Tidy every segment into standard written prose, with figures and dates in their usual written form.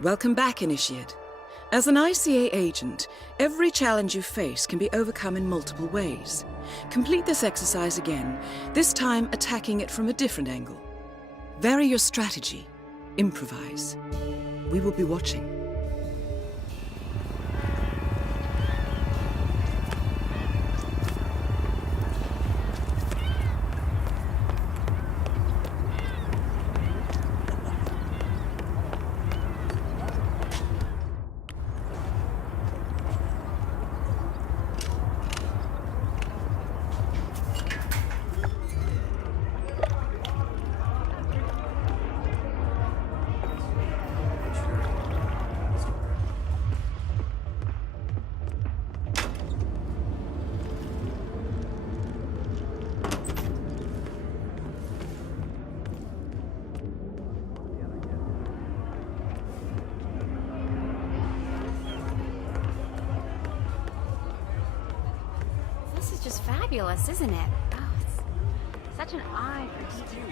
Welcome back, Initiate. As an ICA agent, every challenge you face can be overcome in multiple ways. Complete this exercise again, this time attacking it from a different angle. Vary your strategy. Improvise. We will be watching. This is just fabulous, isn't it? Oh, it's such an eye for detail.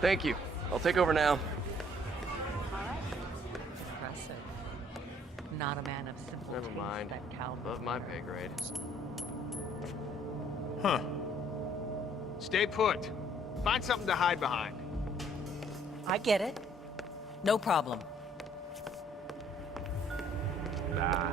Thank you. I'll take over now. Impressive. Not a man of simple Never taste, mind. that cowboy. Above my pay grade. Huh. Stay put. Find something to hide behind. I get it. No problem. Ah.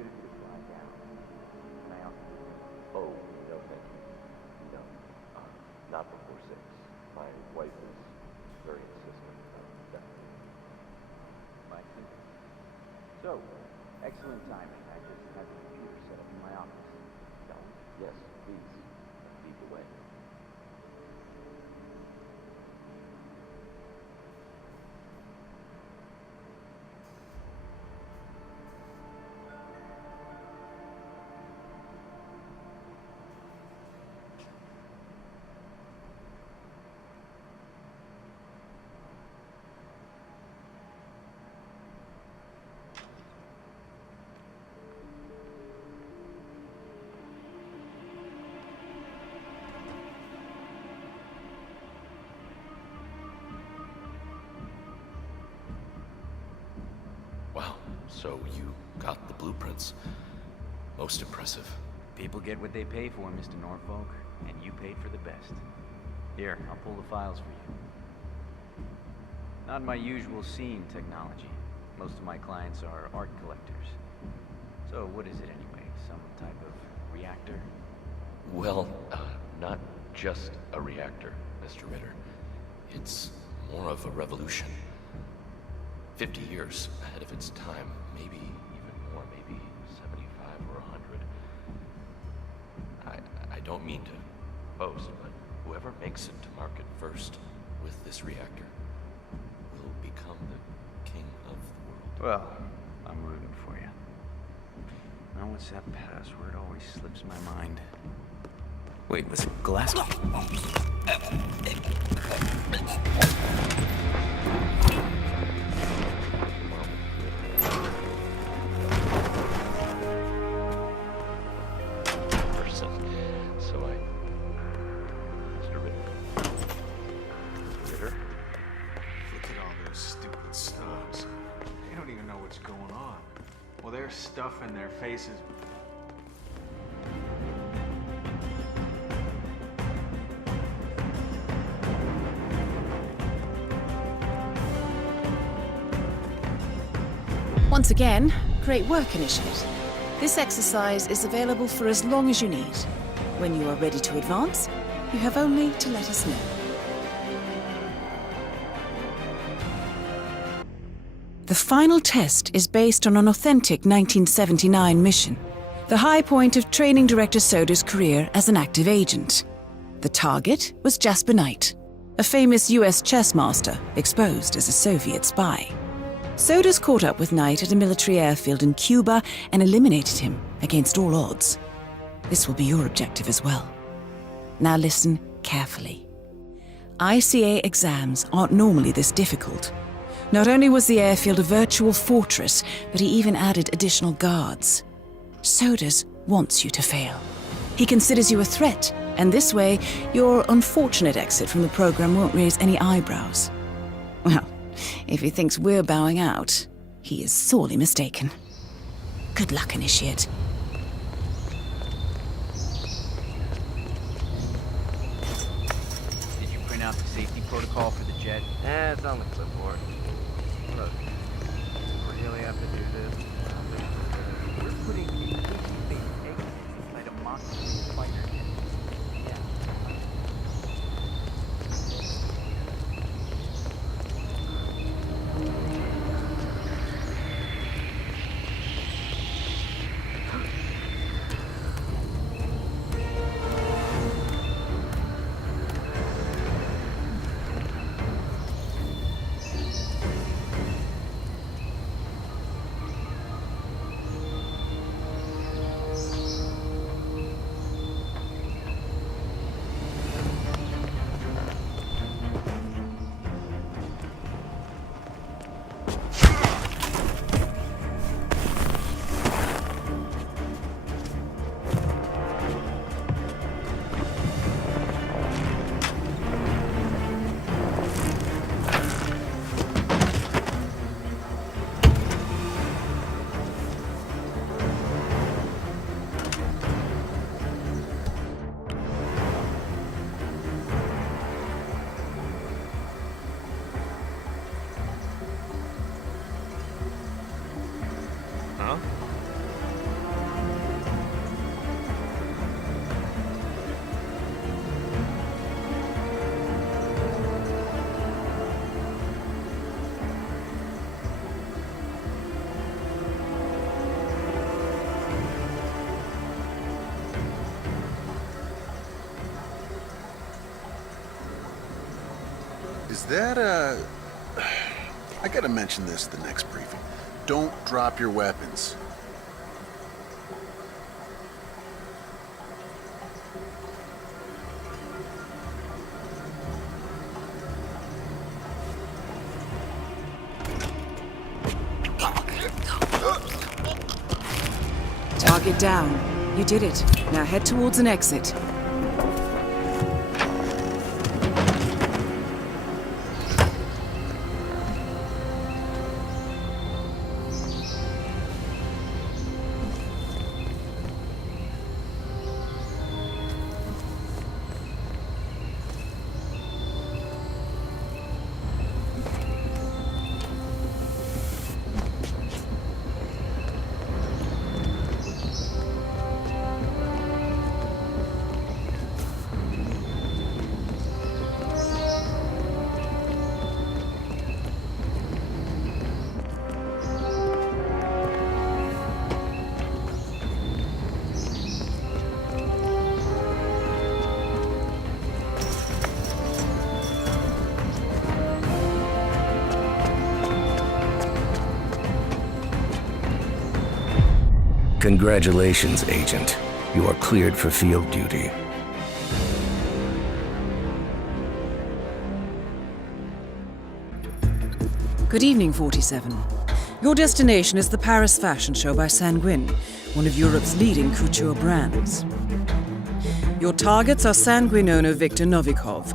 good of you to fly down. Can I offer you? Oh, no, thank you. No. Not before 6. My wife is very insistent about that. I see. So, excellent timing. I just have the computer set up in my office. Yes, please. Lead the way. Wow, so you got the blueprints. Most impressive. People get what they pay for, Mr. Norfolk, and you paid for the best. Here, I'll pull the files for you. Not my usual scene technology. Most of my clients are art collectors. So what is it anyway? Some type of reactor? Well, not just a reactor, Mr. Ritter. It's more of a revolution. 50 years ahead of its time, maybe even more, maybe 75 or 100. I don't mean to boast, but whoever makes it to market first with this reactor will become the king of the world. Well, I'm rooting for you. Now what's that password? Always slips my mind. Wait, was it glass? Stuff in their faces. Once again, great work, Initiate. This exercise is available for as long as you need. When you are ready to advance, you have only to let us know. The final test is based on an authentic 1979 mission, the high point of Training Director Soda's career as an active agent. The target was Jasper Knight, a famous US chess master exposed as a Soviet spy. Soda's caught up with Knight at a military airfield in Cuba and eliminated him against all odds. This will be your objective as well. Now listen carefully. ICA exams aren't normally this difficult. Not only was the airfield a virtual fortress, but he even added additional guards. Sodas wants you to fail. He considers you a threat, and this way, your unfortunate exit from the program won't raise any eyebrows. Well, if he thinks we're bowing out, he is sorely mistaken. Good luck, Initiate. Did you print out the safety protocol for the jet? It's on the clipboard. Look, really have to do this? We're putting a space egg inside a Mach 3 fighter jet. Yeah. Is that, I gotta mention this at the next briefing. Don't drop your weapons. Target down. You did it. Now head towards an exit. Congratulations, Agent. You are cleared for field duty. Good evening, 47. Your destination is the Paris Fashion Show by Sanguine, one of Europe's leading couture brands. Your targets are Sanguine owner Viktor Novikov,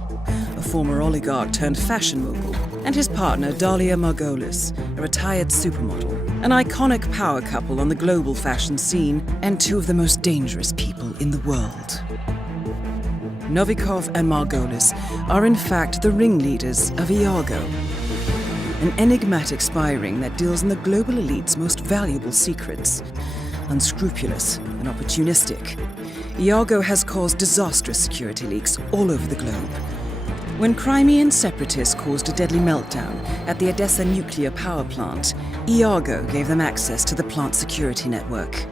a former oligarch turned fashion mogul, and his partner Dalia Margolis, a retired supermodel, an iconic power couple on the global fashion scene, and two of the most dangerous people in the world. Novikov and Margolis are in fact the ringleaders of Iago, an enigmatic spy ring that deals in the global elite's most valuable secrets. Unscrupulous and opportunistic, Iago has caused disastrous security leaks all over the globe. When Crimean separatists caused a deadly meltdown at the Odessa nuclear power plant, Iago gave them access to the plant's security network.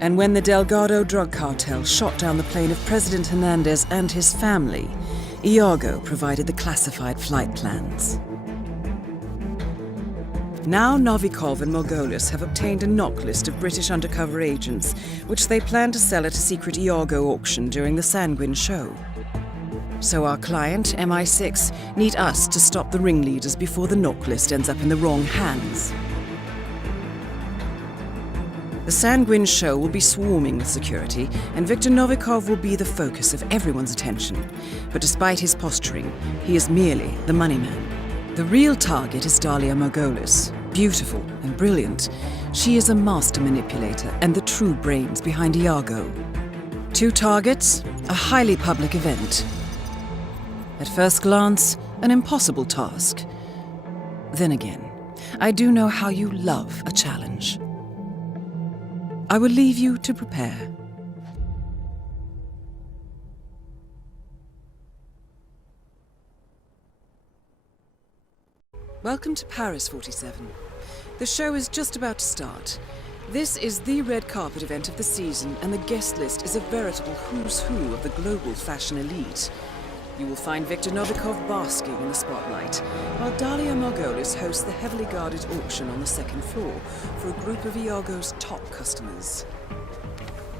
And when the Delgado drug cartel shot down the plane of President Hernandez and his family, Iago provided the classified flight plans. Now Novikov and Margolis have obtained a knock list of British undercover agents, which they plan to sell at a secret Iago auction during the Sanguine show. So our client, MI6, need us to stop the ringleaders before the knock list ends up in the wrong hands. The Sanguine show will be swarming with security, and Viktor Novikov will be the focus of everyone's attention. But despite his posturing, he is merely the money man. The real target is Dalia Margolis. Beautiful and brilliant, she is a master manipulator and the true brains behind Iago. Two targets, a highly public event. At first glance, an impossible task. Then again, I do know how you love a challenge. I will leave you to prepare. Welcome to Paris, 47. The show is just about to start. This is the red carpet event of the season, and the guest list is a veritable who's who of the global fashion elite. You will find Viktor Novikov basking in the spotlight, while Dalia Margolis hosts the heavily guarded auction on the second floor for a group of Iago's top customers.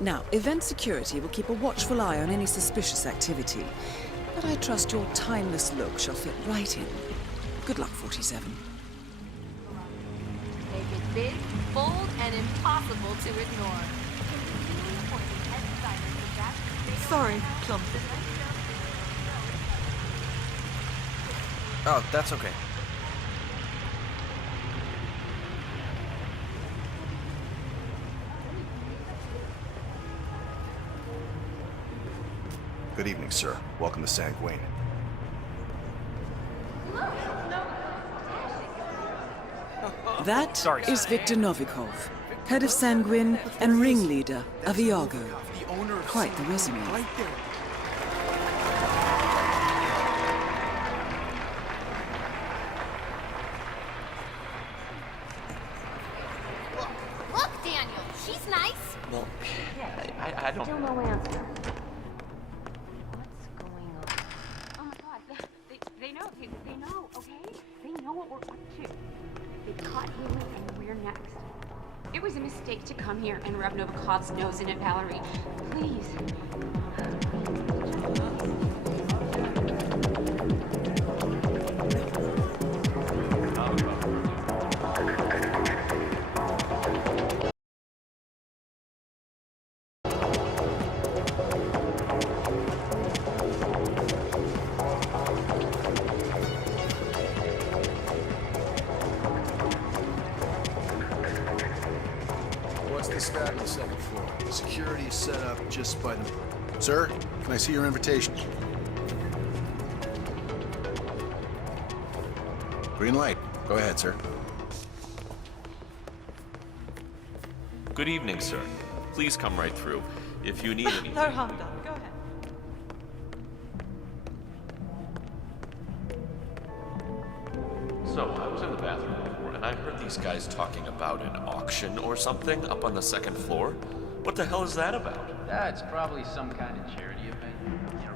Now, event security will keep a watchful eye on any suspicious activity, but I trust your timeless look shall fit right in. Good luck, 47. Make it big, bold, and impossible to ignore. Sorry, clumsy. Oh, that's okay. Good evening, sir. Welcome to Sanguine. That is Viktor Novikov, head of Sanguine and ringleader of Iago. Quite the resume. Right there. Look, Daniel, she's nice. Well, I don't... Still no answer. What's going on? Oh my God, they know. Two. They caught Hitman and we're next. It was a mistake to come here and rub Novikov's nose in it, Valerie. Please. What's the stat on the second floor? Security is set up just by the... Sir, can I see your invitation? Green light. Go ahead, sir. Good evening, sir. Please come right through. If you need anything... No harm done. Go ahead. So, I was in the bathroom before, and I heard these guys talking about an auction or something up on the second floor. What the hell is that about? It's probably some kind of charity event. You know,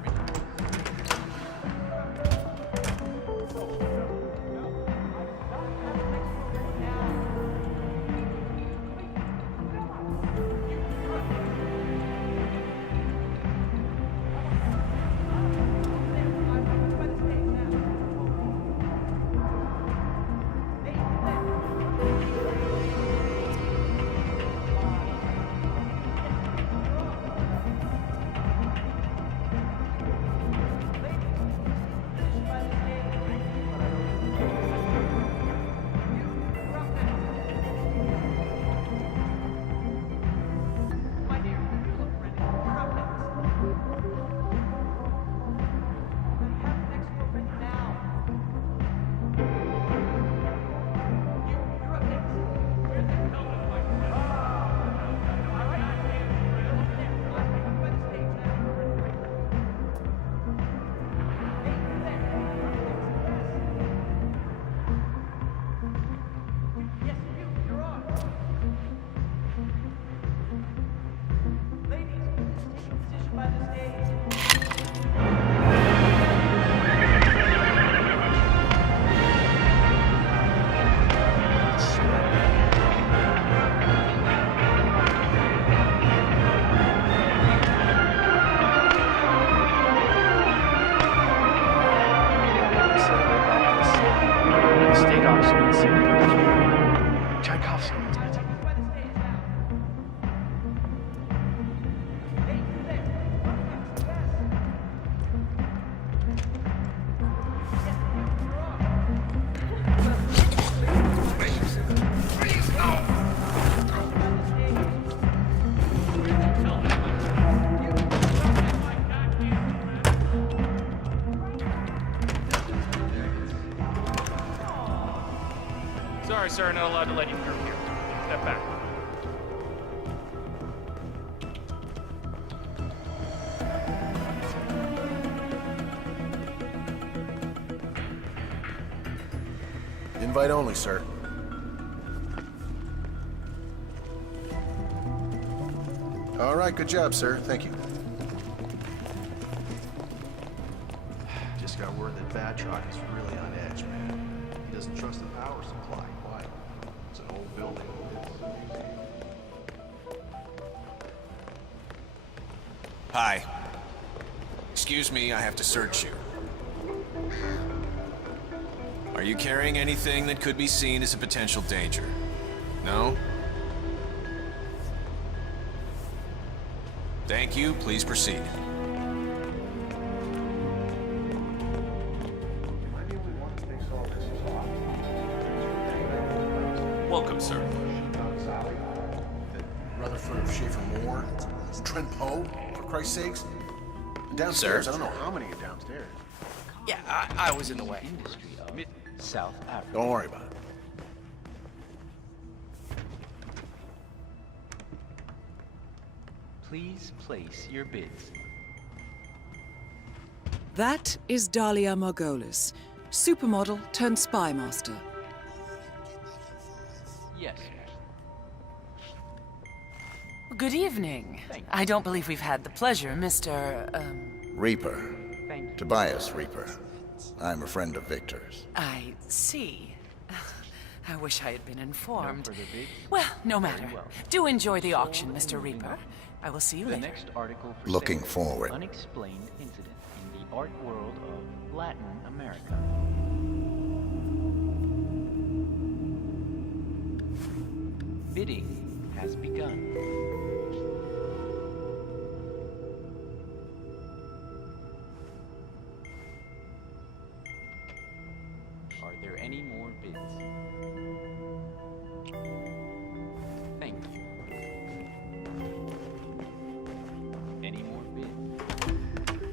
Sorry, sir, not allowed to let you through here. Step back. Invite only, sir. All right, good job, sir. Thank you. Just got word that Batroc is really on edge, man. He doesn't trust the power supply. Why? It's an old building. Hi. Excuse me, I have to search you. Are you carrying anything that could be seen as a potential danger? No? Thank you. Please proceed. Welcome, sir. Rutherford of Schaefer Moore. Trent Poe, for Christ's sakes. And downstairs, Sir? I don't know how many are downstairs. Yeah, I was in the way. industry of South Africa. Don't worry about it. Please place your bids. That is Dahlia Margolis, supermodel turned spy master. Yes. Good evening. I don't believe we've had the pleasure, Mr. Reaper. Thank you. Tobias Reaper. I'm a friend of Victor's. I see. I wish I had been informed. No further bids? Well, no matter. Very well. Do enjoy the auction, Mr. Reaper. I will see you The later. next article for Looking sale, forward. Unexplained incident in the art world of Latin America. Bidding has begun. Are there any more bids? Thank you. Any more bids?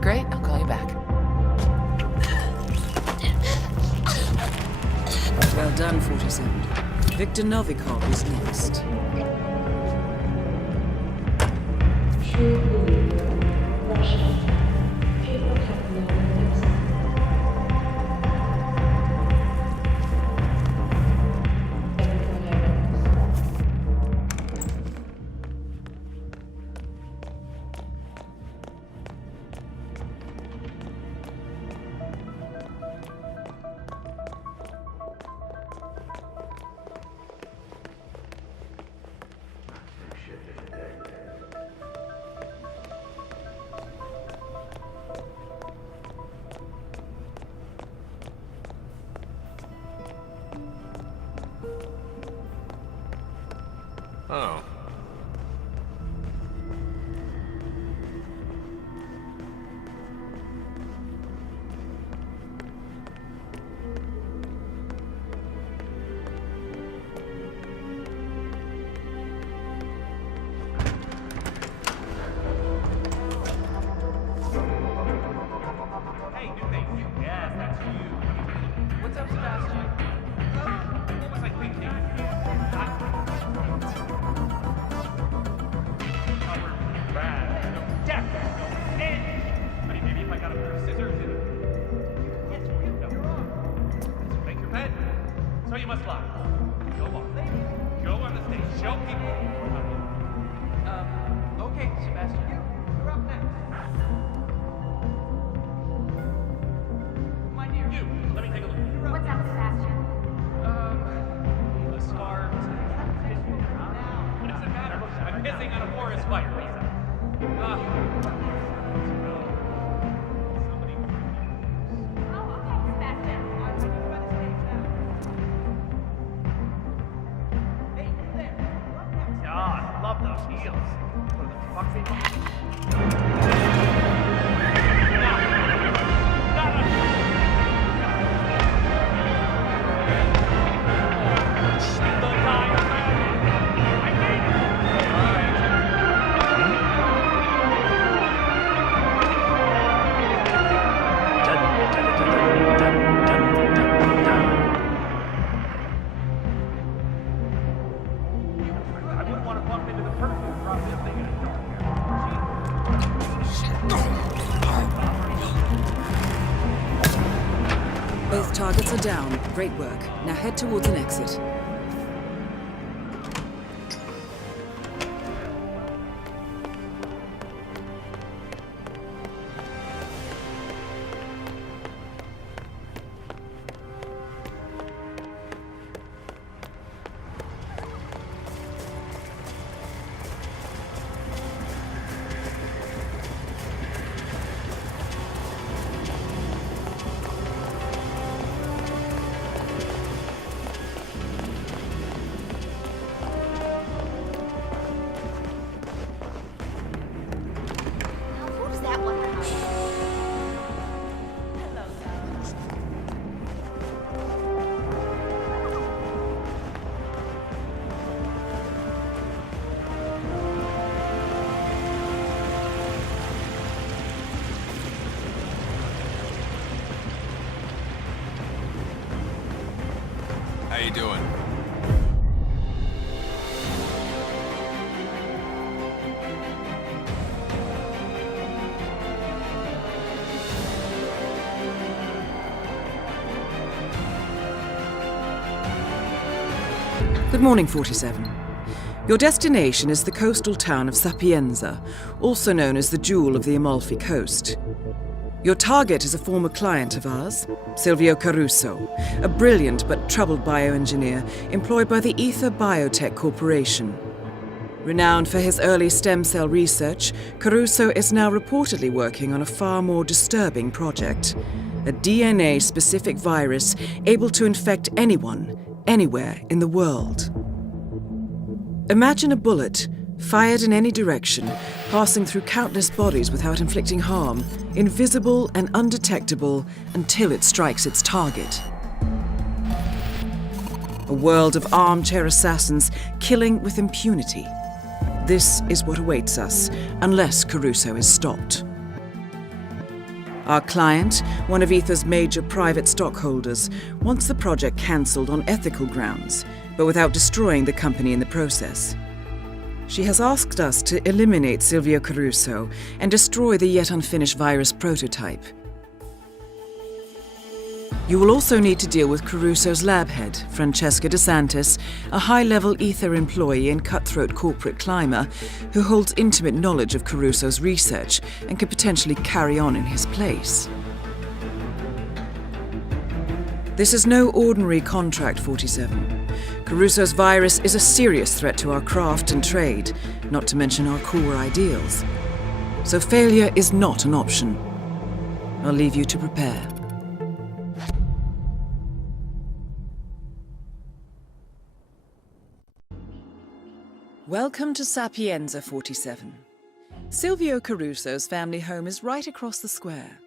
Great, I'll call you back. Well done, 47. Victor Novikov is next. Oh. Hey, new face. Yes, that's you. What's up, Sebastian? What was I thinking? Death! No end! Honey, maybe if I got a pair of scissors and... Yes, no. Make your bed. So you must lie. Go on. Go on the stage. Show people. Okay, Sebastian. You're up next. My dear. You. Let me take a look. What's up, Sebastian? The scarves. What does it matter? I'm pissing on a forest fire, Lisa. Love those heels. What the fuck they Both targets are down. Great work. Now head towards an exit. How you doing? Good morning, 47. Your destination is the coastal town of Sapienza, also known as the Jewel of the Amalfi Coast. Your target is a former client of ours, Silvio Caruso, a brilliant but troubled bioengineer employed by the Ether Biotech Corporation. Renowned for his early stem cell research, Caruso is now reportedly working on a far more disturbing project. A DNA-specific virus able to infect anyone, anywhere in the world. Imagine a bullet, fired in any direction, passing through countless bodies without inflicting harm, invisible and undetectable until it strikes its target. A world of armchair assassins killing with impunity. This is what awaits us, unless Caruso is stopped. Our client, one of Ether's major private stockholders, wants the project cancelled on ethical grounds, but without destroying the company in the process. She has asked us to eliminate Silvio Caruso and destroy the yet unfinished virus prototype. You will also need to deal with Caruso's lab head, Francesca DeSantis, a high-level Ether employee and cutthroat corporate climber who holds intimate knowledge of Caruso's research and could potentially carry on in his place. This is no ordinary contract, 47. Caruso's virus is a serious threat to our craft and trade, not to mention our core ideals. So failure is not an option. I'll leave you to prepare. Welcome to Sapienza 47. Silvio Caruso's family home is right across the square.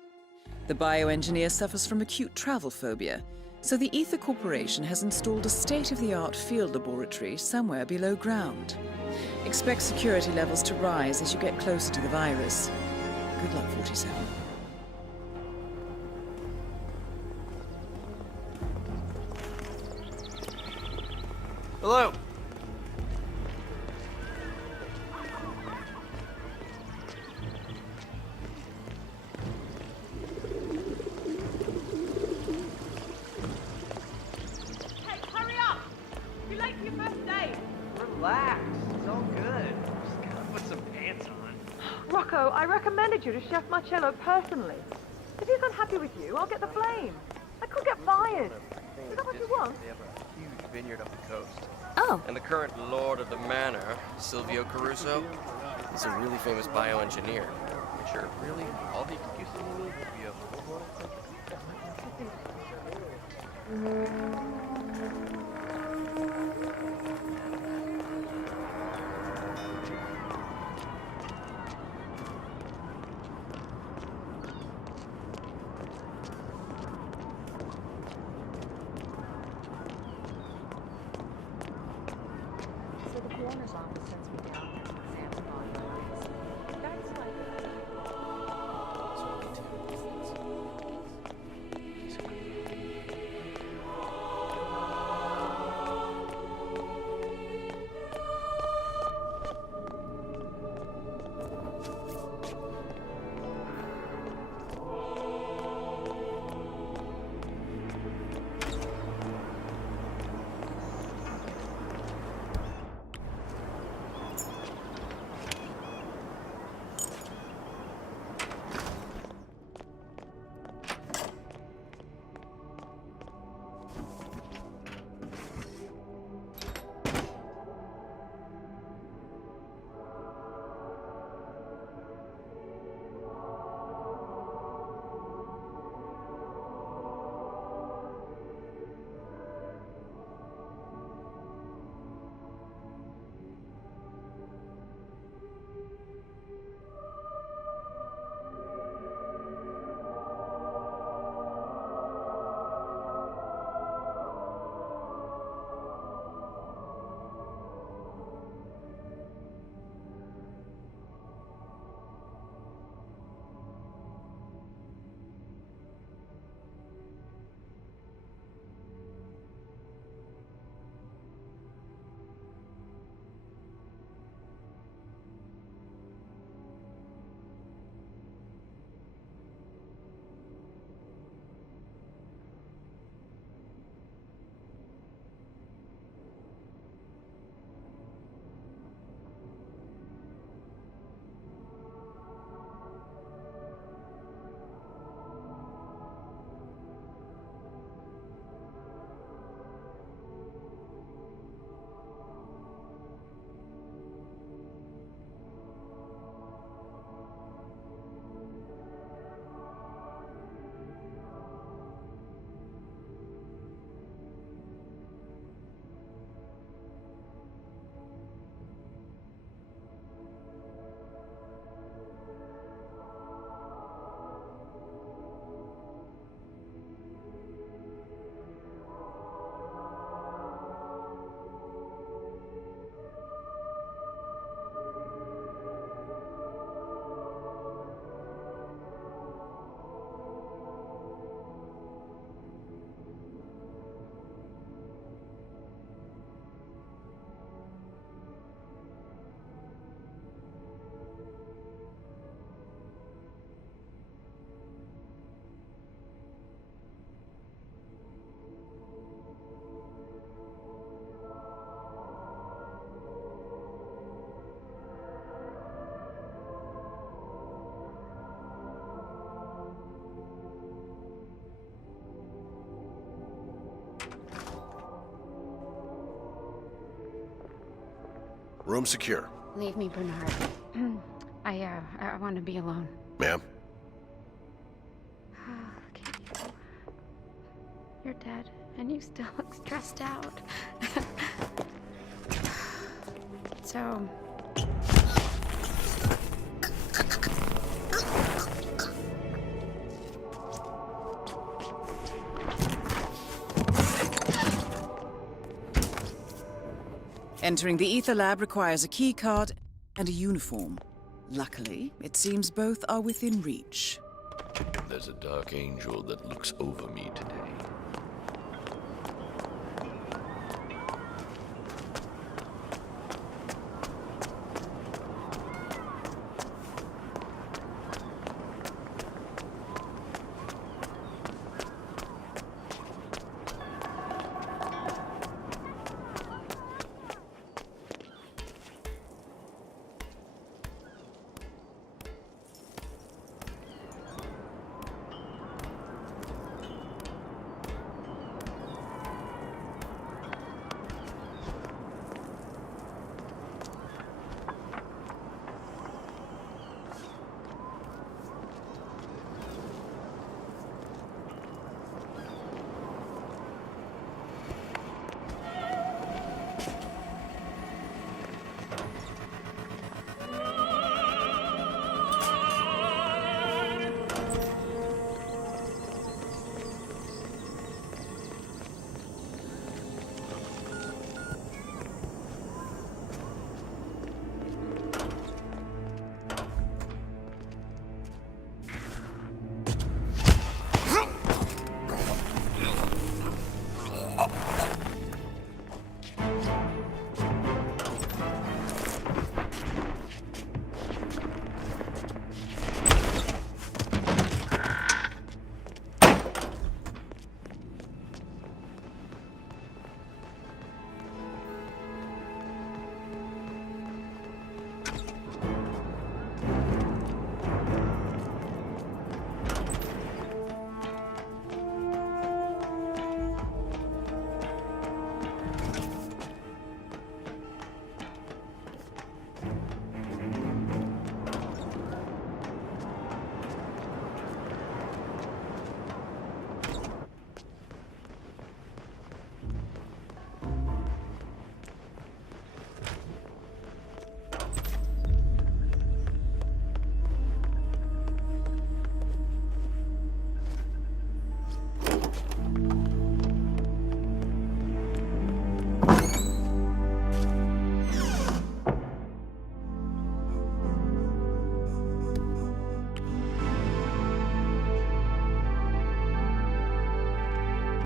The bioengineer suffers from acute travel phobia, so the Ether Corporation has installed a state-of-the-art field laboratory somewhere below ground. Expect security levels to rise as you get closer to the virus. Good luck, 47. Hello. Relax. It's all good. Just gotta put some pants on. Rocco, I recommended you to Chef Marcello personally. If he's unhappy with you, I'll get the blame. I could get fired. Is that what you want? They have a huge vineyard up the coast. Oh. And the current lord of the manor, Silvio Caruso, is a really famous bioengineer. Sure, really, all the excuses you need would be a full-blown So the coroner's office sends me down here to examine the body. That's like... Room secure. Leave me, Bernard. I want to be alone. Ma'am? You're dead, and you still look stressed out. So... Entering the Ether Lab requires a key card and a uniform. Luckily, it seems both are within reach. There's a dark angel that looks over me today.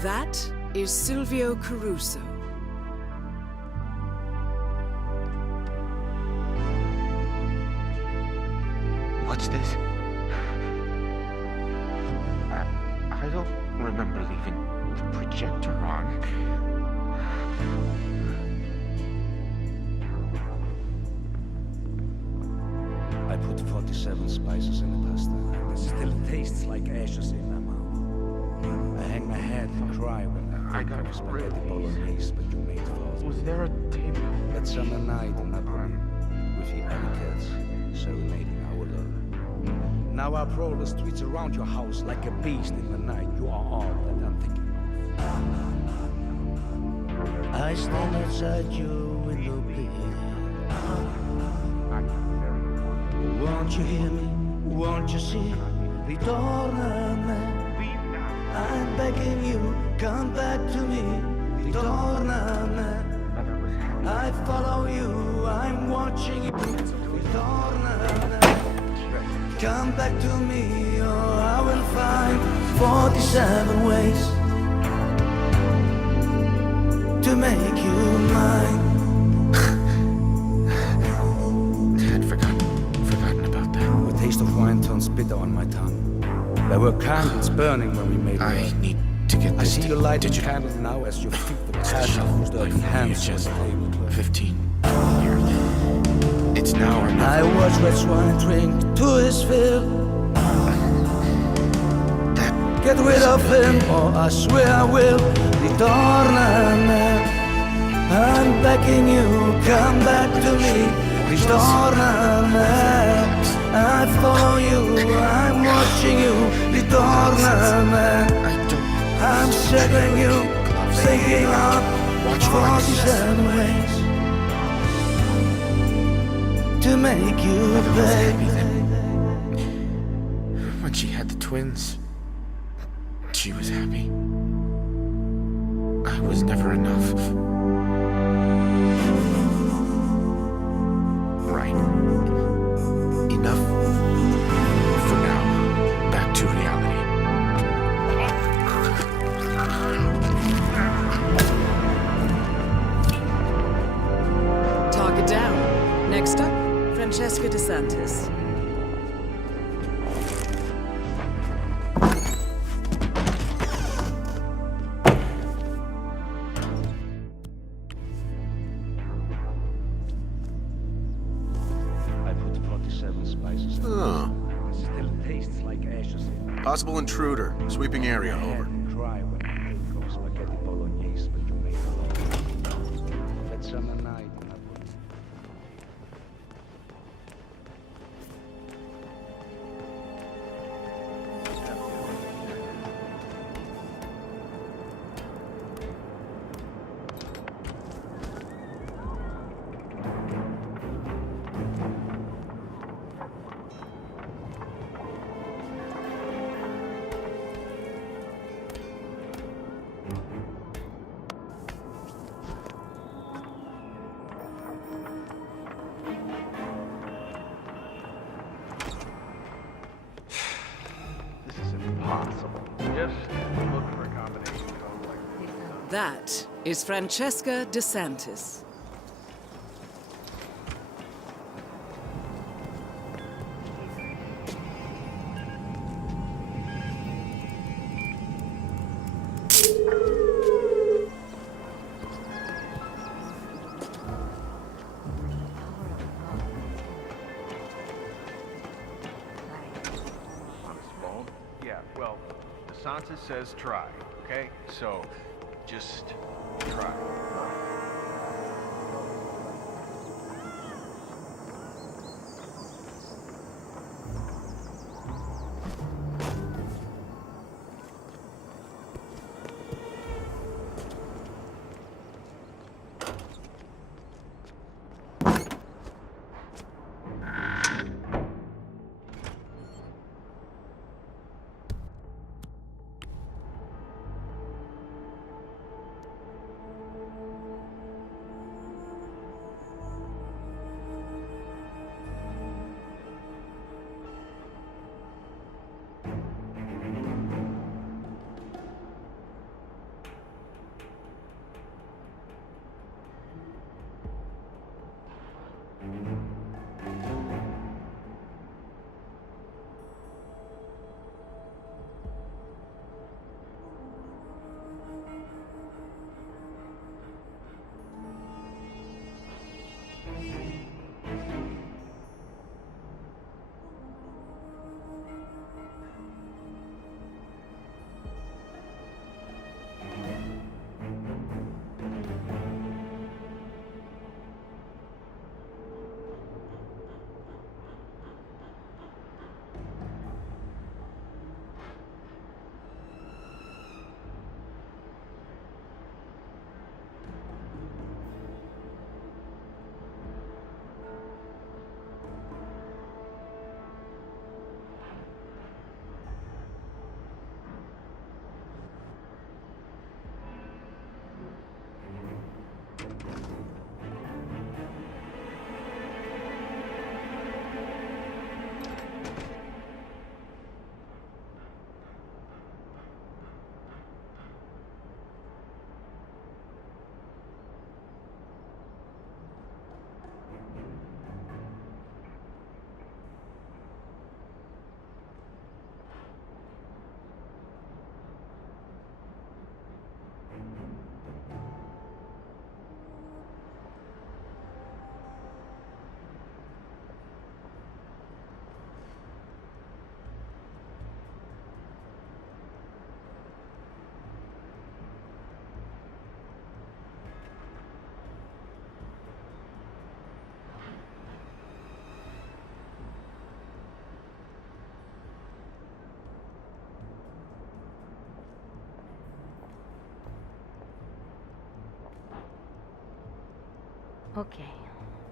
That is Silvio Caruso. What's this? I don't remember leaving the projector on. I put 47 spices in the pasta, and it still tastes like ashes in my mouth. I hang my head and cry when I got spaghetti bolognese, but you made flawless. Was there a table? That summer night in Napoli, with the etiquette, serenading our love. Now I prowl the streets around your house like a beast in the night. You are all that I'm thinking of. I stand outside your window, baby. Won't you hear me? Won't you see? Ritorna a me. I'm begging you, come back to me. Ritorna a me. I follow you, I'm watching you. Ritorna a me. Come back to me, or I will find 47 ways to make you mine. I'd forgotten about that. The taste of wine turns bitter on my tongue. There were candles burning when we made love. I need to get this. I see you light a candle now as your feet the passion whose dirty hands on the tablecloth. 15 years. It's now or never. I watch red swine drink to his fill. Get rid of him, or I swear I will. Ritorna a me. I'm begging you, come back to me. Ritorna a me. I follow you, I'm watching you. Ritorna a me. I'm circling you, thinking of voices and ways to make you pay. When she had the twins, she was happy. I was never enough. Right. Enough for now. Back to reality. Target down. Next up, Francesca DeSantis. Possible intruder. Sweeping area, over. Just look for a combination code like this. That is Francesca DeSantis. Sansa says try, okay? So, just try. Okay,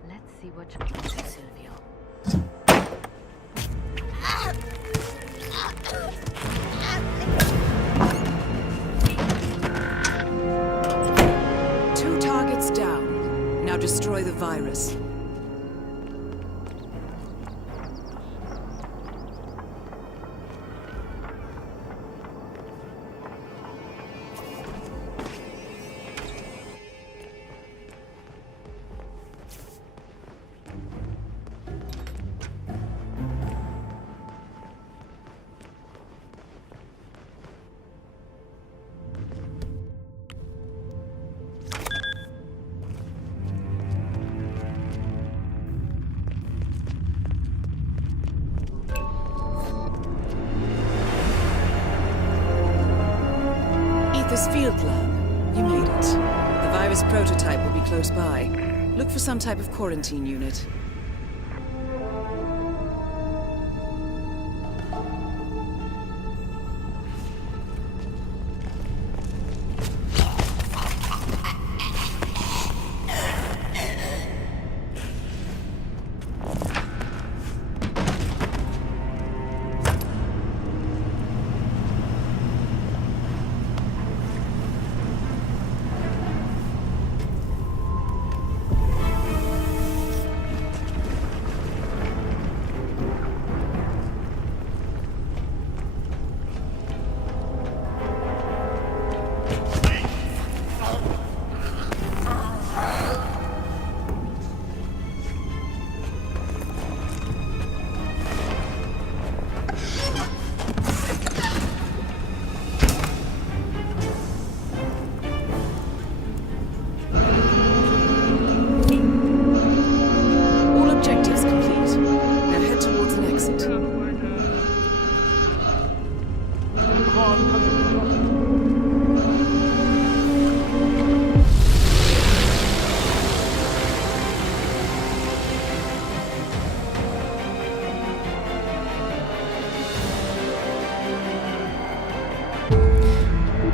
let's see what you can do, Silvio. 2 targets down. Now destroy the virus. This field lab. You made it. The virus prototype will be close by. Look for some type of quarantine unit.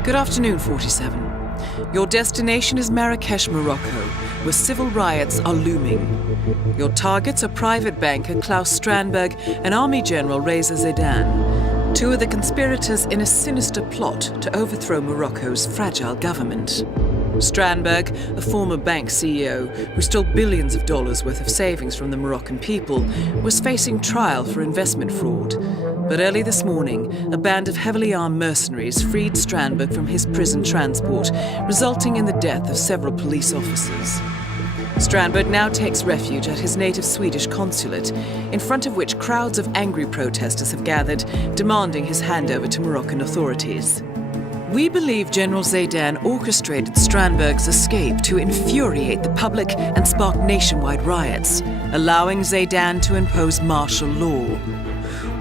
Good afternoon, 47. Your destination is Marrakesh, Morocco, where civil riots are looming. Your targets are private banker Klaus Strandberg and Army General Reza Zaidan, 2 of the conspirators in a sinister plot to overthrow Morocco's fragile government. Strandberg, a former bank CEO who stole billions of dollars worth of savings from the Moroccan people, was facing trial for investment fraud. But early this morning, a band of heavily armed mercenaries freed Strandberg from his prison transport, resulting in the death of several police officers. Strandberg now takes refuge at his native Swedish consulate, in front of which crowds of angry protesters have gathered, demanding his handover to Moroccan authorities. We believe General Zaidan orchestrated Strandberg's escape to infuriate the public and spark nationwide riots, allowing Zaidan to impose martial law.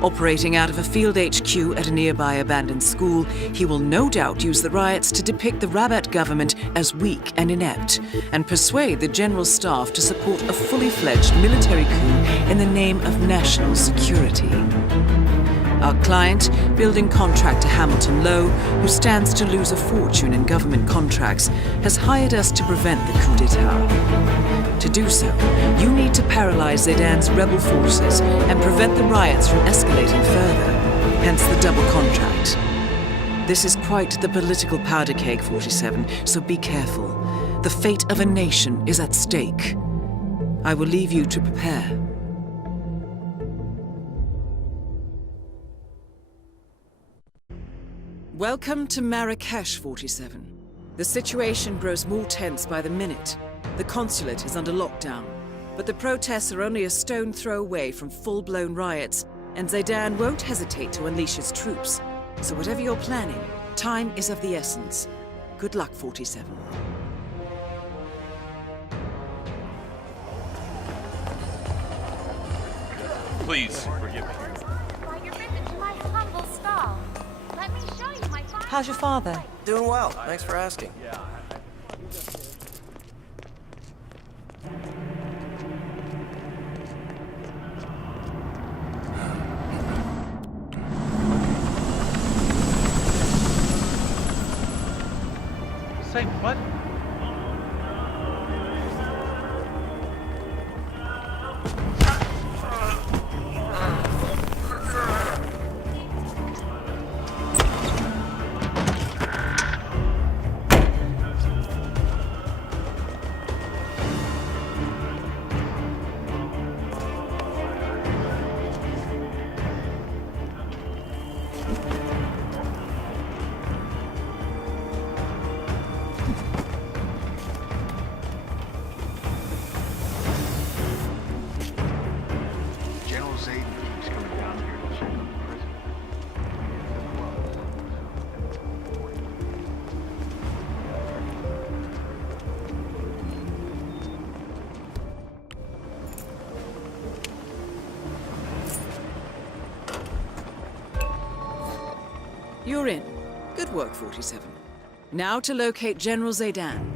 Operating out of a field HQ at a nearby abandoned school, he will no doubt use the riots to depict the Rabat government as weak and inept, and persuade the general staff to support a fully fledged military coup in the name of national security. Our client, building contractor Hamilton Lowe, who stands to lose a fortune in government contracts, has hired us to prevent the coup d'etat. To do so, you need to paralyze Zaidan's rebel forces and prevent the riots from escalating further, hence the double contract. This is quite the political powder keg, 47, so be careful. The fate of a nation is at stake. I will leave you to prepare. Welcome to Marrakesh, 47. The situation grows more tense by the minute. The consulate is under lockdown, but the protests are only a stone throw away from full-blown riots, and Zaidan won't hesitate to unleash his troops. So whatever you're planning, time is of the essence. Good luck, 47. Please, forgive me. By your visit to my humble stall. Let me show you my fine. How's your father? Doing well. Thanks for asking. Say what? You're in. Good work, 47. Now to locate General Zaydan.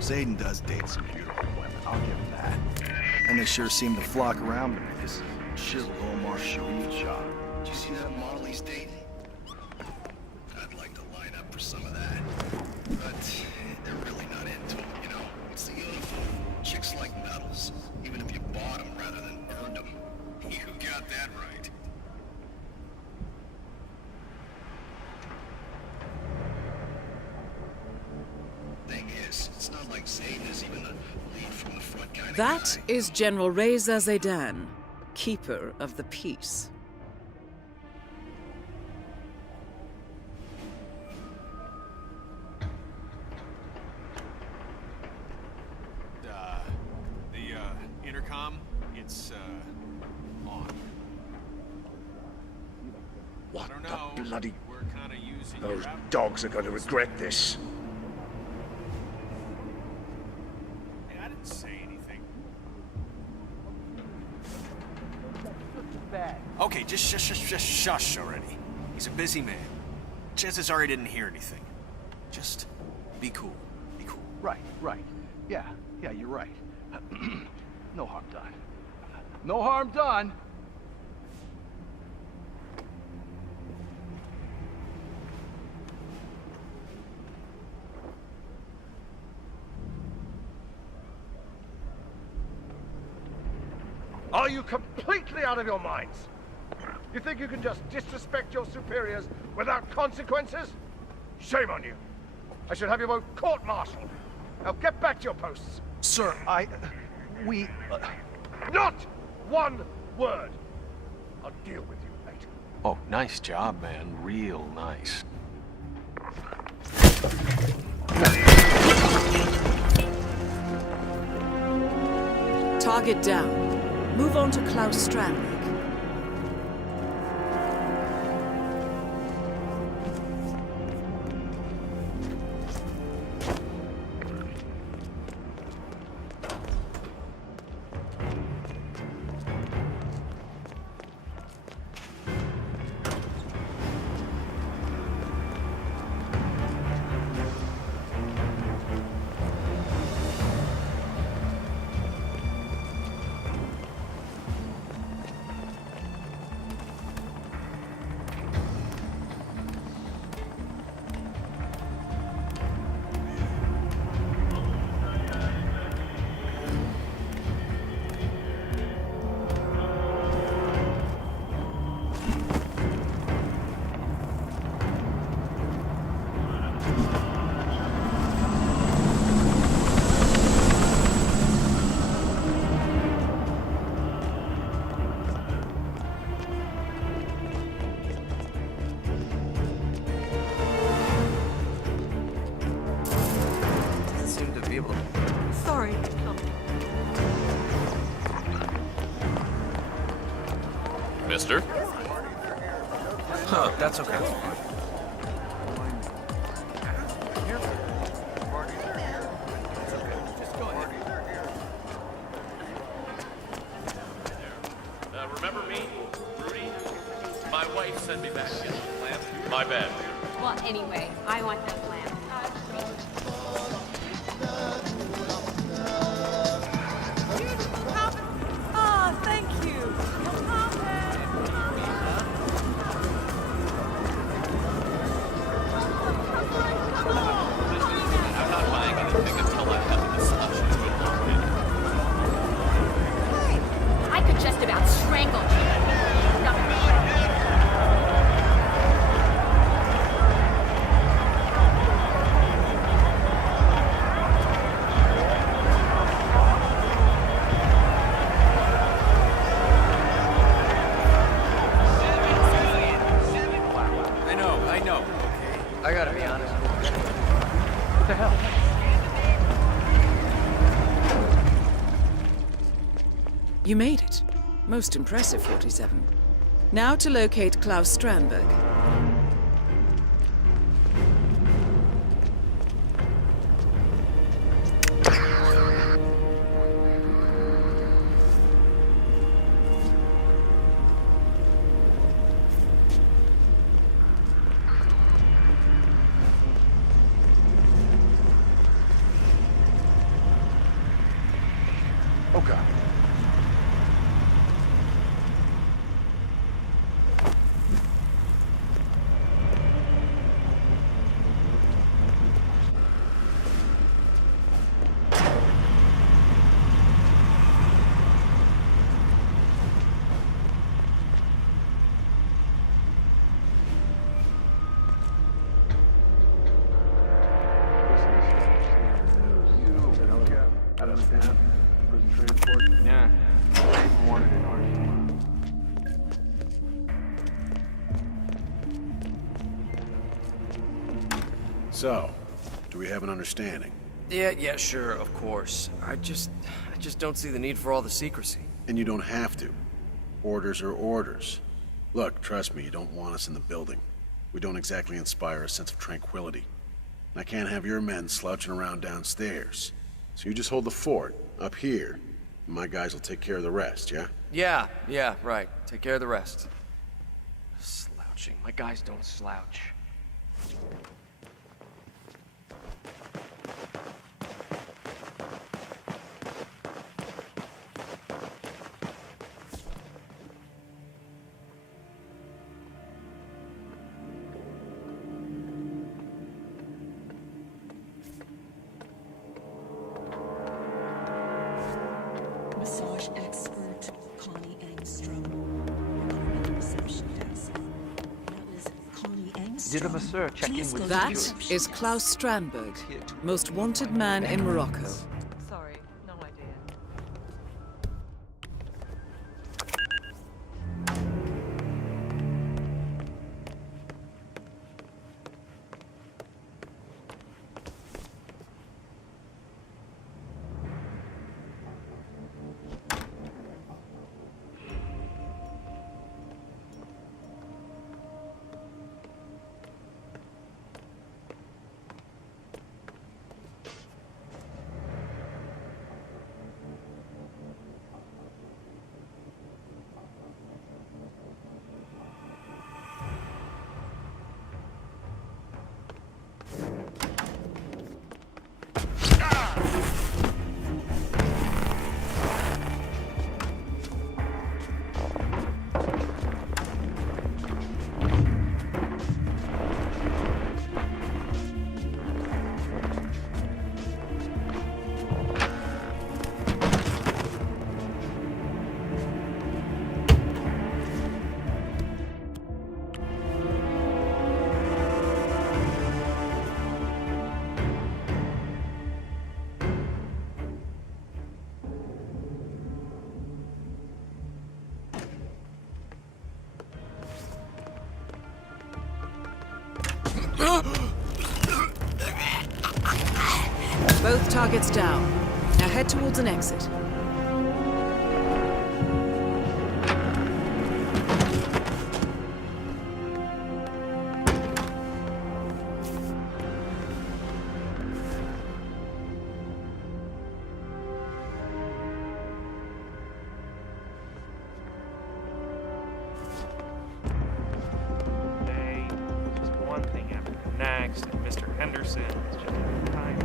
Zayden does date some beautiful women, I'll give him that. And they sure seem to flock around him with this chiseled Omar Sharif job. Did you see that model he's dating? I'd like to line up for some of that. But they're really not into him, you know? What's the uniform? Chicks like medals, even if you bought them rather than earned them. You got that right. It's not like Zayden is even the lead from the front kind of That guy. is General Reza Zaydan, Keeper of the Peace. The intercom, it's, on. What I don't the know. bloody... We're kind of using Those your dogs are going to regret this. Hey, I didn't say anything. Okay, just shush already. He's a busy man. Chances are he didn't hear anything. Just be cool. Be cool. Right. Yeah, you're right. No harm done. No harm done! Are you completely out of your minds? You think you can just disrespect your superiors without consequences? Shame on you. I should have you both court-martialed. Now get back to your posts. Sir, we... Not one word. I'll deal with you later. Oh, nice job, man. Real nice. Target down. Move on to Klaus Strandberg. Sorry. Mister? Huh, that's okay. Remember me? Rudy? My wife sent me back to get the lamp. My bad. Well, anyway, I want those lamps. Ah, thank you. I'm not buying You made it. Most impressive, 47. Now to locate Klaus Strandberg. Okay. So, do we have an understanding? Yeah, sure, of course. I just don't see the need for all the secrecy. And you don't have to. Orders are orders. Look, trust me, you don't want us in the building. We don't exactly inspire a sense of tranquility. And I can't have your men slouching around downstairs. So you just hold the fort, up here, and my guys will take care of the rest, yeah? Yeah, right. Take care of the rest. Slouching. My guys don't slouch. Massage expert Connie Engstrom at the reception desk. That was Connie Engstrom. Did a masseur check in with That is Klaus Strandberg, most wanted man in Morocco. Sorry, no idea. Both targets down. Now head towards an exit. Just one thing after the next, and Mr. Henderson is just having time.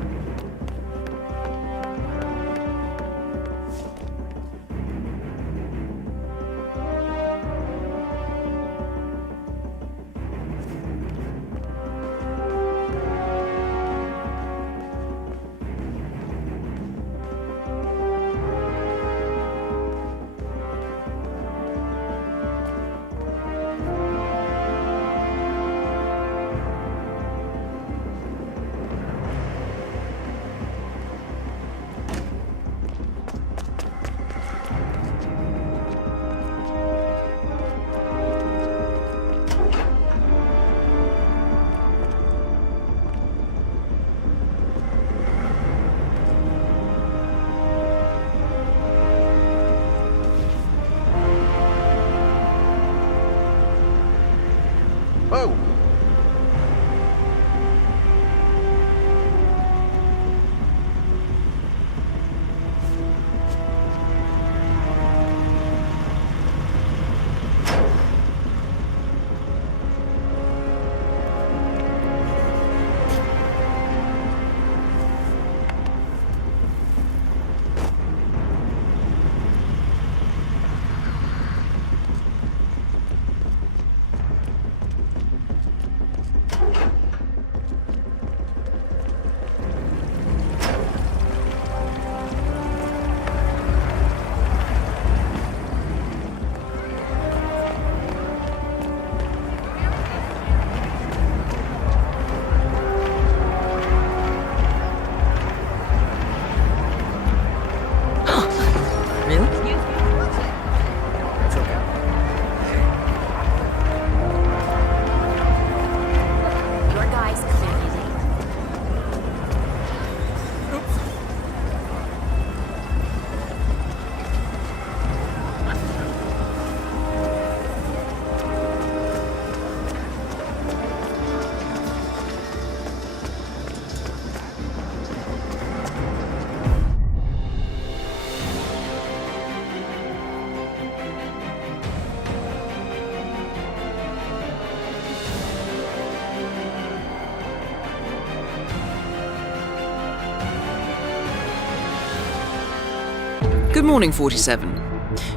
Good morning, 47.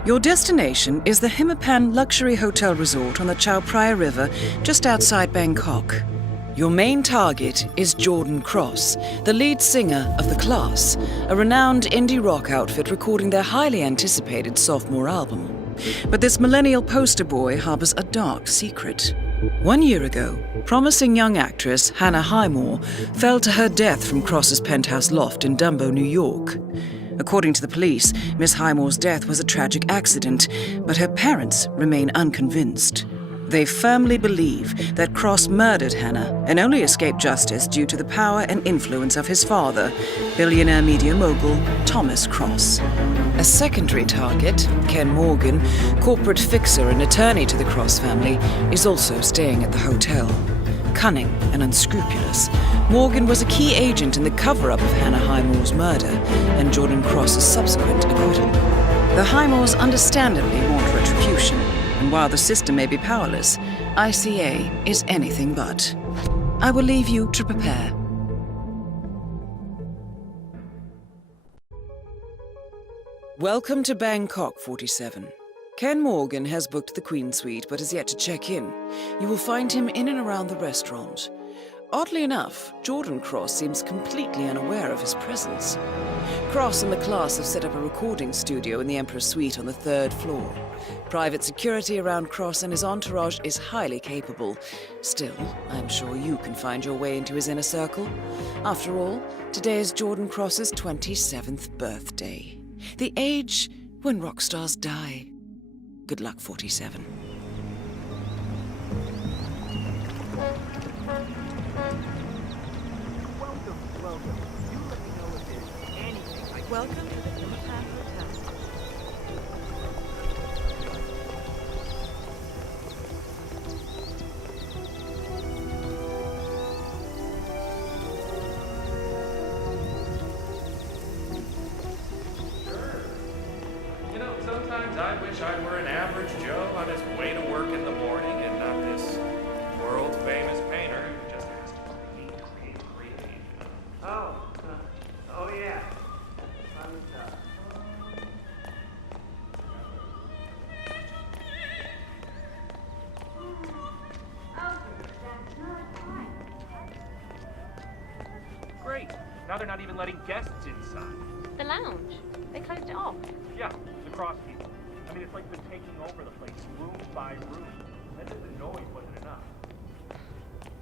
Your destination is the Hitman Luxury Hotel Resort on the Chao Phraya River, just outside Bangkok. Your main target is Jordan Cross, the lead singer of The Class, a renowned indie rock outfit recording their highly anticipated sophomore album. But this millennial poster boy harbors a dark secret. 1 year ago, promising young actress Hannah Highmore fell to her death from Cross's penthouse loft in Dumbo, New York. According to the police, Miss Highmore's death was a tragic accident, but her parents remain unconvinced. They firmly believe that Cross murdered Hannah and only escaped justice due to the power and influence of his father, billionaire media mogul Thomas Cross. A secondary target, Ken Morgan, corporate fixer and attorney to the Cross family, is also staying at the hotel. Cunning and unscrupulous, Morgan was a key agent in the cover-up of Hannah Highmore's murder and Jordan Cross's subsequent acquittal. The Highmores understandably want retribution, and while the system may be powerless, ICA is anything but. I will leave you to prepare. Welcome to Bangkok, 47. Ken Morgan has booked the Queen Suite but has yet to check in. You will find him in and around the restaurant. Oddly enough, Jordan Cross seems completely unaware of his presence. Cross and the Class have set up a recording studio in the Emperor's Suite on the 3rd floor. Private security around Cross and his entourage is highly capable. Still, I'm sure you can find your way into his inner circle. After all, today is Jordan Cross's 27th birthday. The age when rock stars die. Good luck, 47. Welcome to the Hitman Hotel. You know, sometimes I wish I were an average Joe on his way to work in the morning and not this world-famous painter who just has to create. Oh yeah. Fun stuff. Great. Now they're not even letting guests inside. The lounge. They closed it off. Yeah, the cross people. I mean, it's like they're taking over the place, room by room. That just the noise wasn't enough.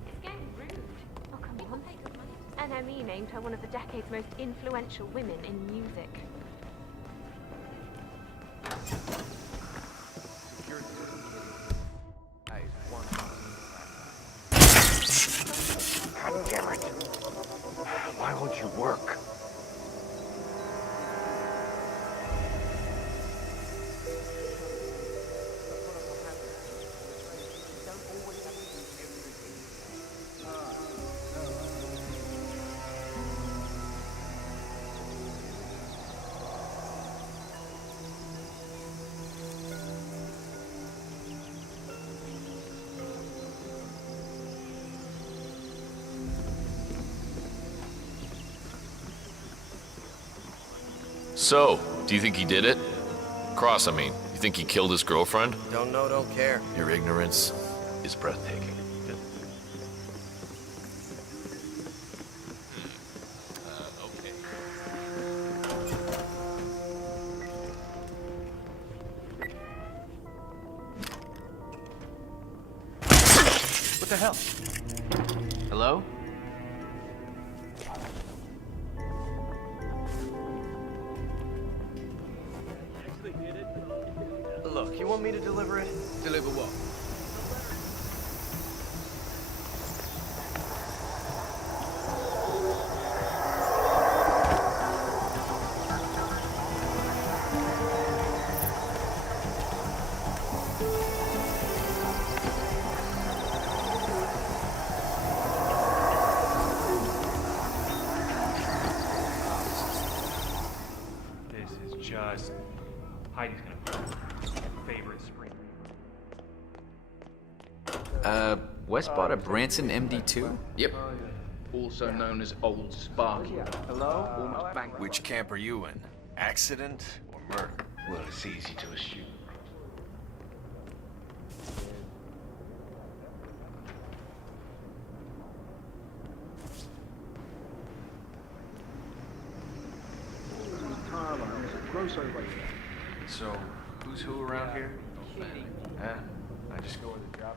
It's getting rude. Oh, come on. NME named her one of the decade's most influential women in music. God damn it. Why won't you work? So, do you think he did it? Cross, I mean. You think he killed his girlfriend? Don't know, don't care. Your ignorance is breathtaking. Okay. What the hell? Hello? Look, you want me to deliver it? Deliver what? This is just... Heidi's gonna favorite spring. West bought a Branson MD2? Yep. Also known as Old Sparky. Hello? Almost bankrupt. Which camp are you in? Accident or murder. Well, it's easy to assume. So, who's who around here? I just go with the job.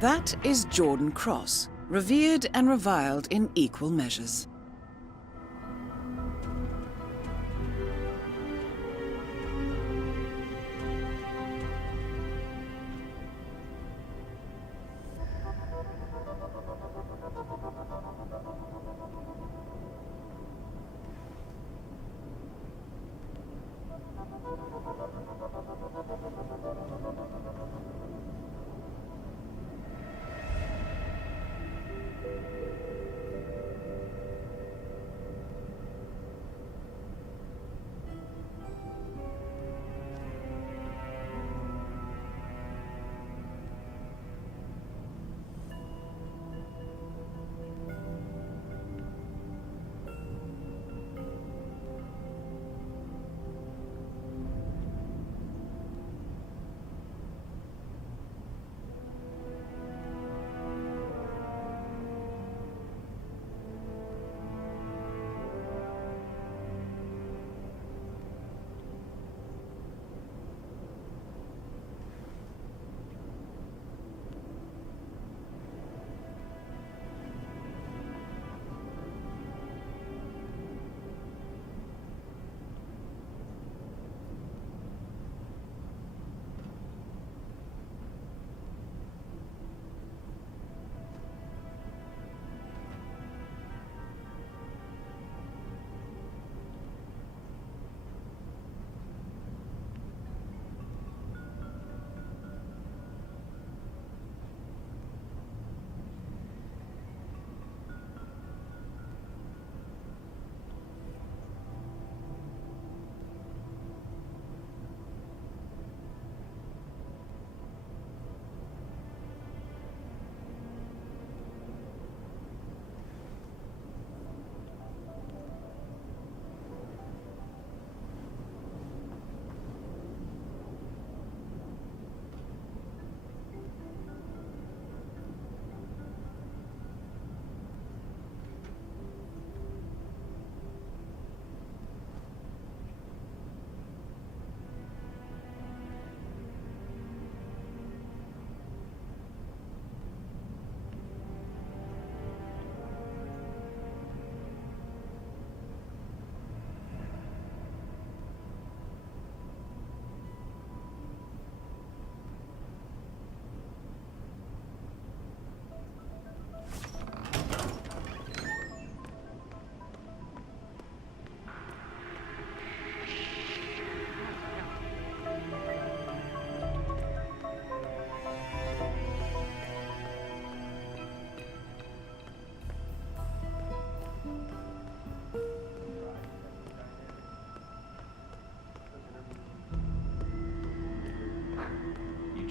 That is Jordan Cross, revered and reviled in equal measures.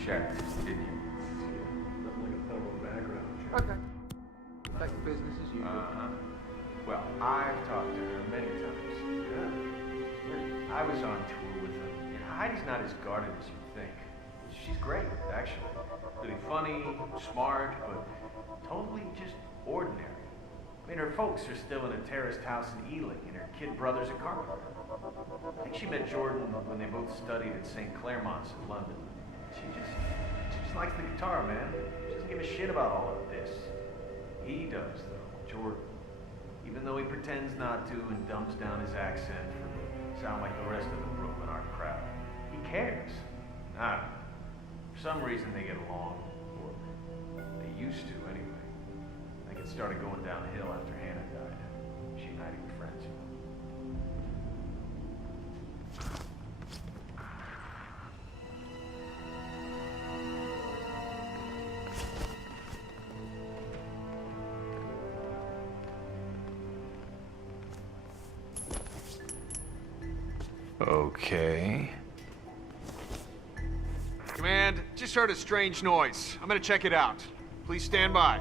checked, didn't you? Nothing like a thorough background check. Okay. Like business as usual. Uh-huh. Well, I've talked to her many times. Yeah. I was on tour with her. And Heidi's not as guarded as you think. She's great, actually. Really funny, smart, but totally just ordinary. I mean, her folks are still in a terraced house in Ealing, and her kid brother's a carpenter. I think she met Jordan when they both studied at St. Claremont's in London. She just likes the guitar, man. She doesn't give a shit about all of this. He does, though, Jordan. Even though he pretends not to and dumbs down his accent for sound like the rest of the Brooklyn art crowd. He cares. I don't know. For some reason they get along. Or they used to, anyway. I think it started going downhill after Hannah died. She and Heidi were friends. Okay. Command, just heard a strange noise. I'm gonna check it out. Please stand by.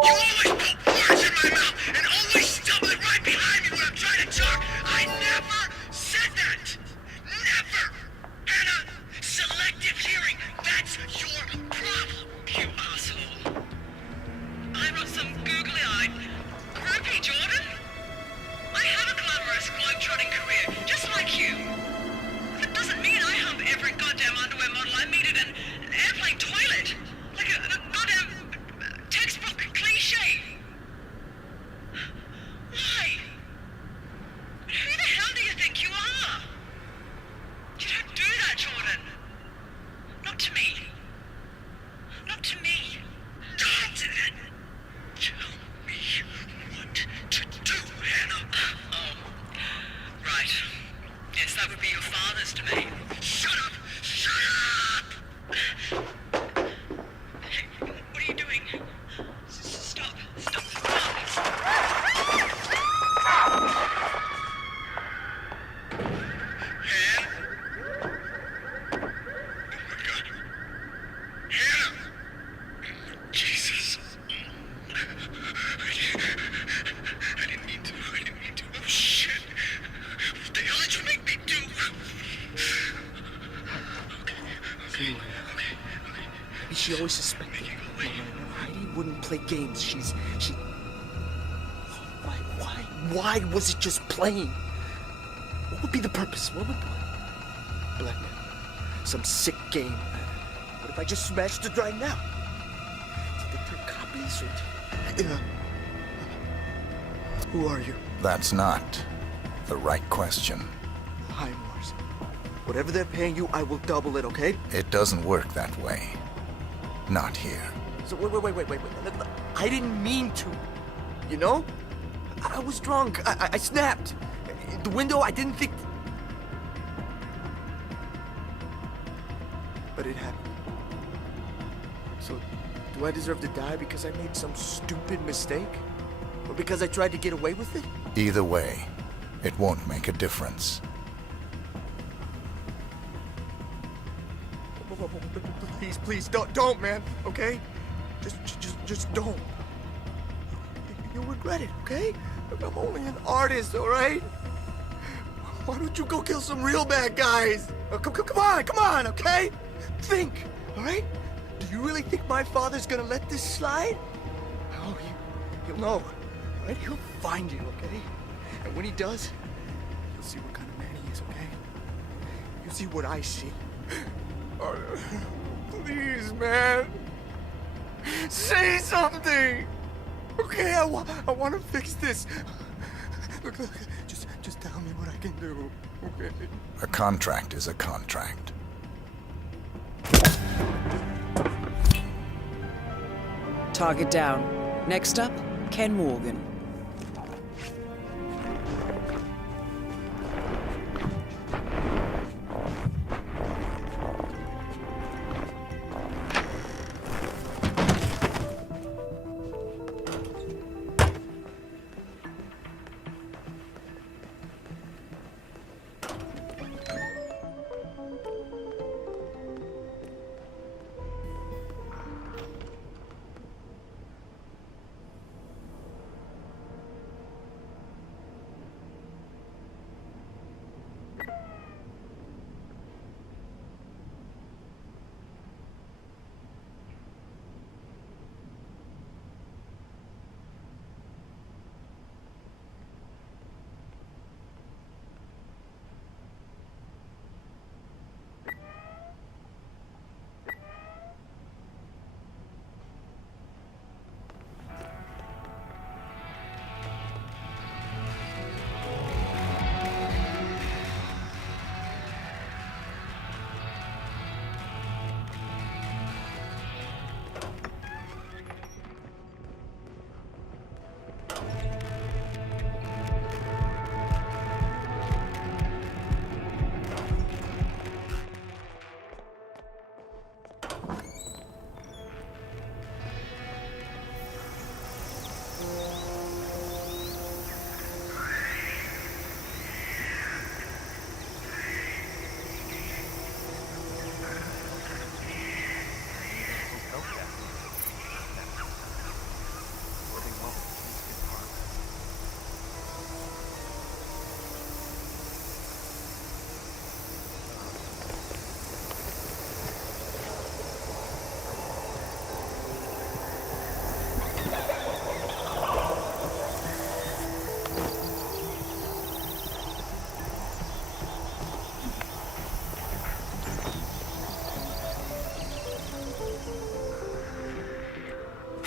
You always put words in my mouth and always stumble right behind me when I'm trying to talk. I never said that. Never. Anna, selective hearing, that's your problem, you asshole. I'm not some googly-eyed groupie, Jordan. airplane toilet. Like a goddamn textbook cliche. Why? Who the hell do you think you are? You don't do that, Jordan. Not to me. Not to me. Don't tell me what to do, Hannah. Oh, right. Yes, that would be your father's domain. Shut up! Shut up! Hey, what are you doing? Stop. Stop. Jesus. I didn't mean to. Oh, shit. What the hell did you make me do? Okay. Maybe she always suspected. No. Heidi wouldn't play games. She... Why was it just playing? What would be the purpose? What would... Blackmail. Some sick game. What if I just smashed it right now? Did they print copies or... Who are you? That's not the right question. Hi, Mars. Whatever they're paying you, I will double it, okay? It doesn't work that way. Not here. So wait. I didn't mean to. You know? I was drunk. I snapped. The window, I didn't think... But it happened. So, do I deserve to die because I made some stupid mistake? Or because I tried to get away with it? Either way, it won't make a difference. Please, don't, man, okay? Just don't. You'll regret it, okay? I'm only an artist, all right? Why don't you go kill some real bad guys? Oh, come on, okay? Think, all right? Do you really think my father's gonna let this slide? Oh, he'll know, all right? He'll find you, okay? And when he does, you'll see what kind of man he is, okay? You'll see what I see. Oh, please, man. Say something. Okay, I want to fix this. Look, just tell me what I can do, okay? A contract is a contract. Target down. Next up, Ken Morgan.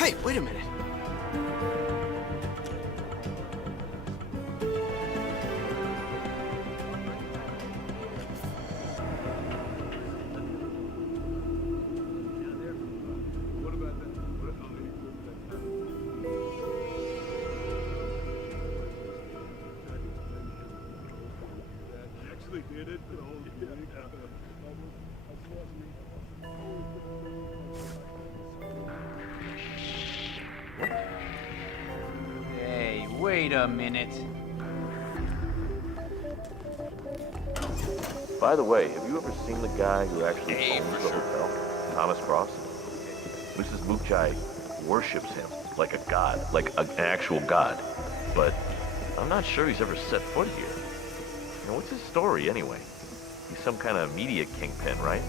Hey, wait a minute. Hey, wait a minute. By the way, have you ever seen the guy who actually owns the hotel? Thomas Cross? Mrs. Mukchai worships him like a god, like an actual god. But I'm not sure he's ever set foot here. Now, what's his story anyway? He's some kind of media kingpin, right?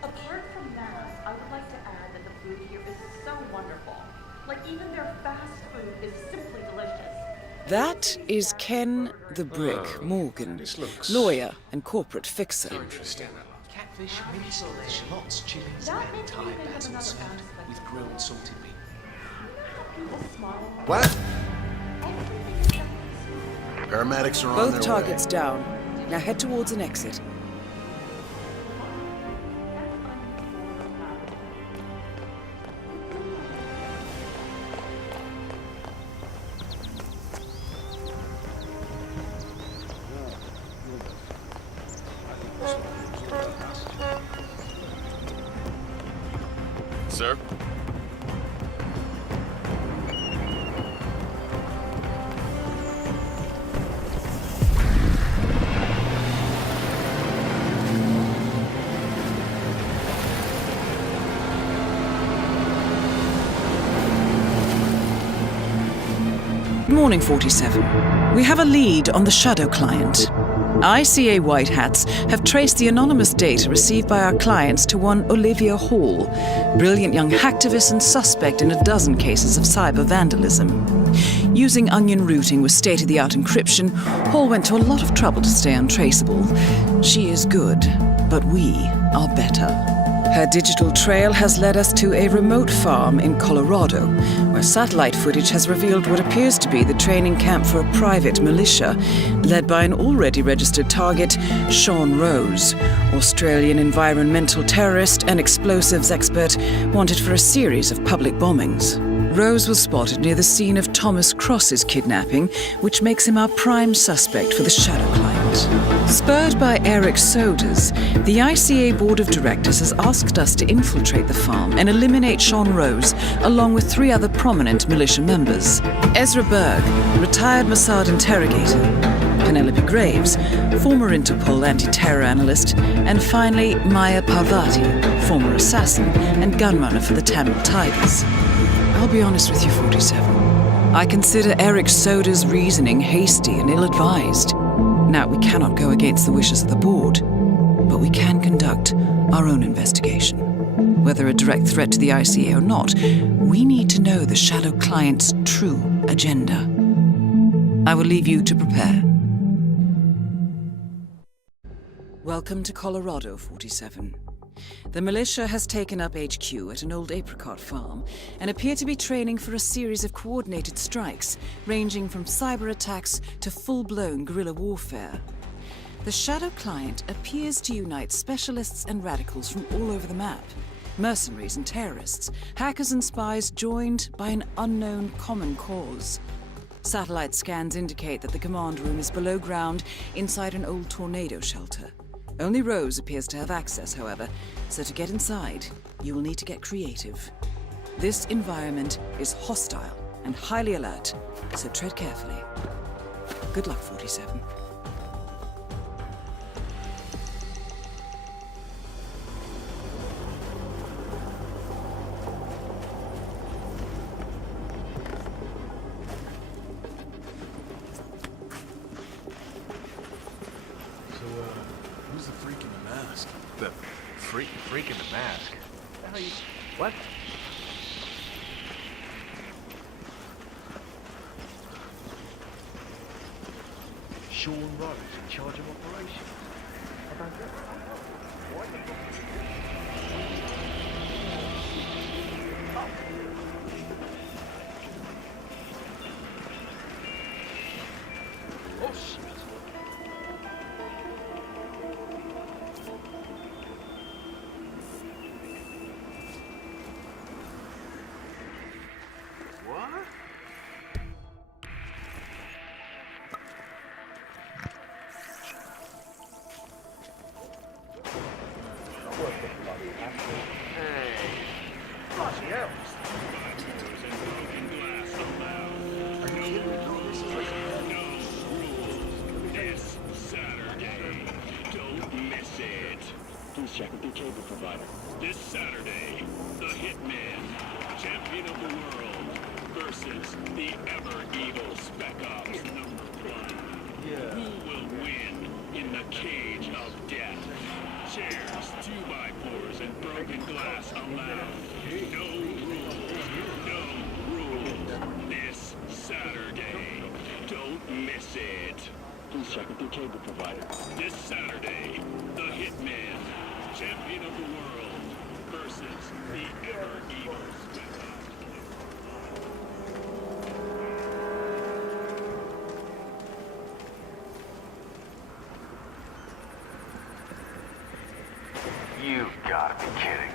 Apart from that, I would like to add that the food here is so wonderful. Like, even their fast food is simply delicious. That is Ken the Brick Morgan, lawyer and corporate fixer. Interesting. Catfish, mince, shallots, chilies, and Thai basil served with grilled salted beef. What? Paramedics are on their Both way. targets down. Now head towards an exit. Sir? Good morning, 47. We have a lead on the Shadow client. ICA White Hats have traced the anonymous data received by our clients to one Olivia Hall, brilliant young hacktivist and suspect in a dozen cases of cyber vandalism. Using onion routing with state-of-the-art encryption, Hall went to a lot of trouble to stay untraceable. She is good, but we are better. Her digital trail has led us to a remote farm in Colorado, where satellite footage has revealed what appears to be the training camp for a private militia, led by an already registered target, Sean Rose, Australian environmental terrorist and explosives expert wanted for a series of public bombings. Rose was spotted near the scene of Thomas Cross's kidnapping, which makes him our prime suspect for the Shadow client. Spurred by Eric Soders, the ICA Board of Directors has asked us to infiltrate the farm and eliminate Sean Rose, along with 3 other prominent militia members. Ezra Berg, retired Mossad interrogator, Penelope Graves, former Interpol anti-terror analyst, and finally Maya Parvati, former assassin and gunrunner for the Tamil Tigers. I'll be honest with you, 47. I consider Eric Soders' reasoning hasty and ill-advised. Now, we cannot go against the wishes of the board, but we can conduct our own investigation. Whether a direct threat to the ICA or not, we need to know the Shadow client's true agenda. I will leave you to prepare. Welcome to Colorado, 47. The militia has taken up HQ at an old apricot farm and appear to be training for a series of coordinated strikes, ranging from cyber attacks to full-blown guerrilla warfare. The Shadow Client appears to unite specialists and radicals from all over the map. Mercenaries and terrorists, hackers and spies joined by an unknown common cause. Satellite scans indicate that the command room is below ground inside an old tornado shelter. Only Rose appears to have access, however, so to get inside, you will need to get creative. This environment is hostile and highly alert, so tread carefully. Good luck, 47. Who's the freak in the mask? The freak in the mask? The hell you... What? Sean Rose in charge of operations. I don't get it. Why the Oh, shit. What? Check with your cable provider. This Saturday, the Hitman, champion of the world, versus the ever-evil Spec Ops #1. Yeah. Who will win in the cage of death? Chairs, 2x4s, and broken glass allowed. No rules. No rules. This Saturday. Don't miss it. Please check with your cable provider. This Saturday, the Hitman, champion of the world, versus the ever-evil Spec Ops. You've got to be kidding.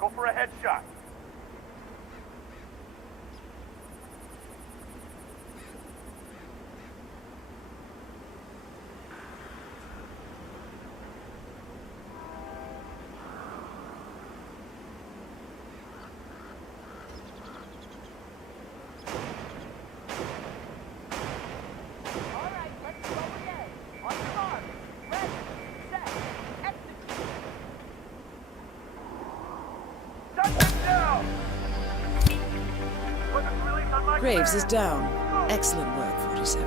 Go for a headshot. Graves is down. Excellent work, 47.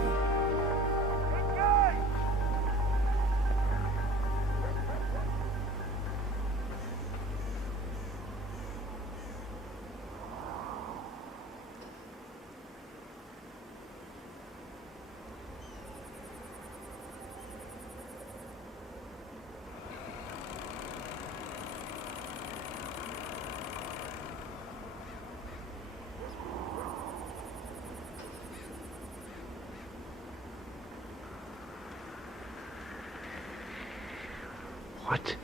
What?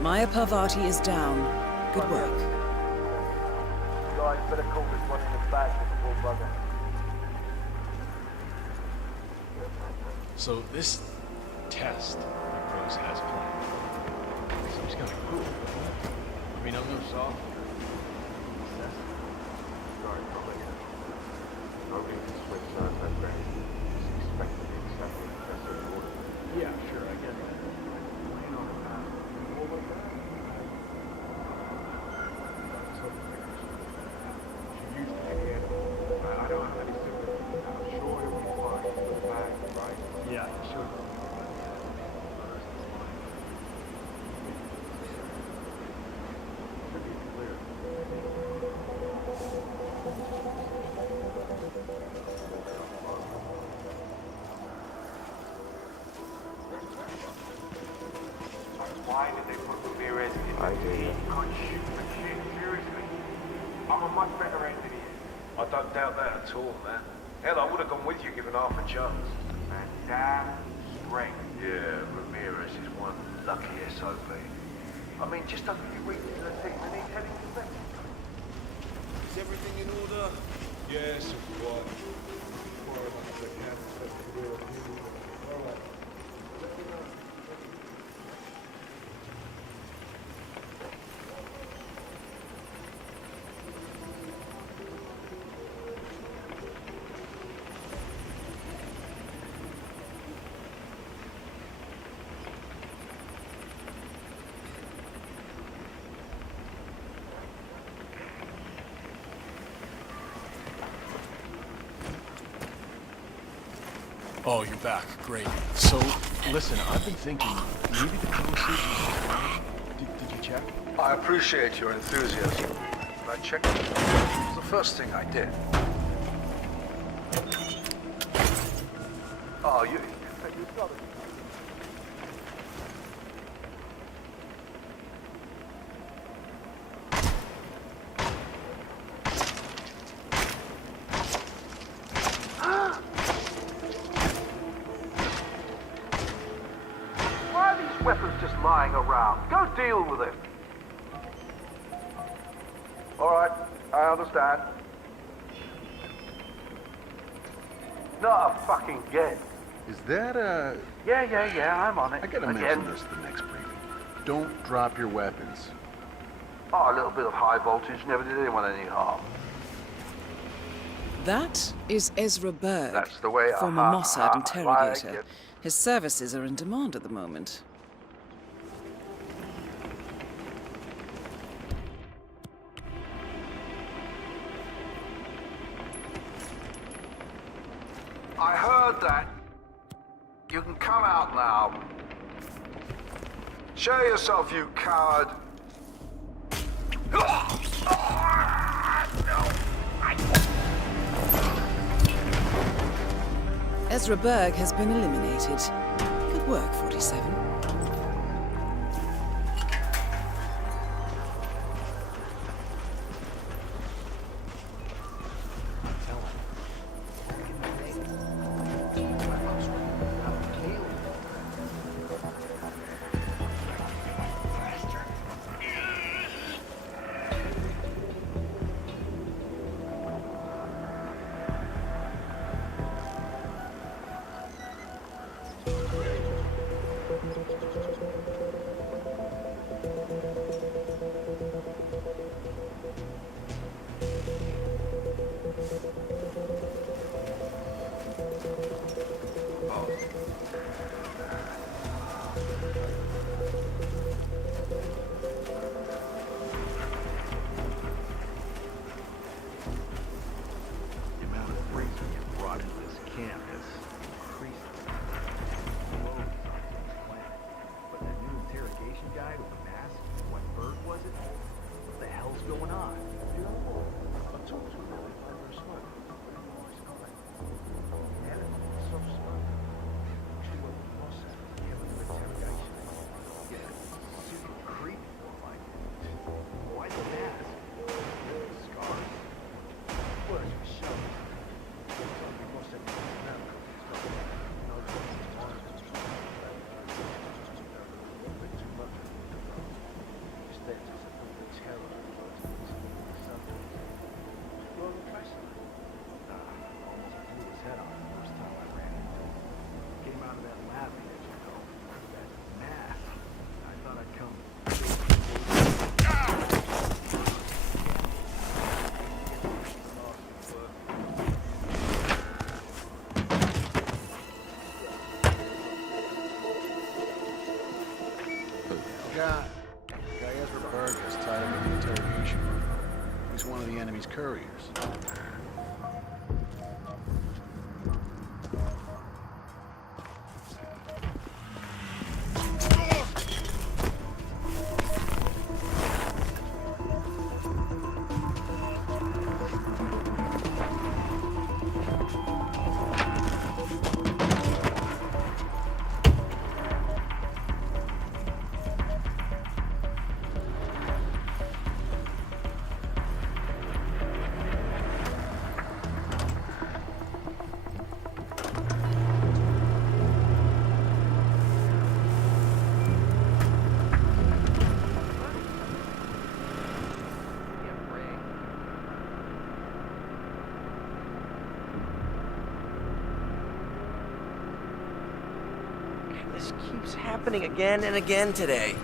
Maya Parvati is down. Good work. Guys, better call this one in the back with the bull bugger. So this test that Rose has planned seems kind of cool. I mean, I'm no sophomore. Sorry, nobody can switch sides that very easy. Just expect to be accepted as a order. Yeah, sure, I get that. Playing on the path. What was that? She used to hit it. I don't have any sympathy. I'm sure it'll be fine with the bag, right? Yeah, sure. To be clear. Why did they put Ramirez in the team? You can't shoot for shit, seriously. I'm a much better engineer. I don't doubt that at all, man. Hell, I would have gone with you given half a chance. And damn strength. Yeah, Ramirez is one lucky SOB. I mean, just a few weeks in the team and he's heading to Mexico. Is everything in order? Yes, of course. Oh, you're back. Great. So, listen, I've been thinking, maybe the conversation... Did you check? I appreciate your enthusiasm. But I checked it. It was the first thing I did. Oh, you got it. Weapons just lying around. Go deal with it. All right, I understand. Not a fucking guess. Is that a... Yeah, I'm on it. I gotta mention this at the next briefing. Don't drop your weapons. Oh, a little bit of high voltage never did anyone any harm. That is Ezra Berg, That's the way. former Mossad interrogator. Like it. His services are in demand at the moment. I heard that. You can come out now. Show yourself, you coward. Ezra Berg has been eliminated. Good work, 47. Guy Ezra Berg is tied up in the interrogation room. He's one of the enemy's couriers. This keeps happening again and again today.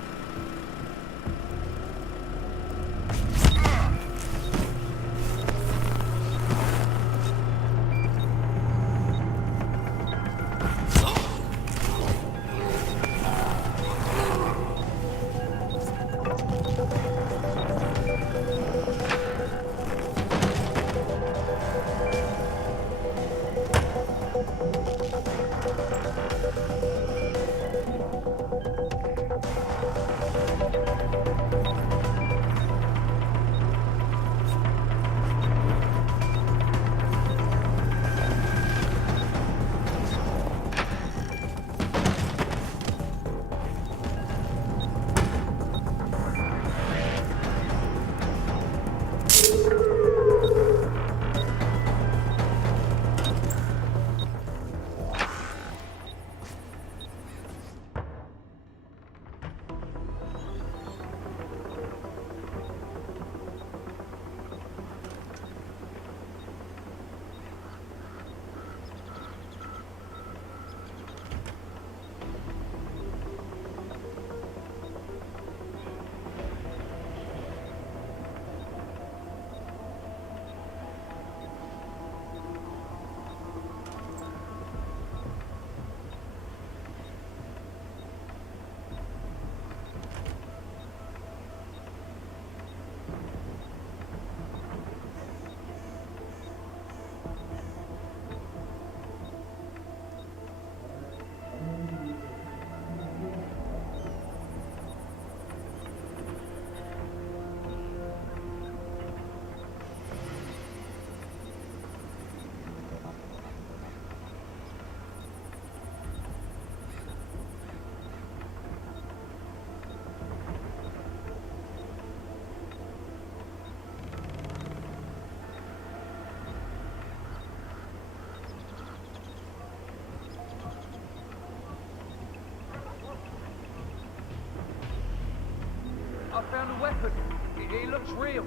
I found a weapon. It looks real.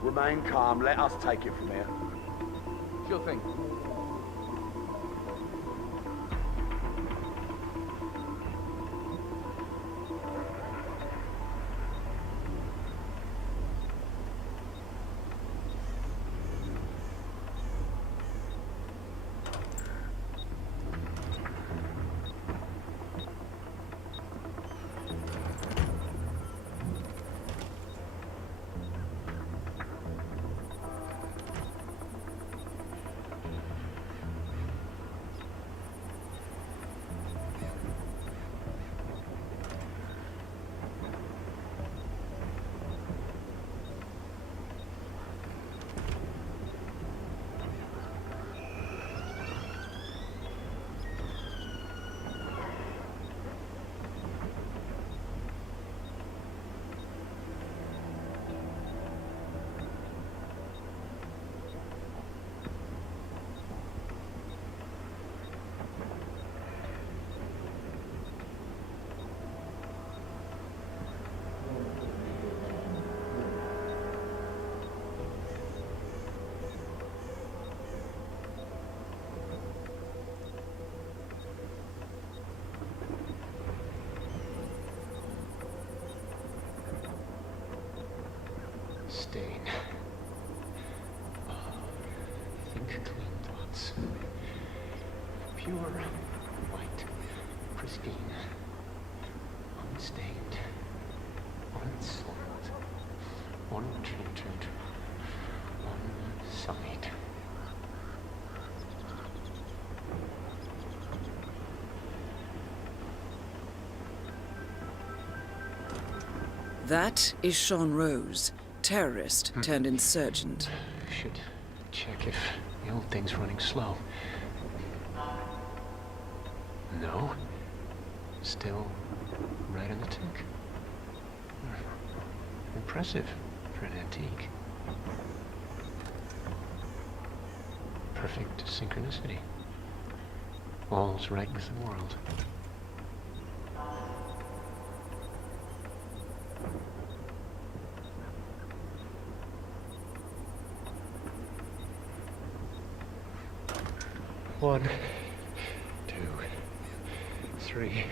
Remain calm. Let us take it from here. Sure thing. Stain. Think clean thoughts. Pure, white, pristine, unstained, unsoiled, untainted, unsullied. That is Sean Rose, terrorist turned insurgent. Should check if the old thing's running slow. No? Still right in the tick. Impressive for an antique. Perfect synchronicity. All's right with the world. One, 2, 3.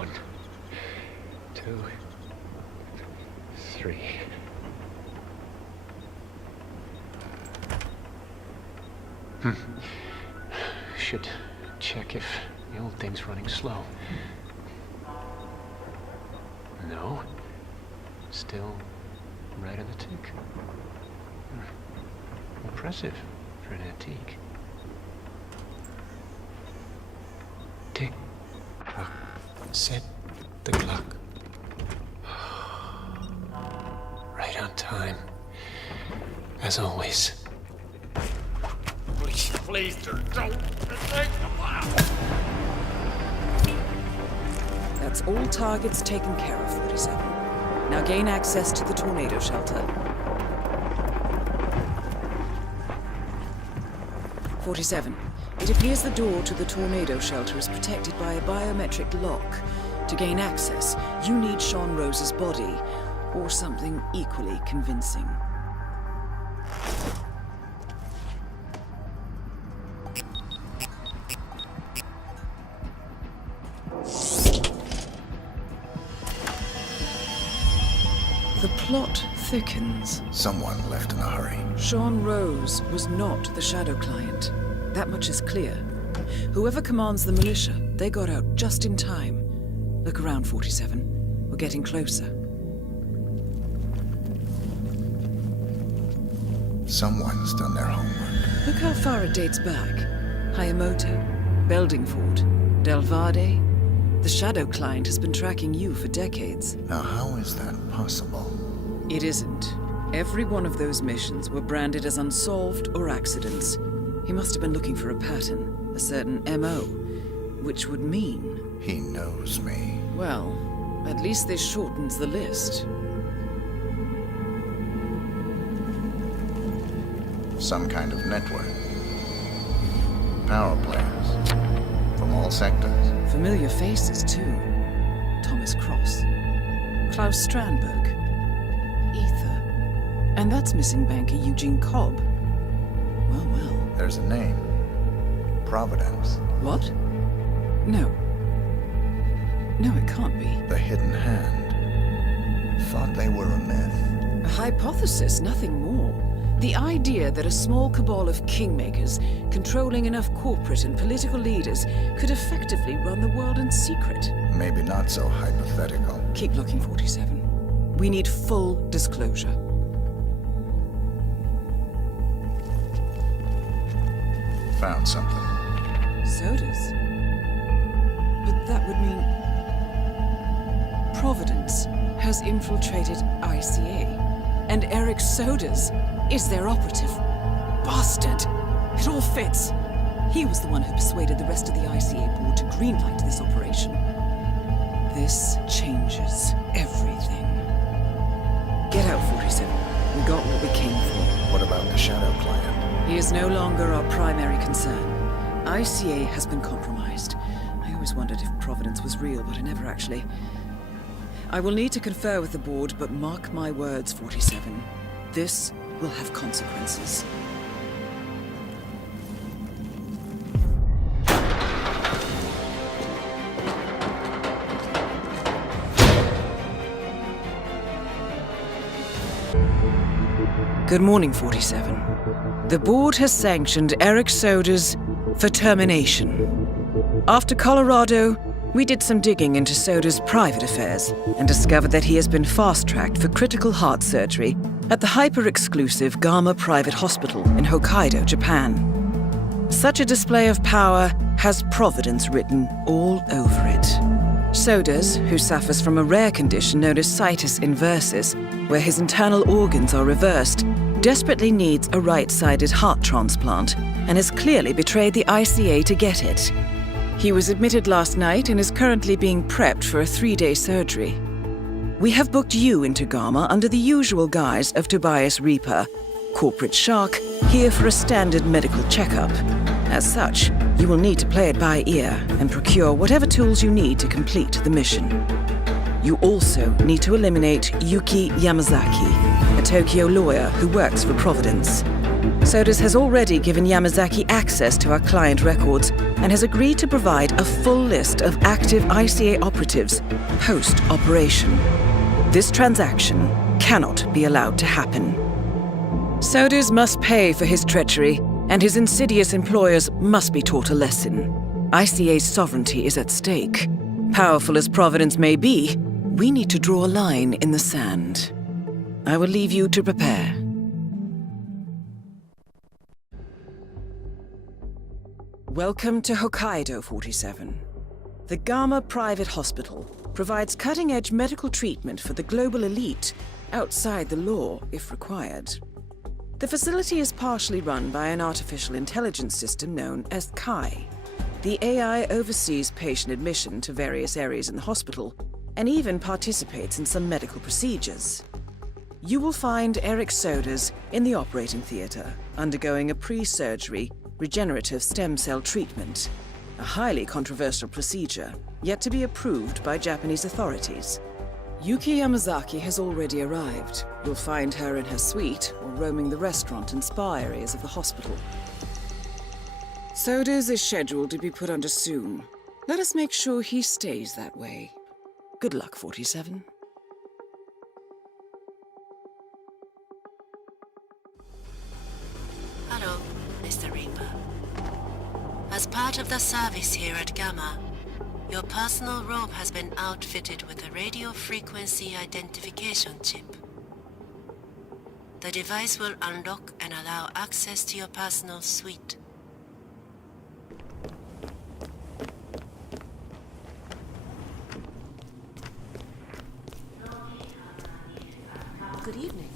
1, 2, 3. Should check if the old thing's running slow. No. Still right on the tick. Impressive for an antique. Tick. Clock. Set the clock. Right on time. As always. Please don't. That's all targets taken care of, 47. Now gain access to the tornado shelter. 47. It appears the door to the tornado shelter is protected by a biometric lock. To gain access, you need Sean Rose's body, or something equally convincing. The plot thickens. Someone left in a hurry. Sean Rose was not the Shadow Client. That much is clear. Whoever commands the militia, they got out just in time. Look around, 47. We're getting closer. Someone's done their homework. Look how far it dates back. Hayamoto, Beldingford, Delvade. The Shadow Client has been tracking you for decades. Now, how is that possible? It isn't. Every one of those missions were branded as unsolved or accidents. He must have been looking for a pattern, a certain MO, which would mean... He knows me. Well, at least this shortens the list. Some kind of network. Power players. From all sectors. Familiar faces, too. Thomas Cross. Klaus Strandberg. Ether. And that's missing banker Eugene Cobb. Well, well. There's a name. Providence. What? No. No, it can't be. The Hidden Hand. Thought they were a myth. A hypothesis, nothing more. The idea that a small cabal of kingmakers, controlling enough corporate and political leaders, could effectively run the world in secret. Maybe not so hypothetical. Keep looking, 47. We need full disclosure. Found something. Sodas? But that would mean... Providence has infiltrated ICA. And Eric Sodas is their operative. Bastard! It all fits. He was the one who persuaded the rest of the ICA board to greenlight this operation. This changes everything. Get out, 47. We got what we came for. What about the Shadow Client? He is no longer our primary concern. ICA has been compromised. I always wondered if Providence was real, but I never actually... I will need to confer with the board, but mark my words, 47. This will have consequences. Good morning, 47. The board has sanctioned Eric Sodas for termination. After Colorado, we did some digging into Soda's private affairs and discovered that he has been fast-tracked for critical heart surgery at the hyper-exclusive Gama Private Hospital in Hokkaido, Japan. Such a display of power has Providence written all over it. Sodas, who suffers from a rare condition known as Situs Inversus, where his internal organs are reversed, desperately needs a right-sided heart transplant and has clearly betrayed the ICA to get it. He was admitted last night and is currently being prepped for a 3-day surgery. We have booked you into Gama under the usual guise of Tobias Reaper, corporate shark, here for a standard medical checkup. As such, you will need to play it by ear and procure whatever tools you need to complete the mission. You also need to eliminate Yuki Yamazaki, a Tokyo lawyer who works for Providence. Sodas has already given Yamazaki access to our client records and has agreed to provide a full list of active ICA operatives post-operation. This transaction cannot be allowed to happen. Sodas must pay for his treachery, and his insidious employers must be taught a lesson. ICA's sovereignty is at stake. Powerful as Providence may be, we need to draw a line in the sand. I will leave you to prepare. Welcome to Hokkaido 47. The Gamma Private Hospital provides cutting-edge medical treatment for the global elite outside the law if required. The facility is partially run by an artificial intelligence system known as Kai. The AI oversees patient admission to various areas in the hospital and even participates in some medical procedures. You will find Eric Sodas in the operating theater, undergoing a pre-surgery regenerative stem cell treatment, a highly controversial procedure, yet to be approved by Japanese authorities. Yuki Yamazaki has already arrived. You'll find her in her suite or roaming the restaurant and spa areas of the hospital. Sodas is scheduled to be put under soon. Let us make sure he stays that way. Good luck, 47. Hello, Mr. Reaper. As part of the service here at Gamma, your personal robe has been outfitted with a radio frequency identification chip. The device will unlock and allow access to your personal suite. Good evening.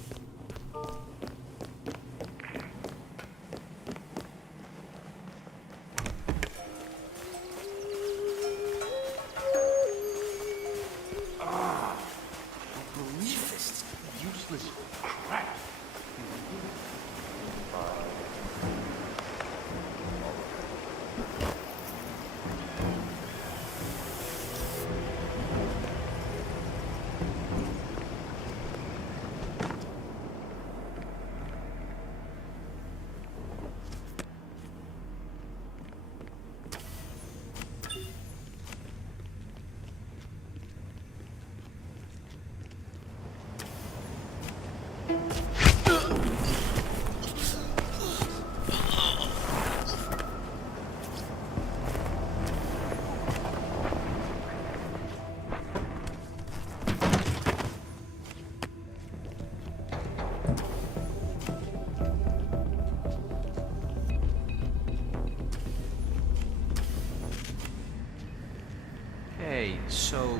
Hey, so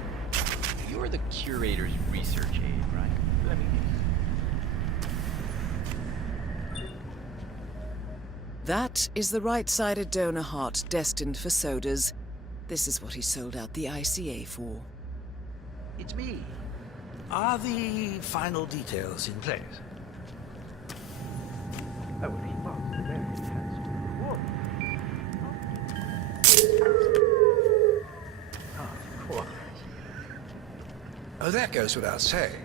you're the curator's research aide, right? Let me guess. That is the right-sided donor heart destined for Sodas. This is what he sold out the ICA for. It's me. Are the final details in place? Oh, well, he was very handsome. Whoa. Oh, poor. Oh, that goes without saying.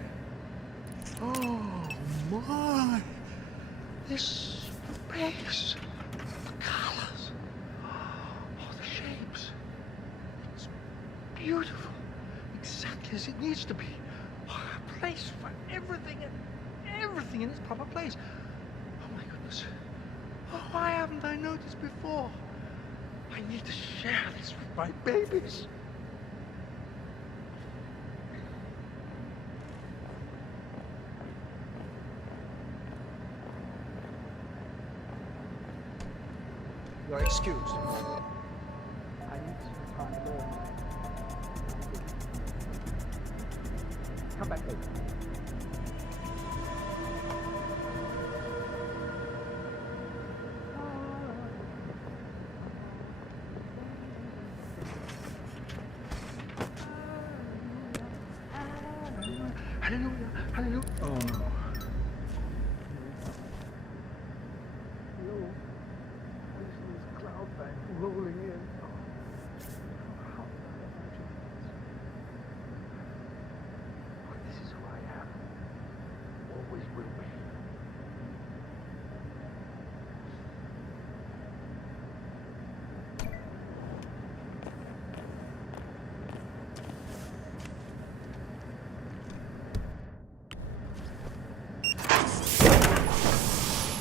Oh my! This space, the colors, oh, the shapes. It's beautiful, exactly as it needs to be. Oh, a place for everything and everything in its proper place. Oh my goodness! Oh, why haven't I noticed before? I need to share this with my babies. You're excused. I need some time alone. Come back later. Hallelujah, hallelujah. Oh no. Rolling in. This is who I am. Always will be.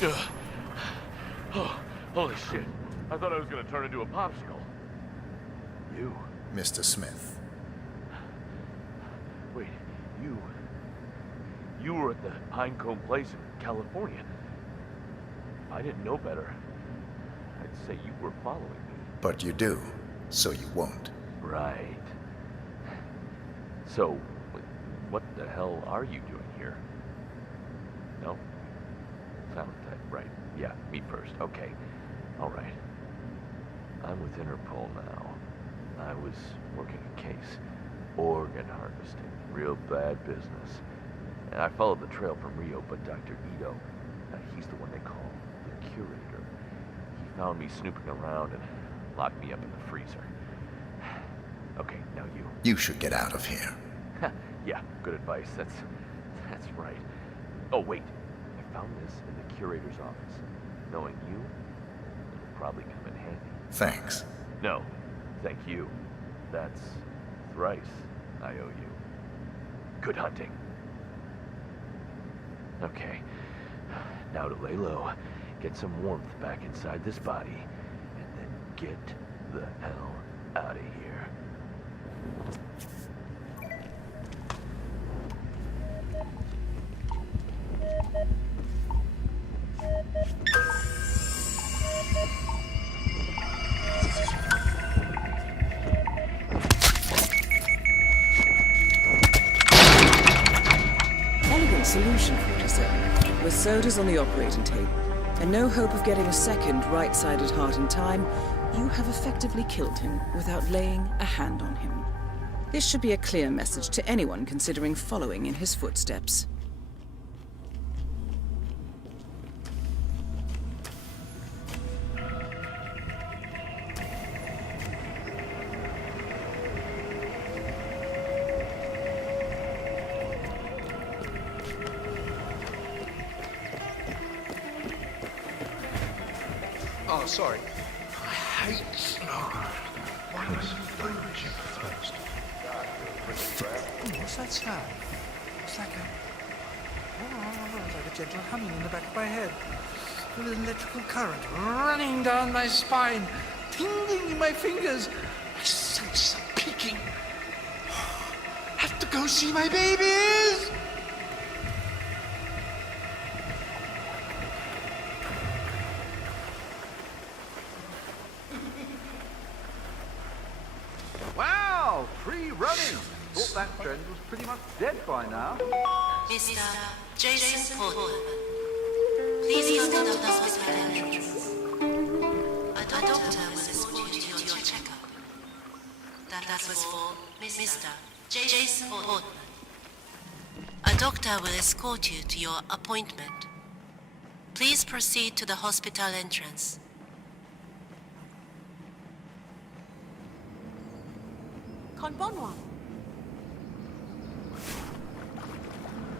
Oh, holy shit. I thought I was gonna turn into a popsicle. You? Mr. Smith. Wait, you were at the Pinecone Place in California. I didn't know better. I'd say you were following me. But you do, so you won't. Right. So, what the hell are you doing here? No? Sound type, right. Yeah, me first. Okay. All right. I'm with Interpol now. I was working a case. Organ harvesting. Real bad business. And I followed the trail from Rio, but Dr. Ito, he's the one they call the curator. He found me snooping around and locked me up in the freezer. Okay, now you. You should get out of here. Yeah, good advice. That's right. Oh, wait. I found this in the curator's office. Knowing you, it'll probably come in handy. Thanks. No, thank you. That's thrice I owe you. Good hunting. Okay, now to lay low, get some warmth back inside this body, and then get the hell out of here. Elegant solution, 47. With sodas on the operating table, and no hope of getting a second right-sided heart in time, you have effectively killed him without laying a hand on him. This should be a clear message to anyone considering following in his footsteps. Oh, sorry. I hate snow. Why don't you blow the chip first? What's that sound? It's like a gentle humming in the back of my head. With an electrical current running down my spine, tingling in my fingers. My senses are peaking. Have to go see my babies! Wow, free running. Thought that trend was pretty much dead by now. Mr. Jason Portman, please come to the hospital entrance. A doctor will escort you to your checkup. That was for Mr. Jason Portman. A doctor will escort you to your appointment. Please proceed to the hospital entrance. Con bon one.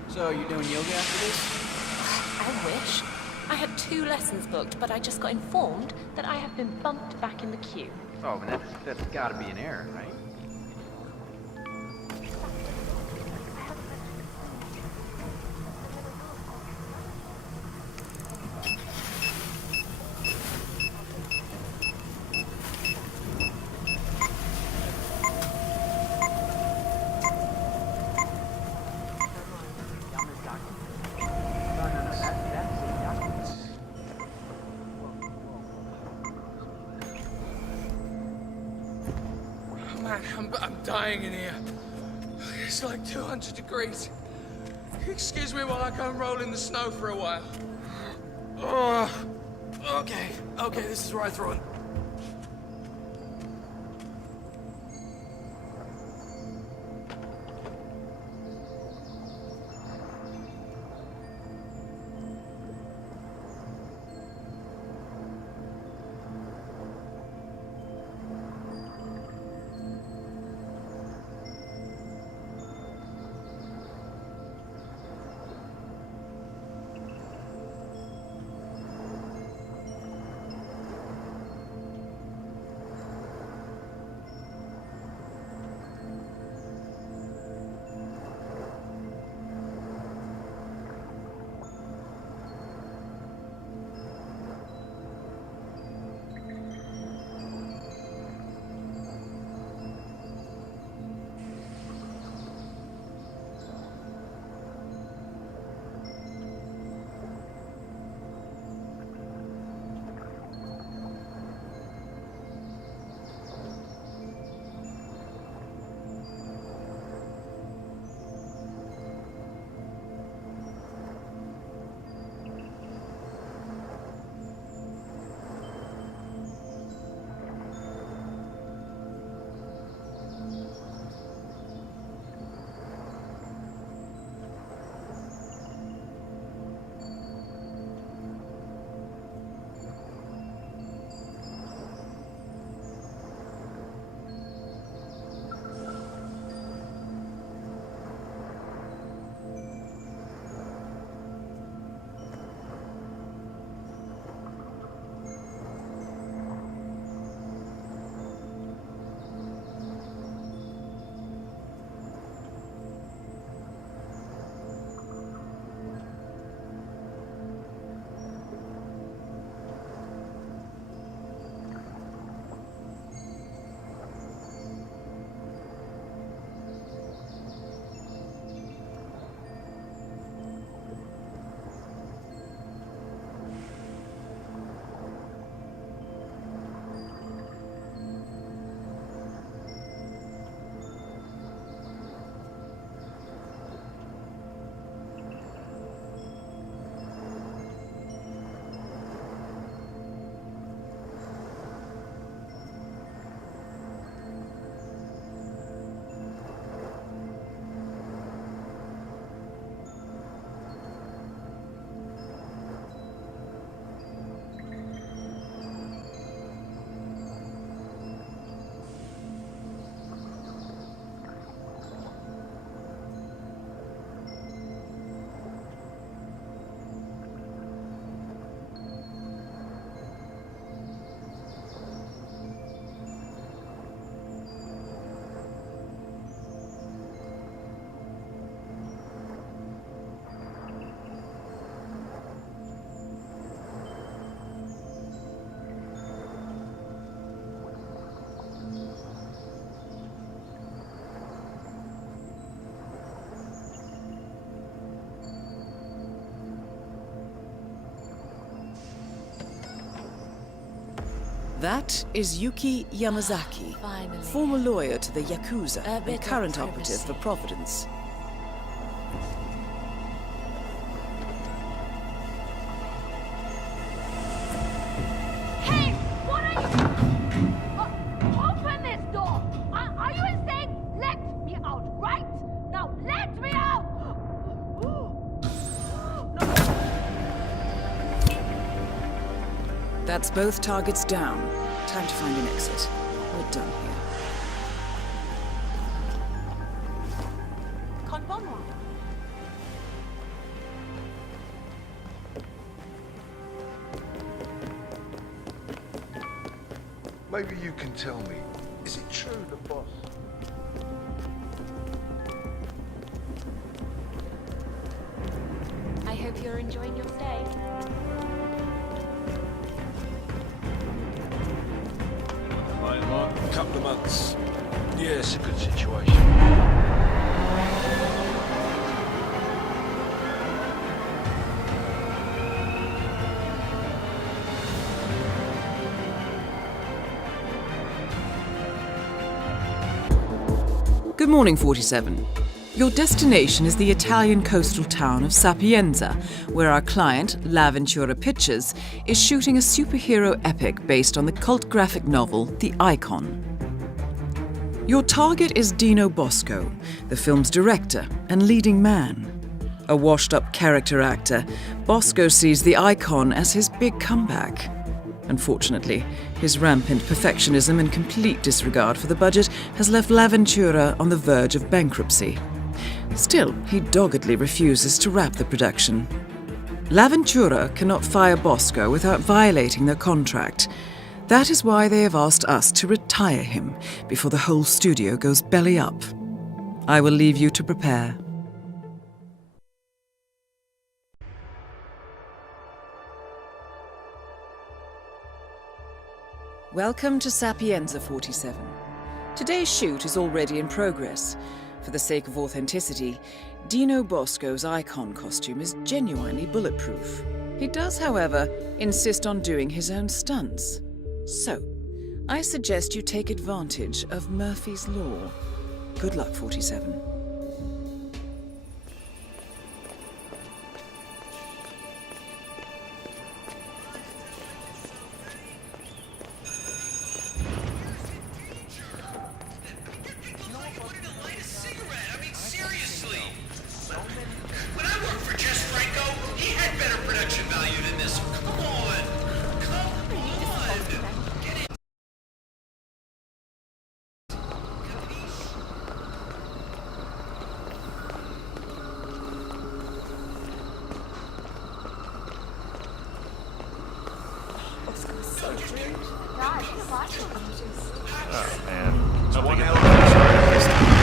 So, you doing yoga after this? I wish. I had 2 lessons booked, but I just got informed that I have been bumped back in the queue. Oh, man, that's gotta be an error, right? I'm dying in here. It's like 200 degrees. Excuse me while I go and roll in the snow for a while. Oh, okay, this is where I throw it. That is Yuki Yamazaki, former lawyer to the Yakuza and current operative for Providence. Hey! What are you... open this door! Are you insane? Let me out, right? Now let me out! That's both targets down. Time to find an exit. We're done here. Maybe you can tell me, is it true the boss? I hope you're enjoying your stay. A couple of months. Yeah, it's a good situation. Good morning, 47. Your destination is the Italian coastal town of Sapienza, where our client, L'Avventura Pictures, is shooting a superhero epic based on the cult graphic novel The Icon. Your target is Dino Bosco, the film's director and leading man. A washed-up character actor, Bosco sees The Icon as his big comeback. Unfortunately, his rampant perfectionism and complete disregard for the budget has left L'Avventura on the verge of bankruptcy. Still, he doggedly refuses to wrap the production. L'Avventura cannot fire Bosco without violating their contract. That is why they have asked us to retire him before the whole studio goes belly up. I will leave you to prepare. Welcome to Sapienza 47. Today's shoot is already in progress. For the sake of authenticity, Dino Bosco's Icon costume is genuinely bulletproof. He does, however, insist on doing his own stunts. So, I suggest you take advantage of Murphy's Law. Good luck, 47. Oh man. So one hell of a start this time.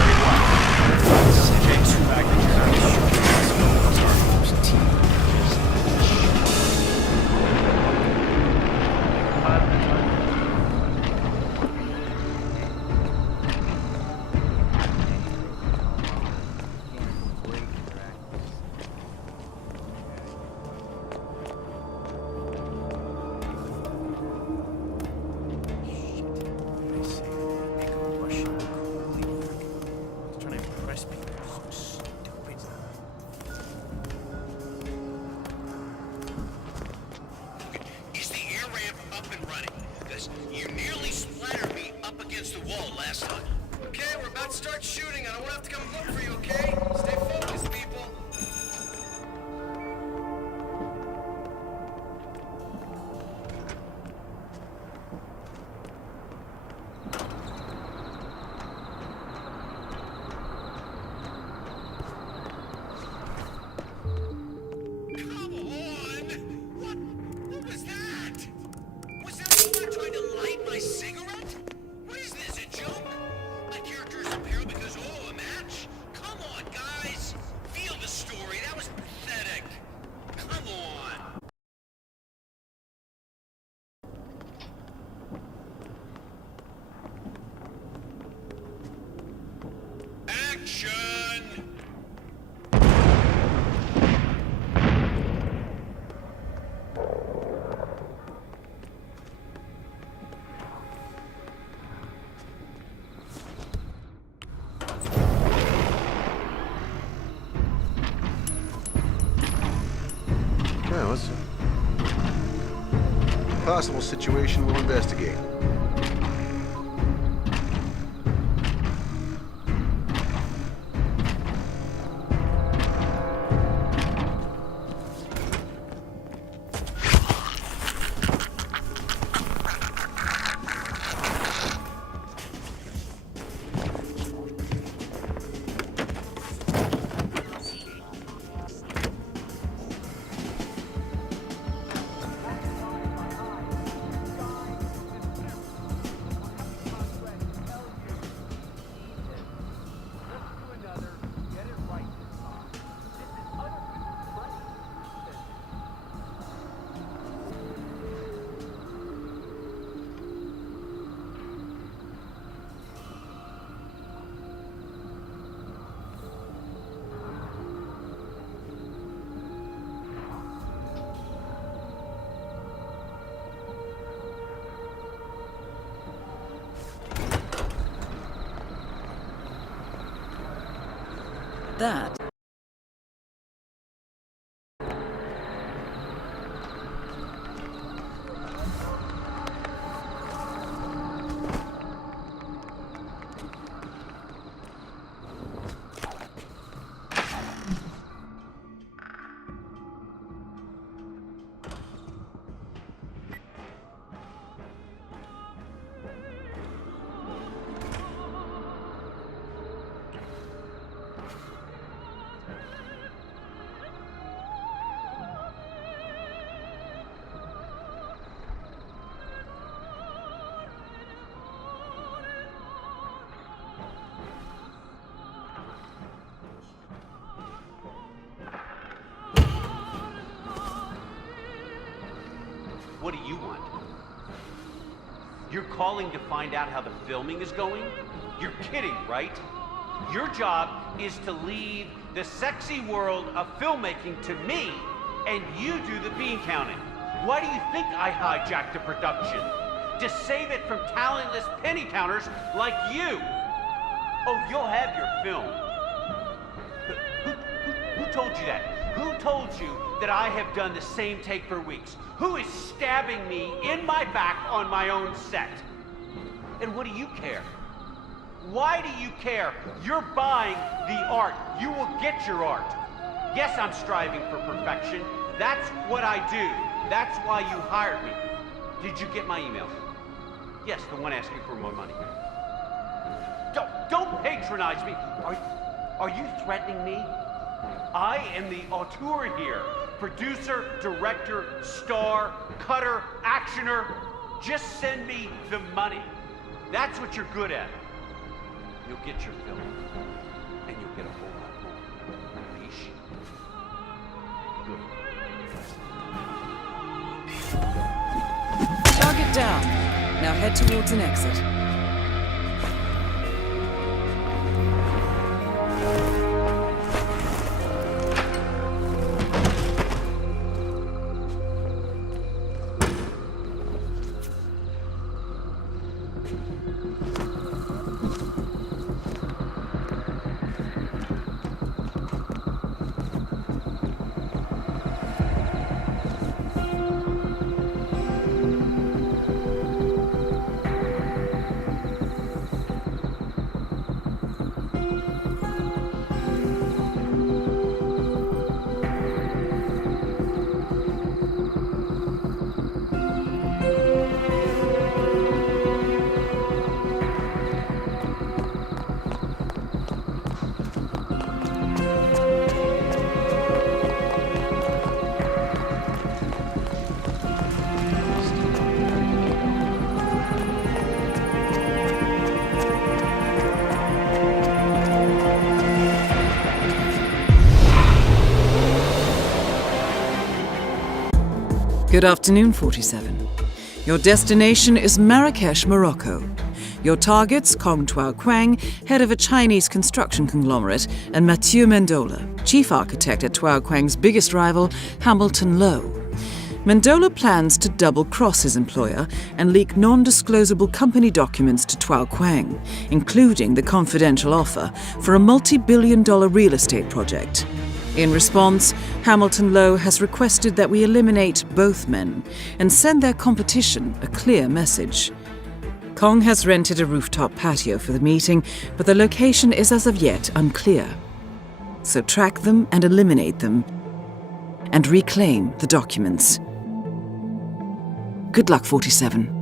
Cigarette? What is this, a joke? My character is a because, a match? Come on, guys! officer. Possible situation we'll investigate. That What do you want? You're calling to find out how the filming is going? You're kidding, right? Your job is to leave the sexy world of filmmaking to me, and you do the bean counting. Why do you think I hijacked the production? To save it from talentless penny counters like you. Oh, you'll have your film. Who told you that? Who told you that I have done the same take for weeks? Who is stabbing me in my back on my own set? And what do you care? Why do you care? You're buying the art. You will get your art. Yes, I'm striving for perfection. That's what I do. That's why you hired me. Did you get my email? Yes, the one asking for more money. Don't patronize me. Are you threatening me? I am the auteur here. Producer, director, star, cutter, actioner. Just send me the money. That's what you're good at. You'll get your film, and you'll get a whole lot more. Leash? Good. target down. Now head towards an exit. Good afternoon, 47. Your destination is Marrakesh, Morocco. Your targets, Kong Tuao Quang, head of a Chinese construction conglomerate, and Mathieu Mendola, chief architect at Tuao Quang's biggest rival, Hamilton Lowe. Mendola plans to double-cross his employer and leak non-disclosable company documents to Tuao Quang, including the confidential offer for a multi-billion-dollar real estate project. In response, Hamilton Lowe has requested that we eliminate both men and send their competition a clear message. Kong has rented a rooftop patio for the meeting, but the location is as of yet unclear. So track them and eliminate them, and reclaim the documents. Good luck, 47.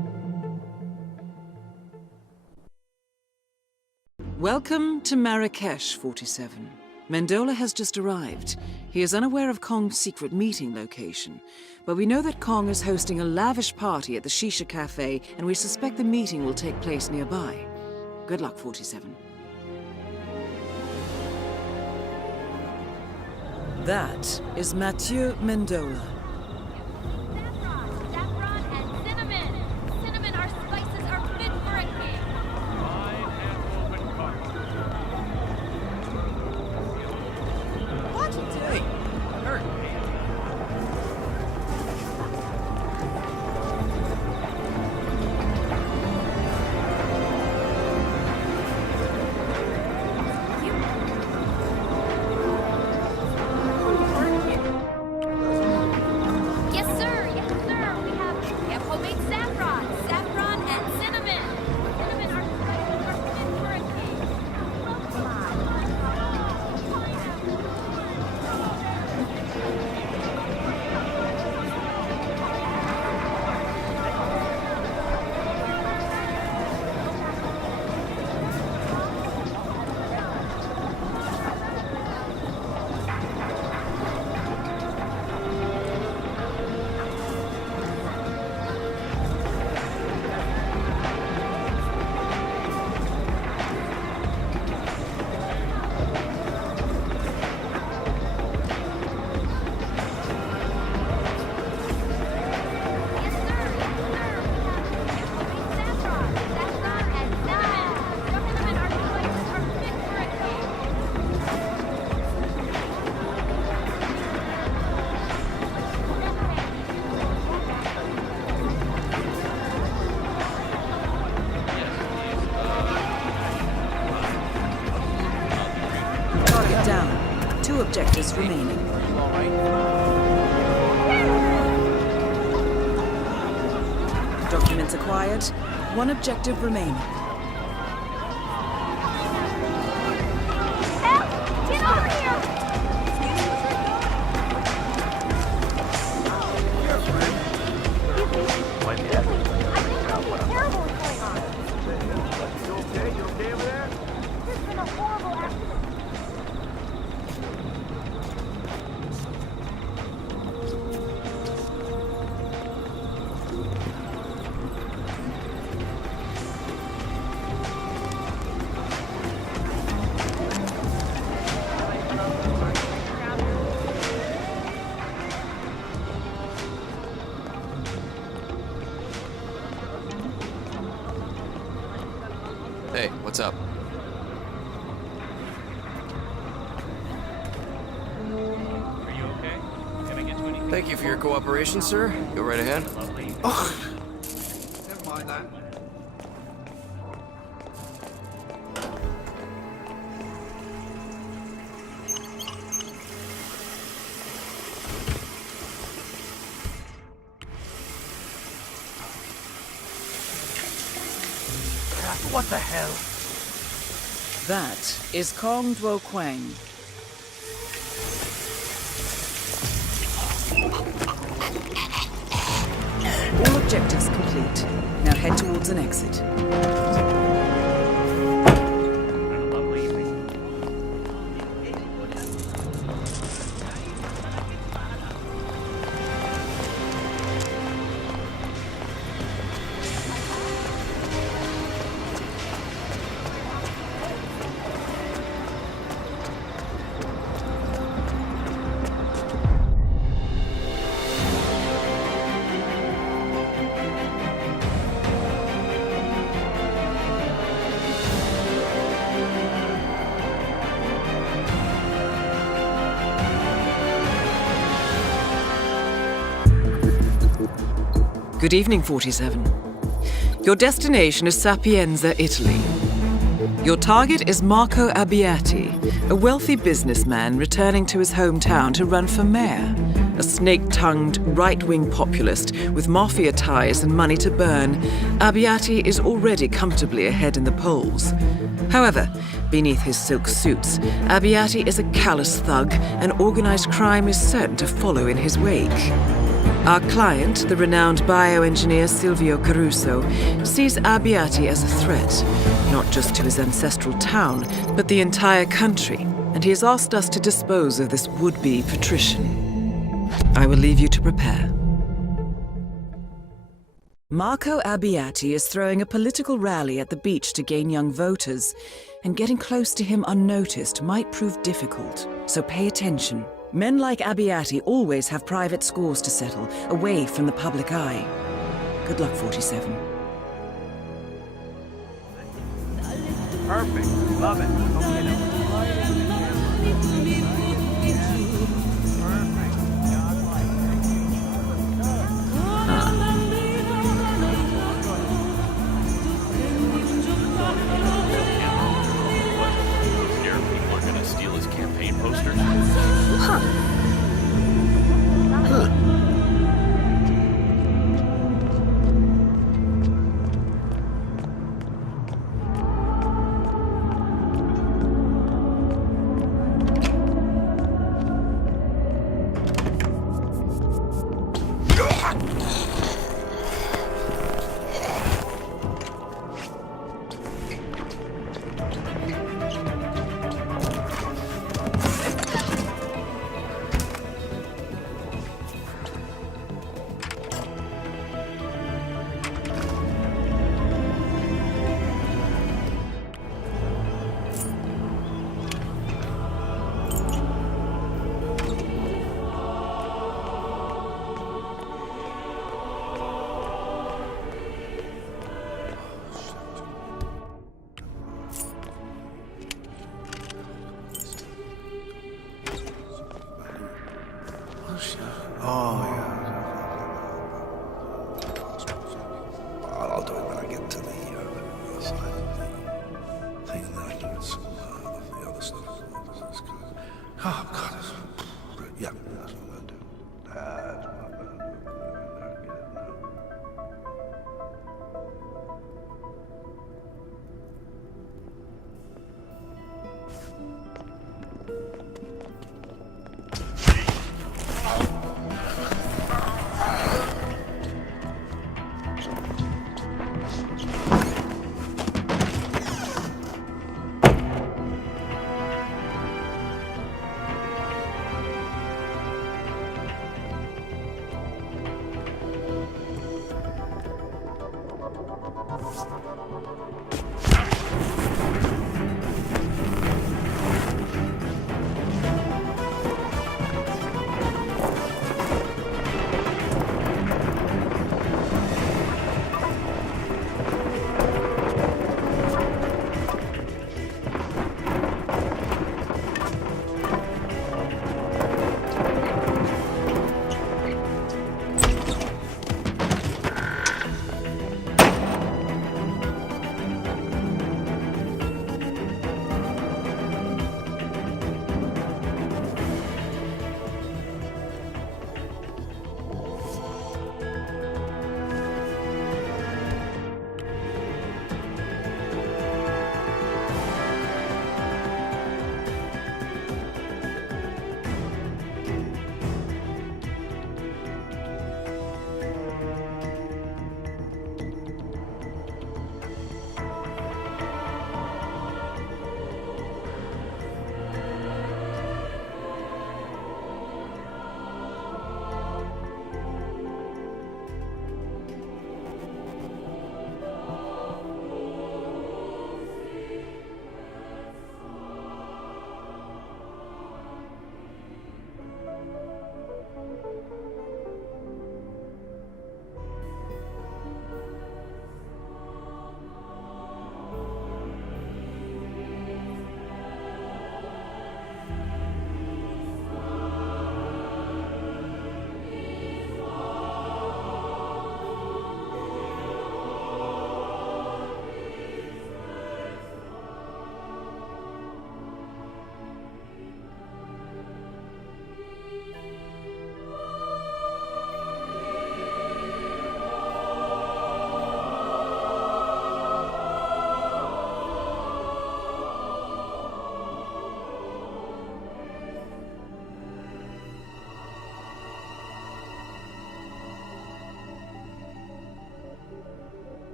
Welcome to Marrakesh, 47. Mendola has just arrived. He is unaware of Kong's secret meeting location, but we know that Kong is hosting a lavish party at the Shisha Cafe, and we suspect the meeting will take place nearby. Good luck, 47. That is Mathieu Mendola. Saffron and cinnamon. Cinnamon, our spices are fit for a king. What are you doing? Hurt. Yes, sir. Yes, sir. We have homemade saffron. Saffron and cinnamon. Cinnamon, our spices are fit for a king. Target down. 2 objectives remaining. Documents acquired. 1 objective remaining. Get over here! Terrible what's going on. You okay? You okay over there? There's been a horrible accident. Hey, what's up? Are you okay? Can I get you anything? Thank you for your cooperation, sir. Go right ahead. Oh, never mind that. What the hell? That is Kong Duo Quang. All objectives complete. Now head towards an exit. Good evening, 47. Your destination is Sapienza, Italy. Your target is Marco Abbiati, a wealthy businessman returning to his hometown to run for mayor. A snake-tongued, right-wing populist with mafia ties and money to burn, Abbiati is already comfortably ahead in the polls. However, beneath his silk suits, Abbiati is a callous thug, and organized crime is certain to follow in his wake. Our client, the renowned bioengineer Silvio Caruso, sees Abbiati as a threat, not just to his ancestral town, but the entire country, and he has asked us to dispose of this would-be patrician. I will leave you to prepare. Marco Abbiati is throwing a political rally at the beach to gain young voters, and getting close to him unnoticed might prove difficult, so pay attention. Men like Abbiati always have private scores to settle, away from the public eye. Good luck, 47. Perfect. Love it. Okay, now. Scared people are gonna steal his campaign posters? Huh. Huh.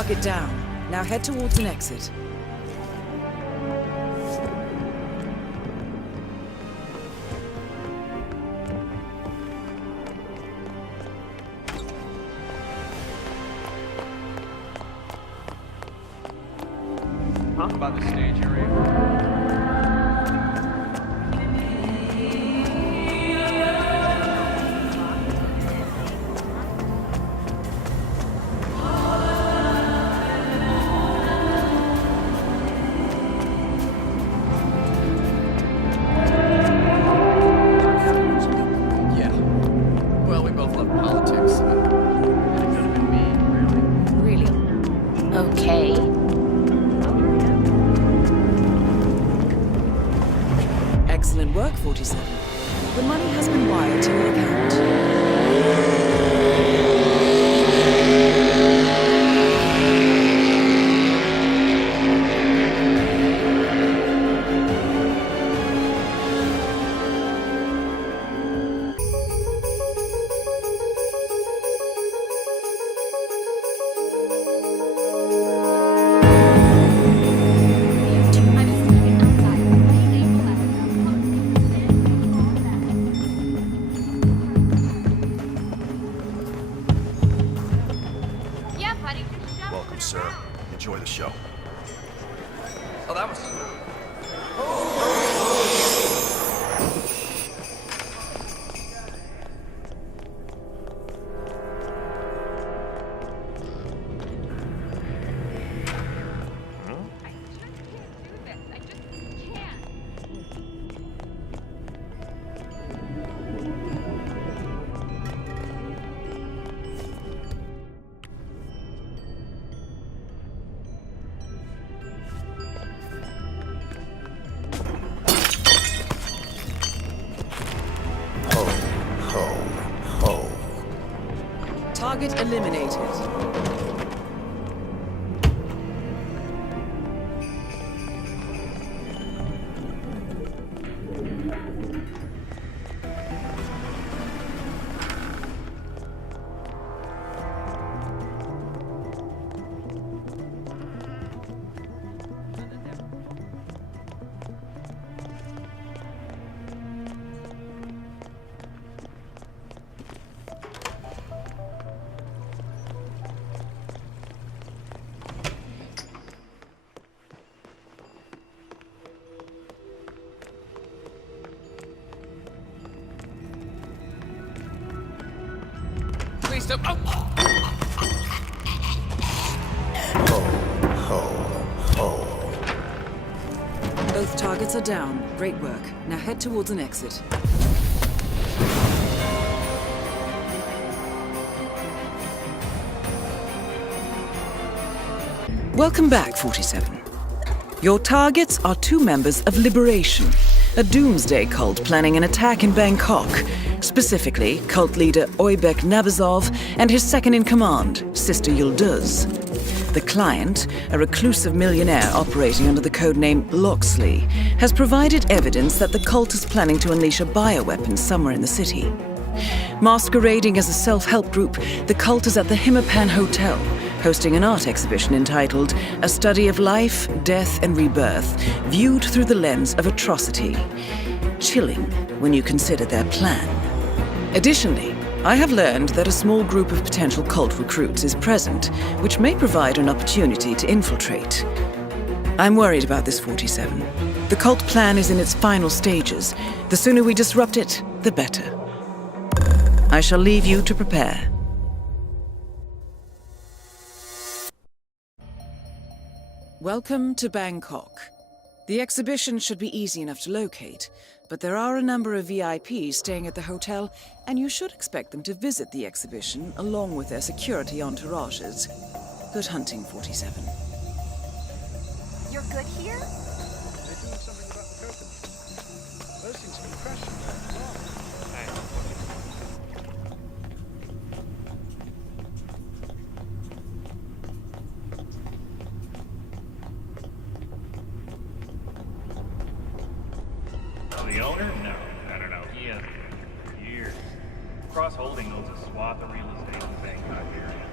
Target down. Now head towards an exit. Talk about the stage area. Yeah. Well, we both love politics. It could have been me, really. Really? Okay. Excellent work, 47. The money has been wired to your account. Yeah, buddy, just shove Welcome, sir. Enjoy the show. Oh, that was... Target eliminated. Please don't... Oh! Both targets are down. Great work. Now head towards an exit. Welcome back, 47. Your targets are 2 members of Liberation, a doomsday cult planning an attack in Bangkok. Specifically, cult leader Oybek Nabazov and his second-in-command, Sister Yıldız. The client, a reclusive millionaire operating under the codename Locksley, has provided evidence that the cult is planning to unleash a bioweapon somewhere in the city. Masquerading as a self-help group, the cult is at the Hitman Hotel, hosting an art exhibition entitled A Study of Life, Death and Rebirth, viewed through the lens of atrocity. Chilling when you consider their plan. Additionally, I have learned that a small group of potential cult recruits is present, which may provide an opportunity to infiltrate. I'm worried about this, 47. The cult plan is in its final stages. The sooner we disrupt it, the better. I shall leave you to prepare. Welcome to Bangkok. The exhibition should be easy enough to locate, but there are a number of VIPs staying at the hotel, and you should expect them to visit the exhibition along with their security entourages. Good hunting, 47. You're good here? They're doing something about the coconuts. Those things can crash you. The owner? No, I don't know. He has years. Cross Holding owns a swath of real estate in the Bangkok area.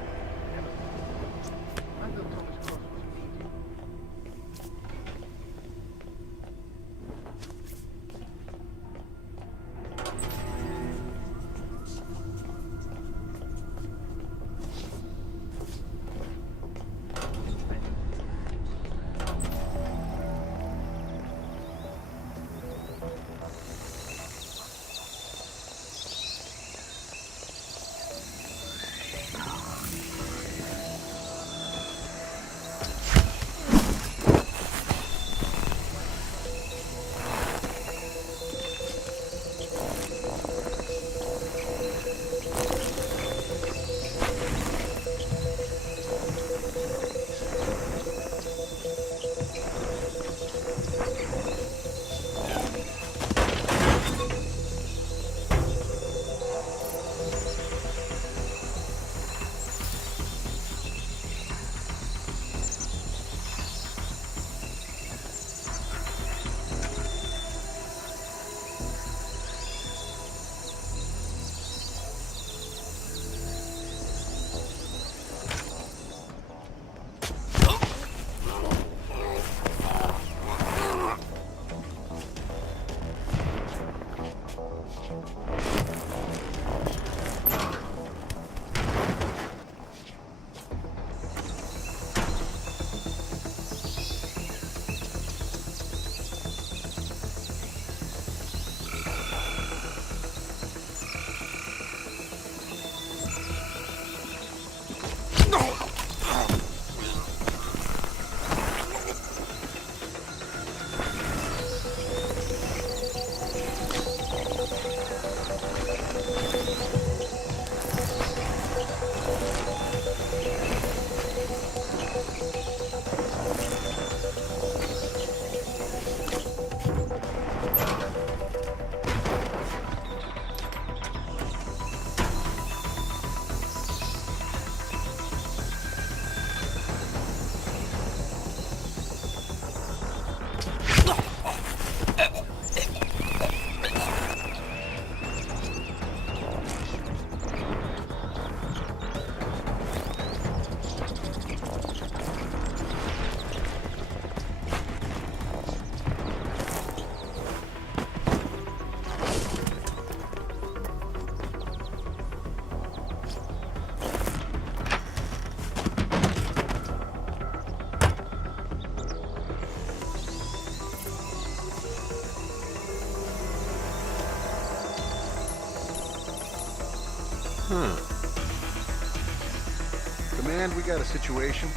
Command, we got a situation.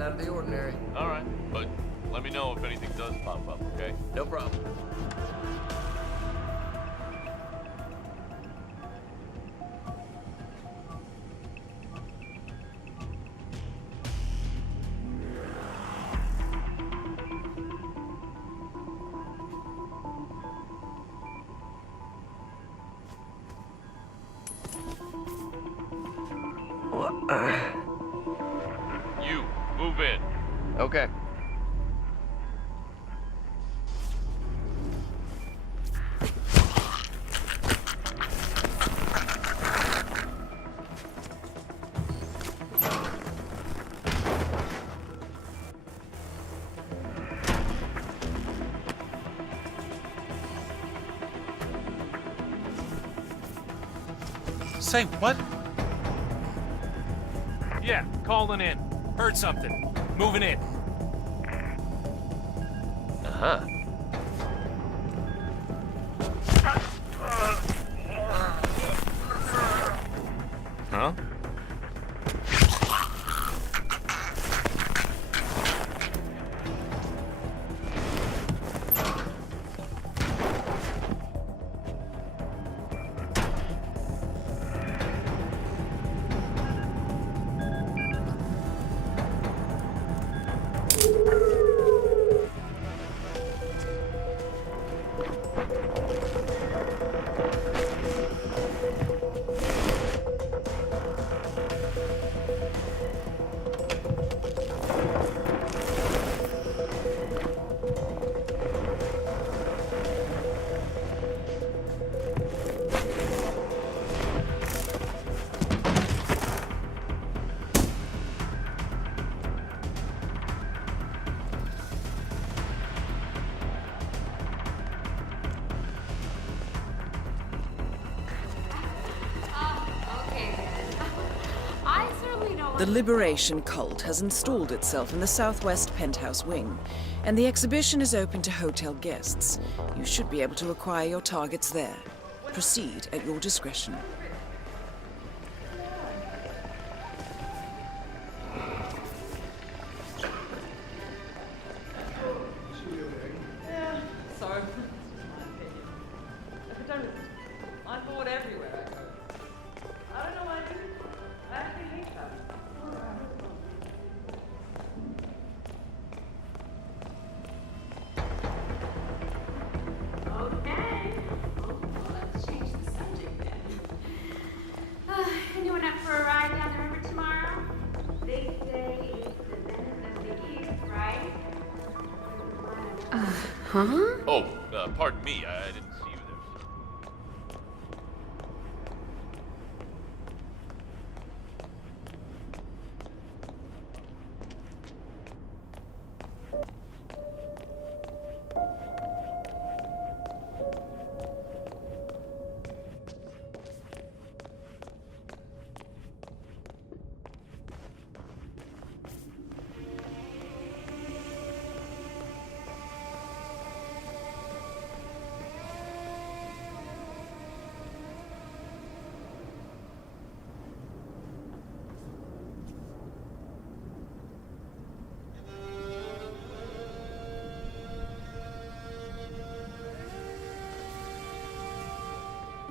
Out of the ordinary. All right, but let me know if anything does pop up, okay? No problem. You, move in. Okay. Say what? Yeah, calling in. Heard something. Moving in. Uh-huh. Huh? The Liberation Cult has installed itself in the southwest penthouse wing, and the exhibition is open to hotel guests. You should be able to acquire your targets there. Proceed at your discretion. Yeah, so. I'm bored everywhere I go. I don't know what I do. I actually hate that. Okay. Let's change the subject then. Anyone up for a ride down the river tomorrow? They say it's the Venice of the East, right? Huh? Oh, pardon me. I didn't see you there.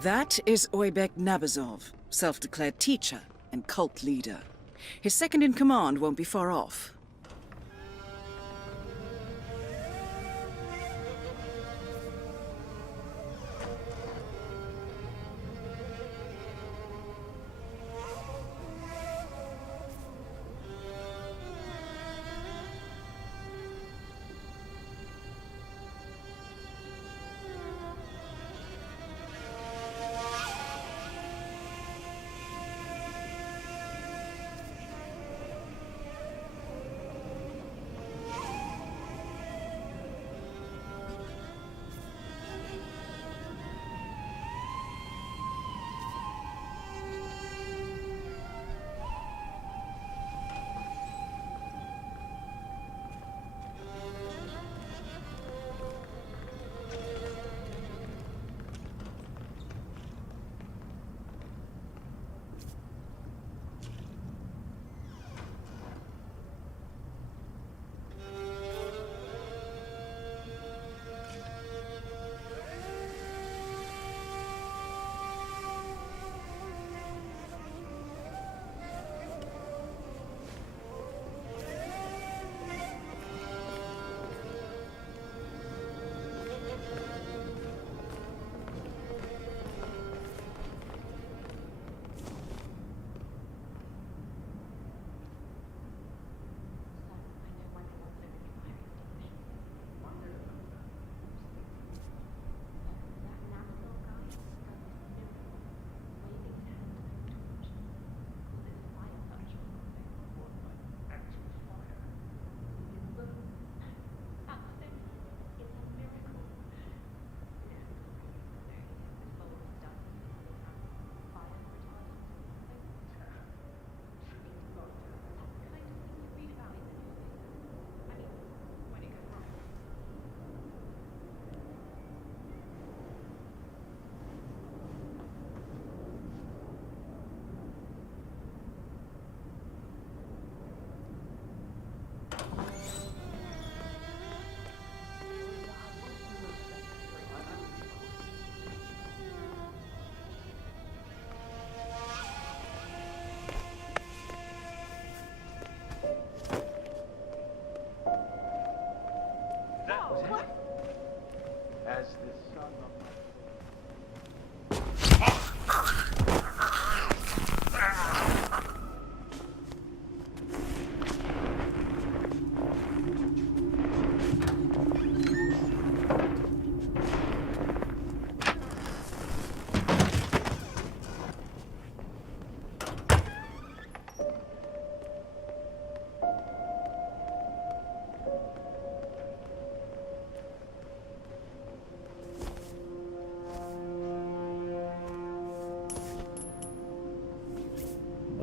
That is Oybek Nabazov, self-declared teacher and cult leader. His second-in-command won't be far off.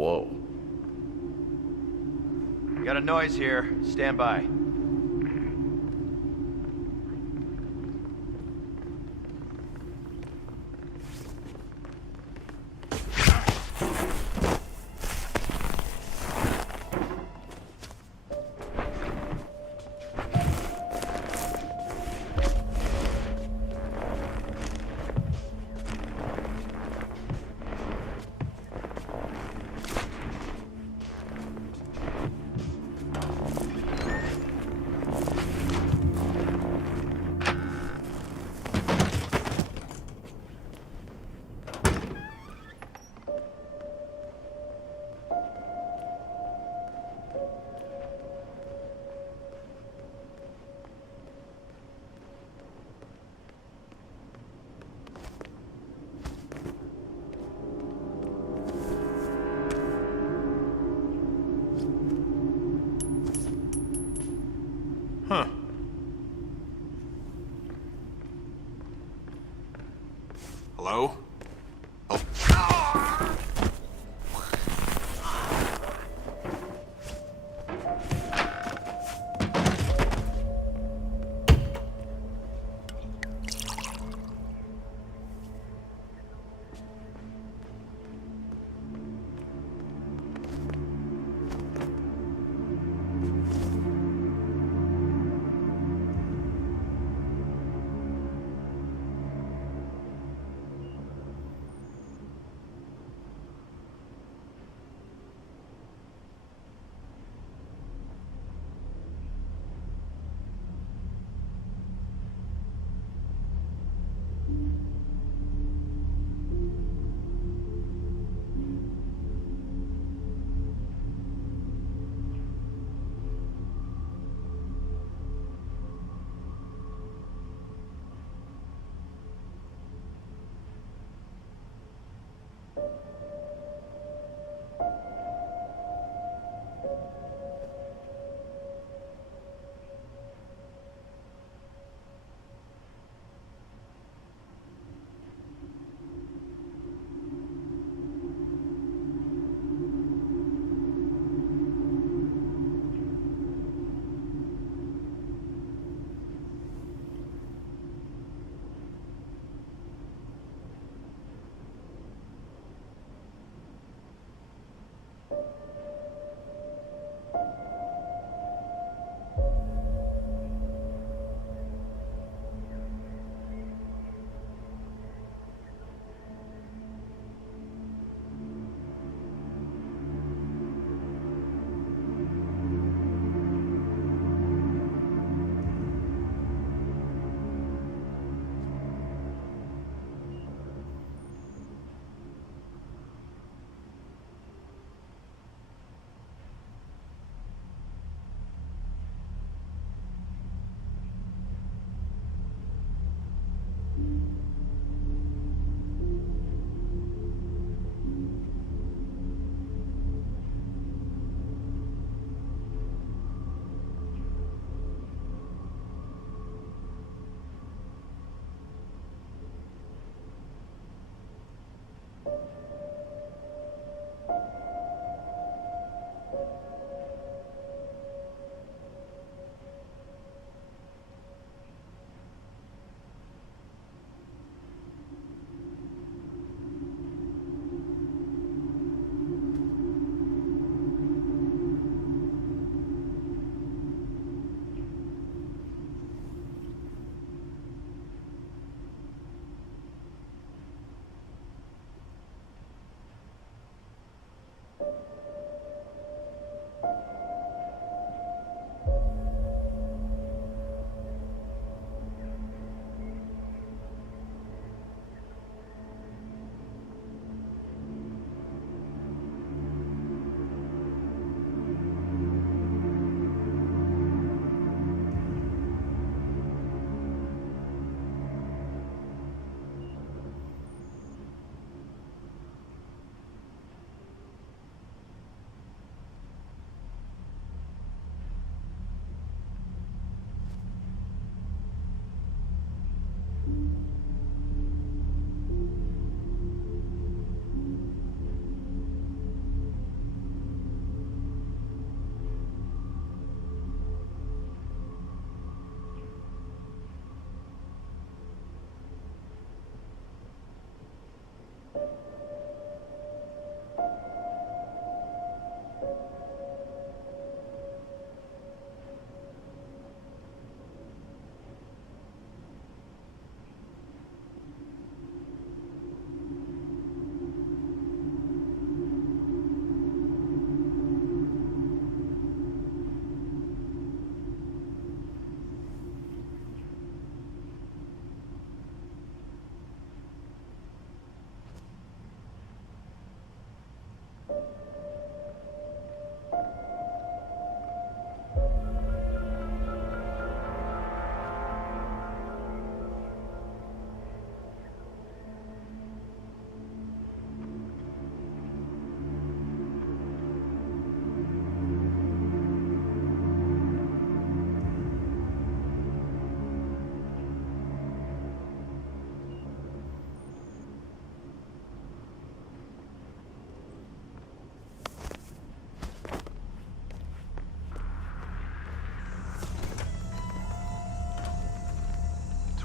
Whoa. Got a noise here. Stand by. Huh. Hello? Oh.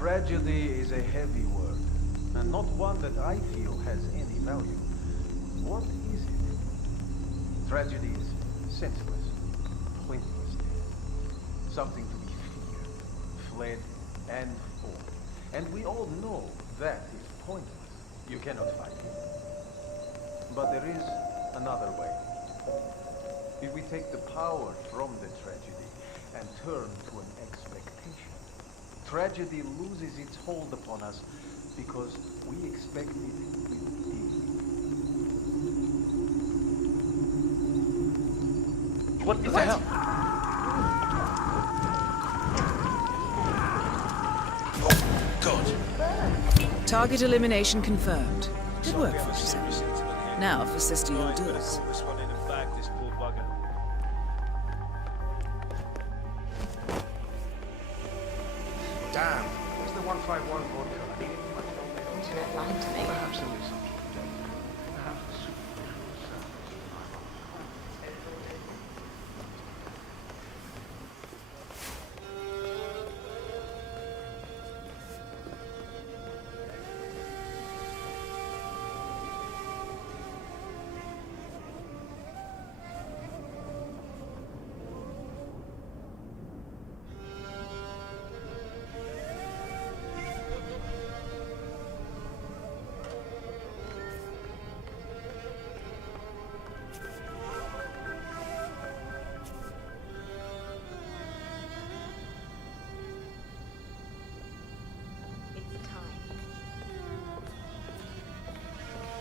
Tragedy is a heavy word, and not one that I feel has any value. What is it? Tragedy is senseless, pointless death. Something to be feared, fled, and fought. And we all know that is pointless. You cannot fight it. But there is another way. If we take the power from the tragedy and turn to an expectation, tragedy loses its hold upon us because we expect it with dignity. What the hell? Oh, God. Target elimination confirmed. Good work, 47. Now for Sister Hoarders. Damn, where's the 151 vodka? I need it in my phone. Internet lying to me. Perhaps there is something to do. Perhaps.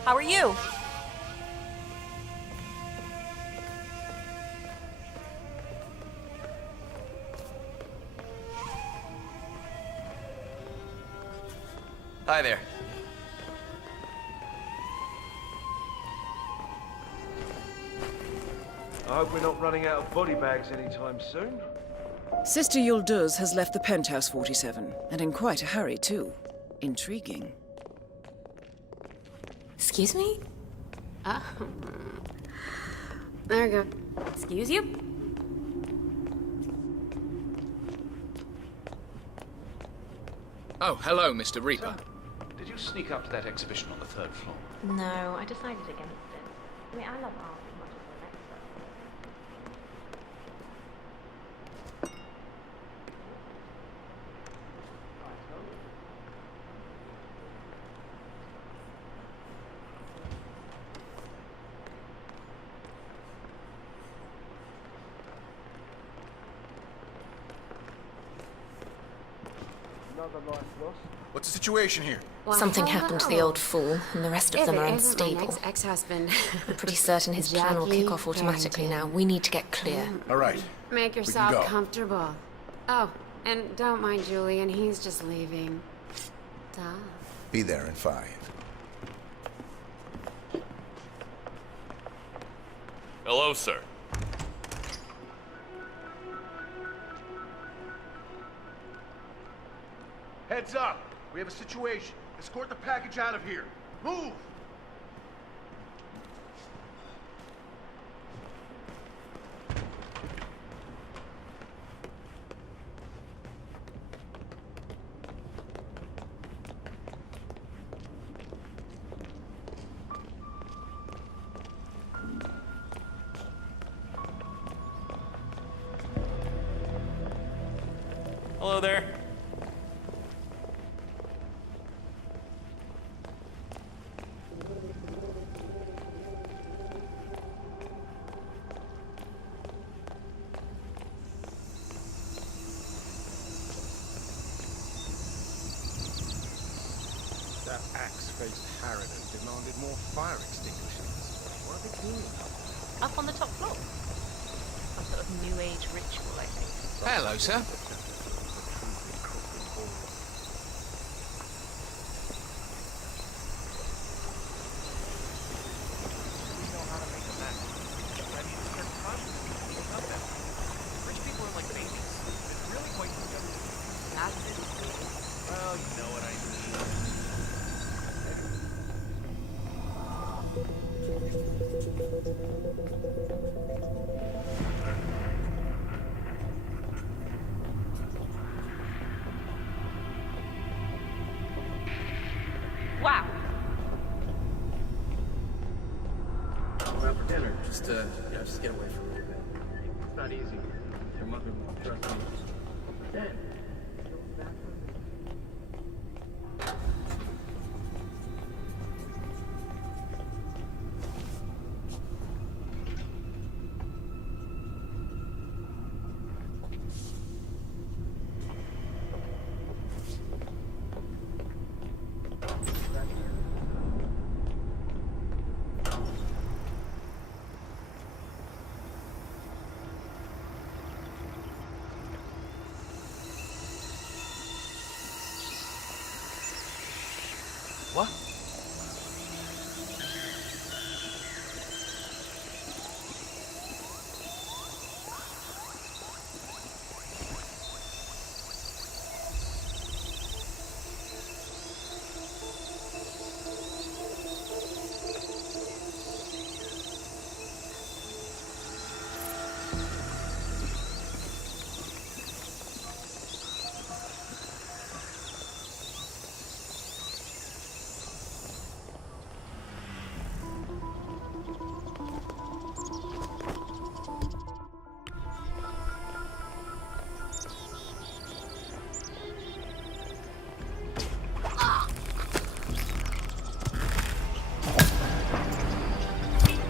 How are you? Hi there. I hope we're not running out of body bags anytime soon. Sister Hoarders has left the penthouse, 47, and in quite a hurry, too. Intriguing. Excuse me? There we go. Excuse you? Oh, hello, Mr. Reaper. Did you sneak up to that exhibition on the 3rd floor? No, I decided against it. I mean, I love art as much as the next person. What's the situation here? Well, Something happened to the old fool, and the rest of them are unstable. My ex-husband. I'm pretty certain his plan will kick off automatically now. We need to get clear. All right. Make yourself comfortable. Oh, and don't mind Julian, he's just leaving. Duh. Be there in 5. Hello, sir. Heads up! We have a situation. Escort the package out of here. Move! Hello there. That axe-faced harridan demanded more fire extinguishers. What are they doing? Up on the top floor. Some sort of New Age ritual, I think. Hello, sir. Well, you know what I mean. just get away from me. It's not easy. Your mother won't trust me. Then. What?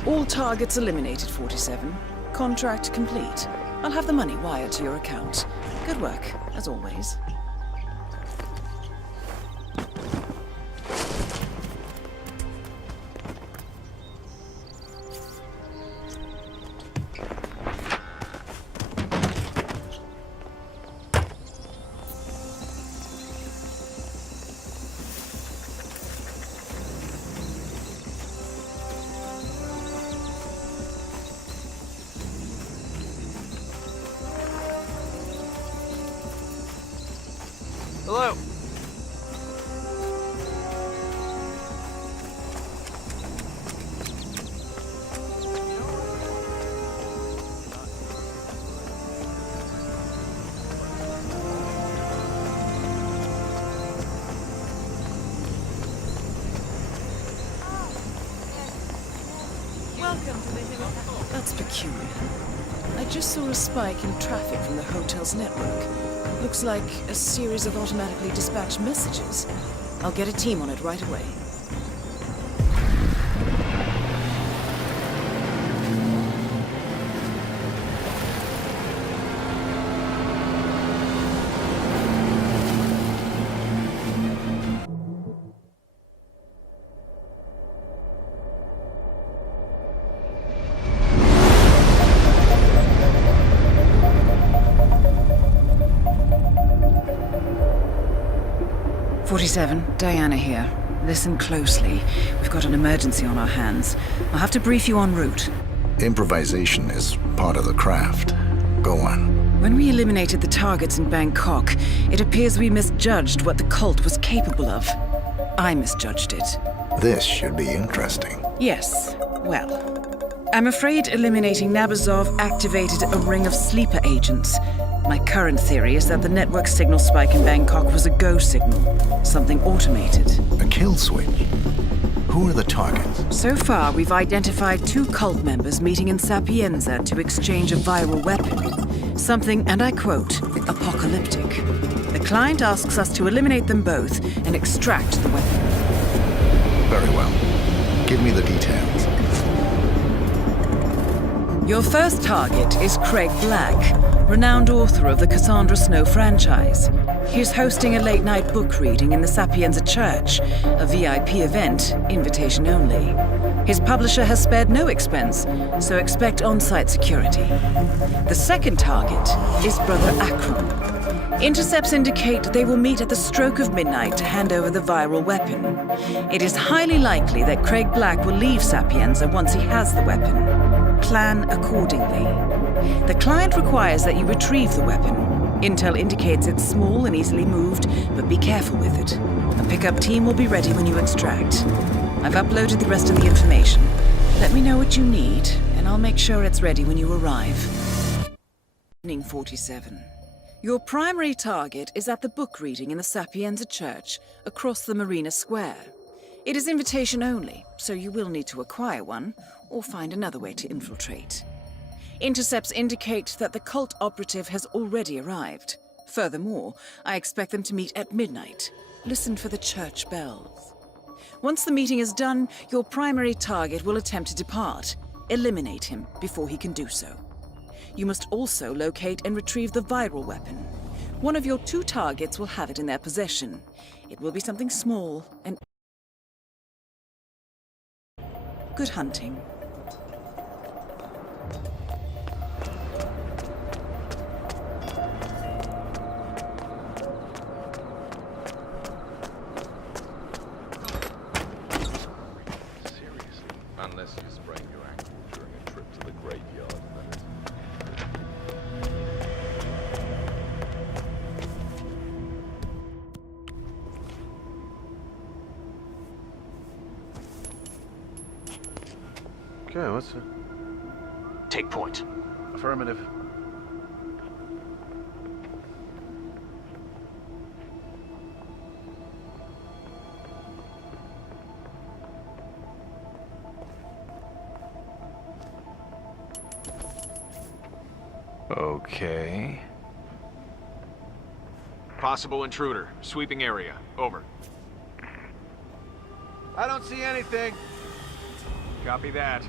All targets eliminated, 47. Contract complete. I'll have the money wired to your account. Good work, as always. Hello. Welcome to the Hill. That's peculiar. I just saw a spike in traffic from the hotel's network. Looks like a series of automatically dispatched messages. I'll get a team on it right away. Diana here. Listen closely. We've got an emergency on our hands. I'll have to brief you en route. Improvisation is part of the craft. Go on. When we eliminated the targets in Bangkok, it appears we misjudged what the cult was capable of. I misjudged it. This should be interesting. Yes. Well, I'm afraid eliminating Nabazov activated a ring of sleeper agents. My current theory is that the network signal spike in Bangkok was a go signal, something automated. A kill switch? Who are the targets? So far, we've identified 2 cult members meeting in Sapienza to exchange a viral weapon. Something, and I quote, apocalyptic. The client asks us to eliminate them both and extract the weapon. Very well. Give me the details. Your first target is Craig Black, renowned author of the Cassandra Snow franchise. He's hosting a late-night book reading in the Sapienza Church, a VIP event, invitation only. His publisher has spared no expense, so expect on-site security. The second target is Brother Akram. Intercepts indicate they will meet at the stroke of midnight to hand over the viral weapon. It is highly likely that Craig Black will leave Sapienza once he has the weapon. Plan accordingly. The client requires that you retrieve the weapon. Intel indicates it's small and easily moved, but be careful with it. A pickup team will be ready when you extract. I've uploaded the rest of the information. Let me know what you need, and I'll make sure it's ready when you arrive. Evening 47. Your primary target is at the book reading in the Sapienza Church, across the Marina Square. It is invitation only, so you will need to acquire one, or find another way to infiltrate. Intercepts indicate that the cult operative has already arrived. Furthermore, I expect them to meet at midnight. Listen for the church bells. Once the meeting is done, your primary target will attempt to depart. Eliminate him before he can do so. You must also locate and retrieve the viral weapon. One of your 2 targets will have it in their possession. It will be something small and... Good hunting. Unless you sprain your ankle during a trip to the graveyard. Okay, what's it? Take point. Affirmative. Okay. Possible intruder. Sweeping area. Over. I don't see anything. Copy that.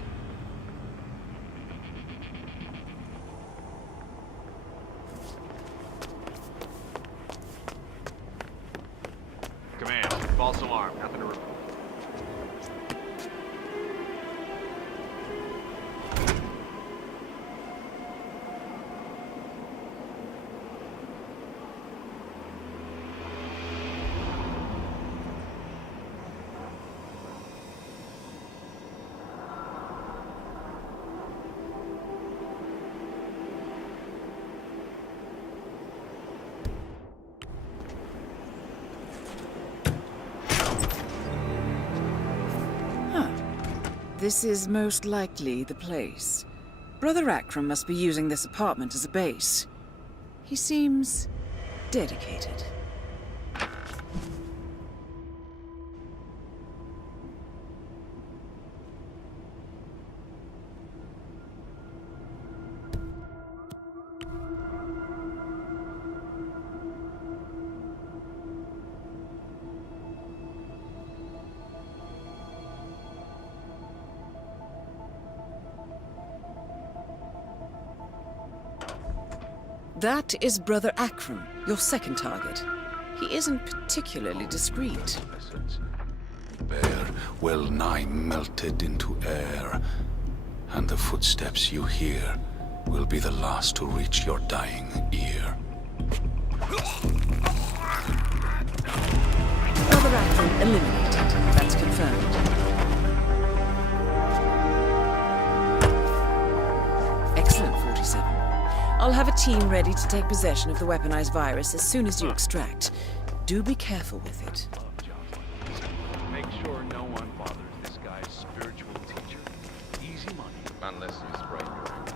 Command. False alarm. Nothing to report. This is most likely the place. Brother Akram must be using this apartment as a base. He seems dedicated. That is Brother Akram, your second target. He isn't particularly discreet. Bear well nigh melted into air, and the footsteps you hear will be the last to reach your dying ear. Brother Akram eliminated. That's confirmed. Excellent, 47. I'll have a team ready to take possession of the weaponized virus as soon as you extract. Do be careful with it. Make sure no one bothers this guy's spiritual teacher. Easy money. Unless you sprain your ankle.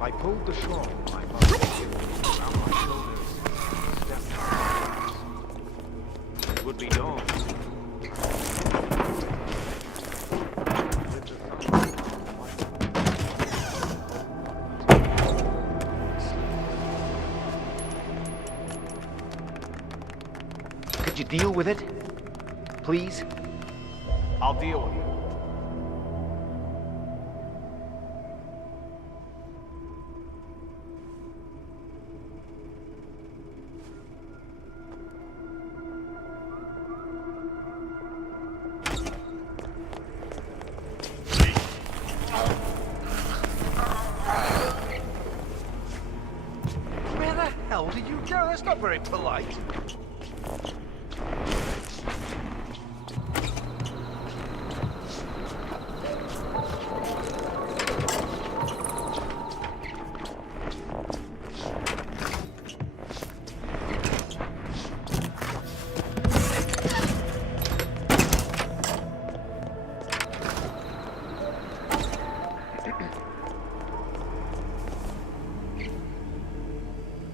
I pulled the shawl on my mother. Around my shoulders, steps on. It would be dawn. Could you deal with it? Please? I'll deal with you. Where the hell did you go? That's not very polite.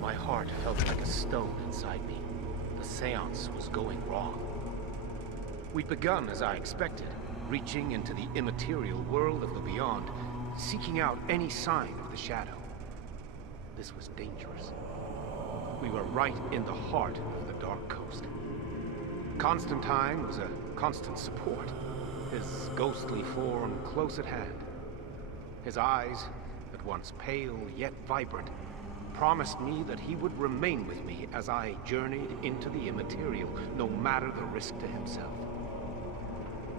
My heart felt like a stone inside me. The seance was going wrong. We'd begun as I expected, reaching into the immaterial world of the beyond, seeking out any sign of the shadow. This was dangerous. We were right in the heart of the Dark Coast. Constantine was a constant support, his ghostly form close at hand. His eyes, at once pale yet vibrant, promised me that he would remain with me as I journeyed into the immaterial, no matter the risk to himself.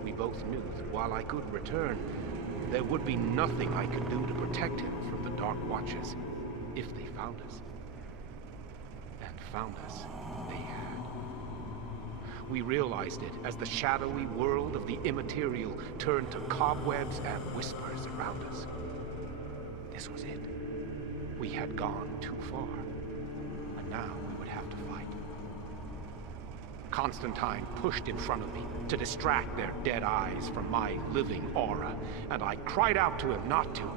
We both knew that while I could return, there would be nothing I could do to protect him from the Dark Watchers, if they found us. And found us, they had. We realized it as the shadowy world of the immaterial turned to cobwebs and whispers around us. This was it. We had gone too far, and now we would have to fight. Constantine pushed in front of me to distract their dead eyes from my living aura, and I cried out to him not to.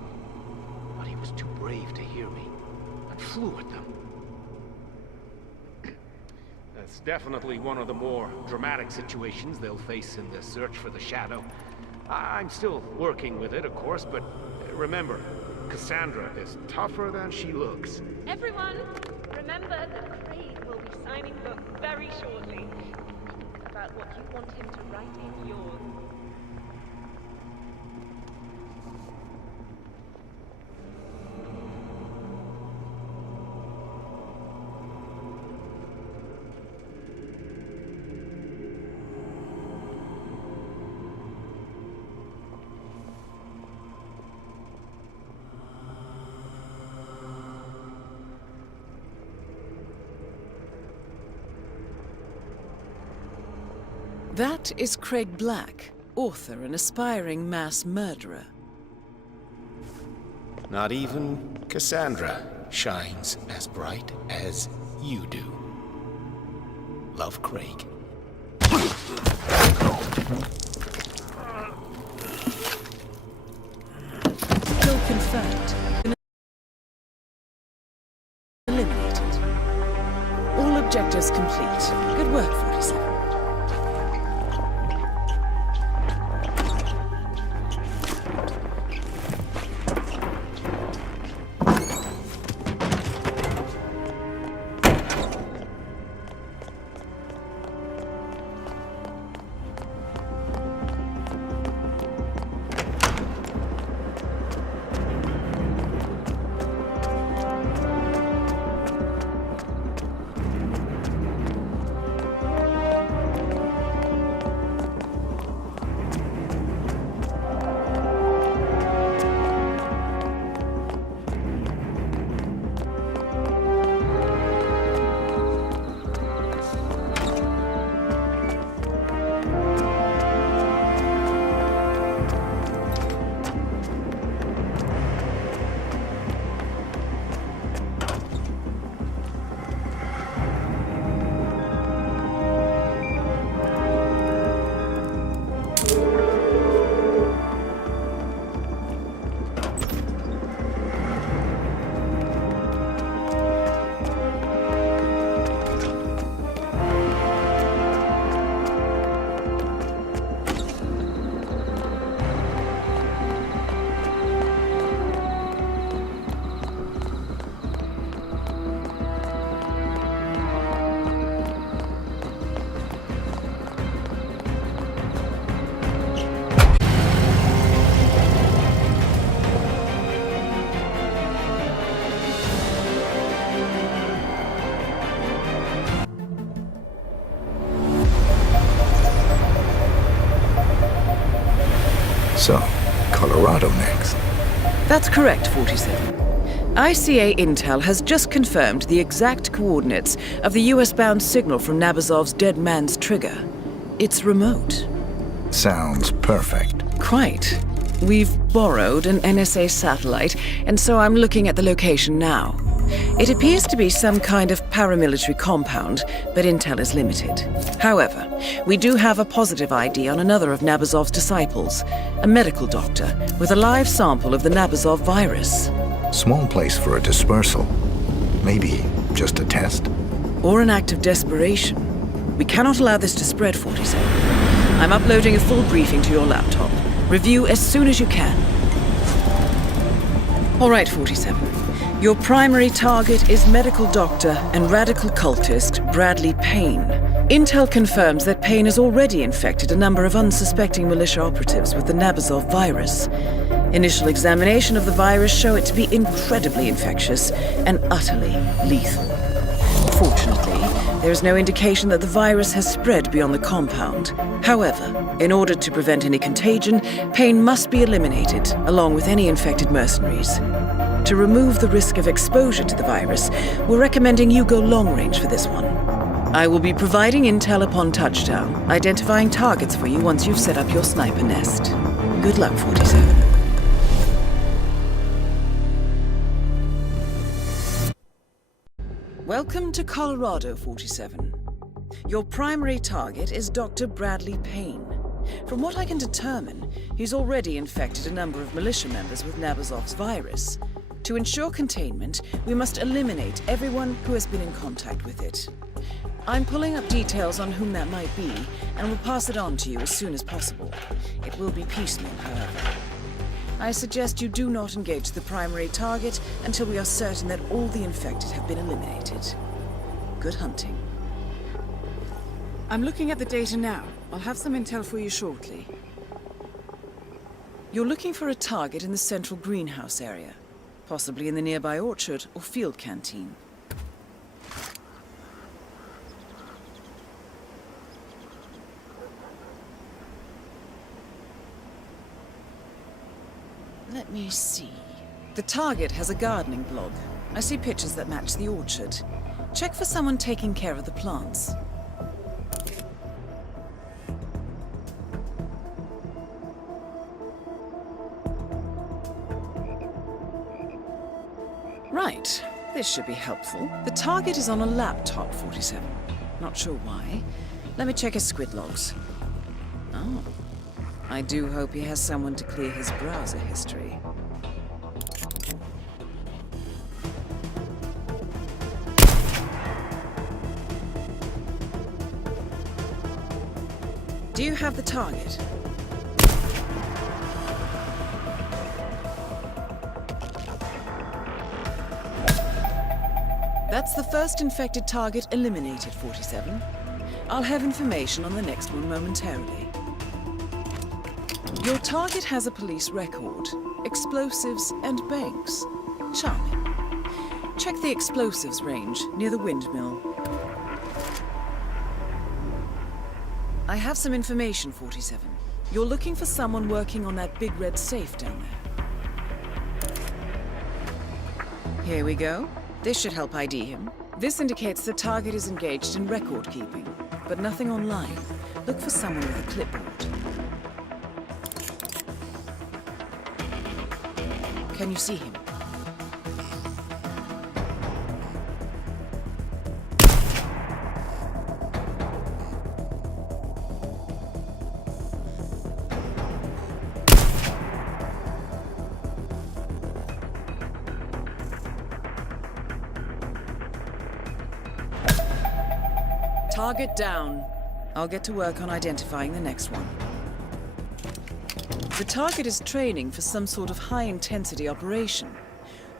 But he was too brave to hear me, and flew at them. That's definitely one of the more dramatic situations they'll face in their search for the shadow. I'm still working with it, of course, but remember, Cassandra is tougher than she looks. Everyone, remember that Craig will be signing a book very shortly about what you want him to write in yours. That is Craig Black, author and aspiring mass murderer. Not even Cassandra shines as bright as you do. Love, Craig. Kill confirmed. Eliminated. All objectives complete. Good work, 47. So, Colorado next. That's correct, 47. ICA Intel has just confirmed the exact coordinates of the US-bound signal from Nabazov's Dead Man's Trigger. It's remote. Sounds perfect. Quite. We've borrowed an NSA satellite, and so I'm looking at the location now. It appears to be some kind of paramilitary compound, but intel is limited. However, we do have a positive ID on another of Nabazov's disciples, a medical doctor with a live sample of the Nabazov virus. Small place for a dispersal. Maybe just a test? Or an act of desperation. We cannot allow this to spread, 47. I'm uploading a full briefing to your laptop. Review as soon as you can. All right, 47. Your primary target is medical doctor and radical cultist Bradley Payne. Intel confirms that Payne has already infected a number of unsuspecting militia operatives with the Nabazov virus. Initial examination of the virus show it to be incredibly infectious and utterly lethal. Fortunately, there is no indication that the virus has spread beyond the compound. However, in order to prevent any contagion, Payne must be eliminated, along with any infected mercenaries. To remove the risk of exposure to the virus, we're recommending you go long range for this one. I will be providing intel upon touchdown, identifying targets for you once you've set up your sniper nest. Good luck, 47. Welcome to Colorado, 47. Your primary target is Dr. Bradley Payne. From what I can determine, he's already infected a number of militia members with Nabazov's virus. To ensure containment, we must eliminate everyone who has been in contact with it. I'm pulling up details on whom that might be, and will pass it on to you as soon as possible. It will be piecemeal, however. I suggest you do not engage the primary target until we are certain that all the infected have been eliminated. Good hunting. I'm looking at the data now. I'll have some intel for you shortly. You're looking for a target in the central greenhouse area, possibly in the nearby orchard or field canteen. Let me see. The target has a gardening blog. I see pictures that match the orchard. Check for someone taking care of the plants. Right. This should be helpful. The target is on a laptop, 47. Not sure why. Let me check his squid logs. Oh. I do hope he has someone to clear his browser history. Do you have the target? That's the first infected target eliminated, 47. I'll have information on the next one momentarily. Your target has a police record, explosives and banks. Charming. Check the explosives range near the windmill. I have some information, 47. You're looking for someone working on that big red safe down there. Here we go. This should help ID him. This indicates the target is engaged in record keeping, but nothing online. Look for someone with a clipboard. Can you see him? Target down. I'll get to work on identifying the next one. The target is training for some sort of high-intensity operation.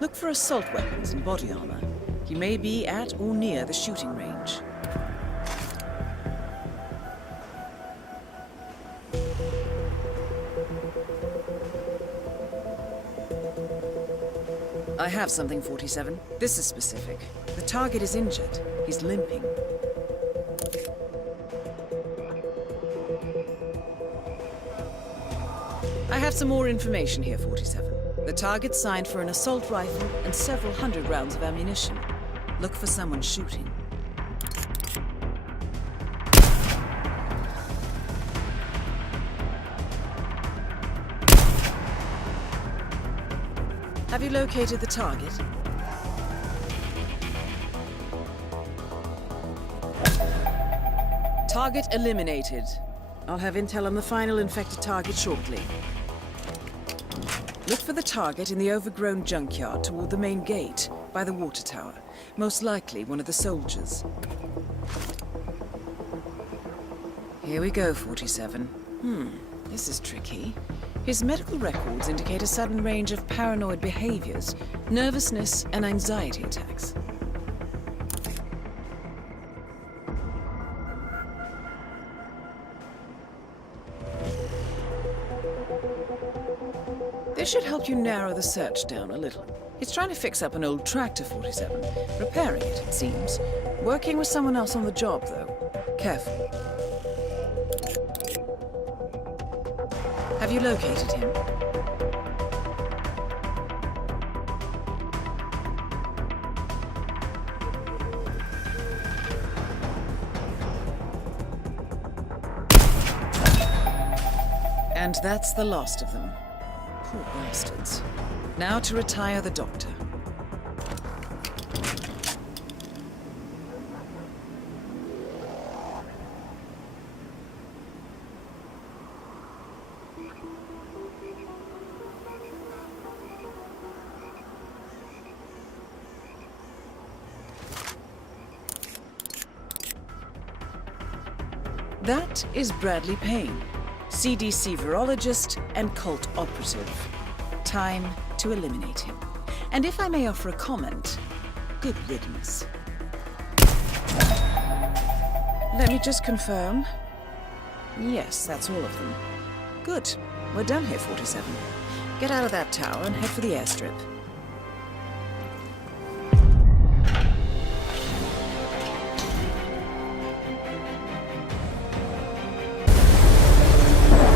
Look for assault weapons and body armor. He may be at or near the shooting range. I have something, 47. This is specific. The target is injured. He's limping. I have some more information here, 47. The target's signed for an assault rifle and several hundred rounds of ammunition. Look for someone shooting. Have you located the target? Target eliminated. I'll have intel on the final infected target shortly. Look for the target in the overgrown junkyard toward the main gate, by the water tower. Most likely one of the soldiers. Here we go, 47. This is tricky. His medical records indicate a sudden range of paranoid behaviors, nervousness, and anxiety attacks. This should help you narrow the search down a little. He's trying to fix up an old tractor, 47. Repairing it, it seems. Working with someone else on the job, though. Careful. Have you located him? And that's the last of them. Poor bastards. Now to retire the doctor. That is Bradley Payne, CDC virologist and cult operative. Time to eliminate him. And if I may offer a comment, good riddance. Let me just confirm. Yes, that's all of them. Good. We're done here, 47. Get out of that tower and head for the airstrip.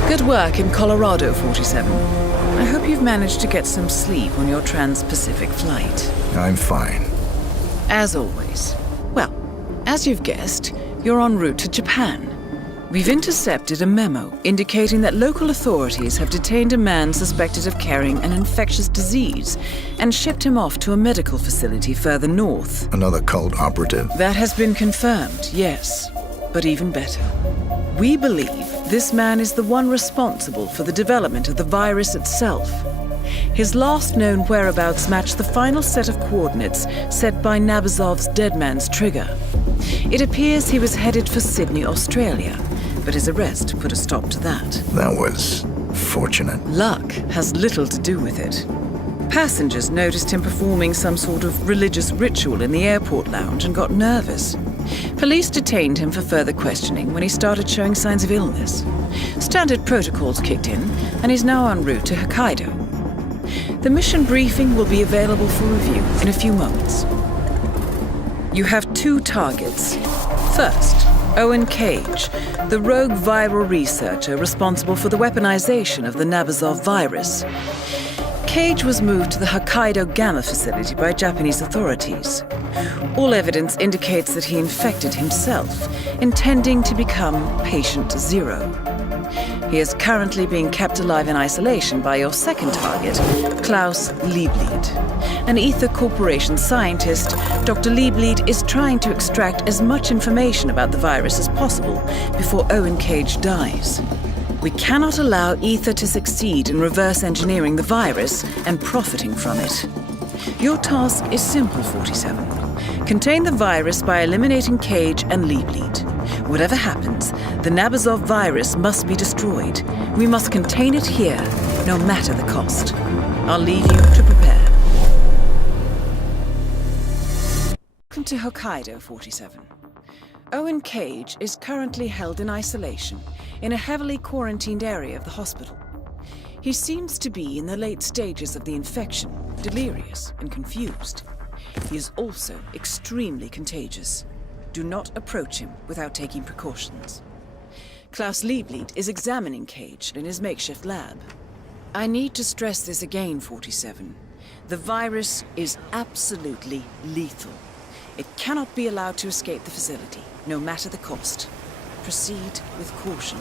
Good work in Colorado, 47. I hope you've managed to get some sleep on your trans-Pacific flight. I'm fine. As always. Well, as you've guessed, you're en route to Japan. We've intercepted a memo indicating that local authorities have detained a man suspected of carrying an infectious disease and shipped him off to a medical facility further north. Another cult operative. That has been confirmed, yes. But even better. We believe this man is the one responsible for the development of the virus itself. His last known whereabouts match the final set of coordinates set by Nabazov's Dead Man's trigger. It appears he was headed for Sydney, Australia, but his arrest put a stop to that. That was fortunate. Luck has little to do with it. Passengers noticed him performing some sort of religious ritual in the airport lounge and got nervous. Police detained him for further questioning when he started showing signs of illness. Standard protocols kicked in, and he's now en route to Hokkaido. The mission briefing will be available for review in a few moments. You have two targets. First, Owen Cage, the rogue viral researcher responsible for the weaponization of the Nabazov virus. Cage was moved to the Hokkaido Gamma facility by Japanese authorities. All evidence indicates that he infected himself, intending to become Patient Zero. He is currently being kept alive in isolation by your second target, Klaus Liebleed. An Ether Corporation scientist, Dr. Liebleed is trying to extract as much information about the virus as possible before Owen Cage dies. We cannot allow Ether to succeed in reverse engineering the virus and profiting from it. Your task is simple, 47. Contain the virus by eliminating Cage and Liebleed. Whatever happens, the Nabazov virus must be destroyed. We must contain it here, no matter the cost. I'll leave you to prepare. Welcome to Hokkaido, 47. Owen Cage is currently held in isolation in a heavily quarantined area of the hospital. He seems to be in the late stages of the infection, delirious and confused. He is also extremely contagious. Do not approach him without taking precautions. Klaus Liebleed is examining Cage in his makeshift lab. I need to stress this again, 47. The virus is absolutely lethal. It cannot be allowed to escape the facility, no matter the cost. Proceed with caution.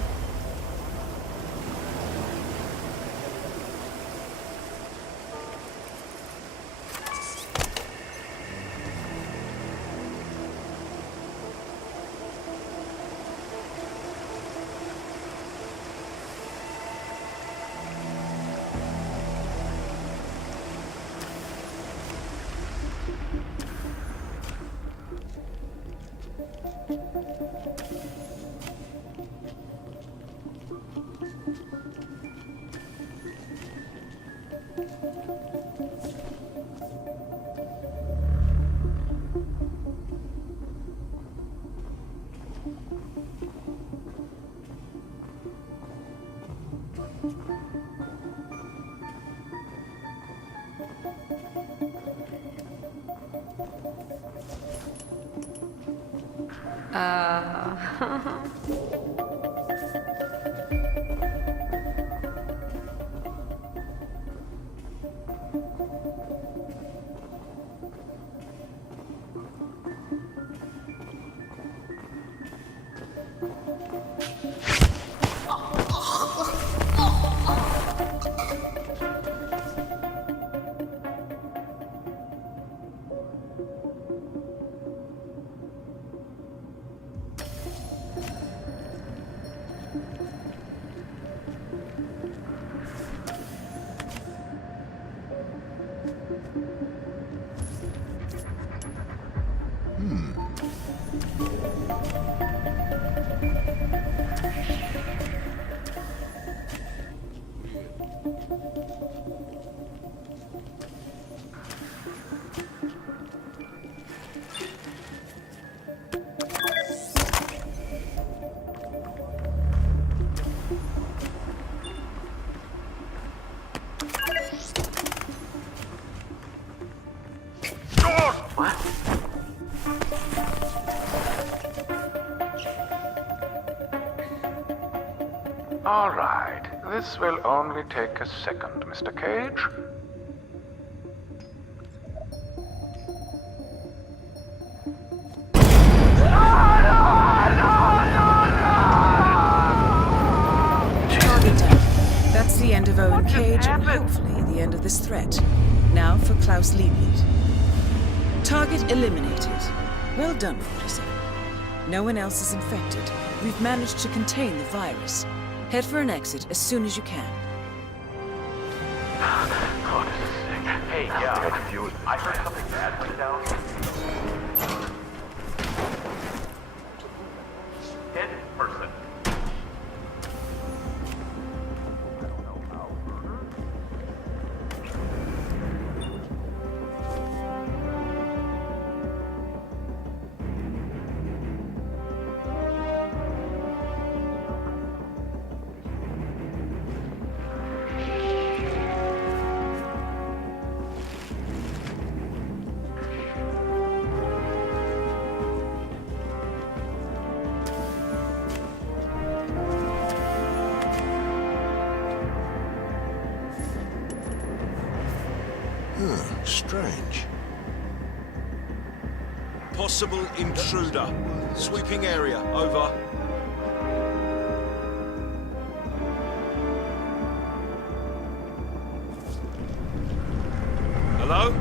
All right. This will only take a second, Mr. Cage. Target down. That's the end of Owen Cage and hopefully the end of this threat. Now for Klaus Lieblich. Target eliminated. Well done, 47. No one else is infected. We've managed to contain the virus. Head for an exit as soon as you can. God, this is sick. Hey, yeah. I heard something bad went down. Dead person. Strange. Possible intruder. Sweeping area. Over. Hello?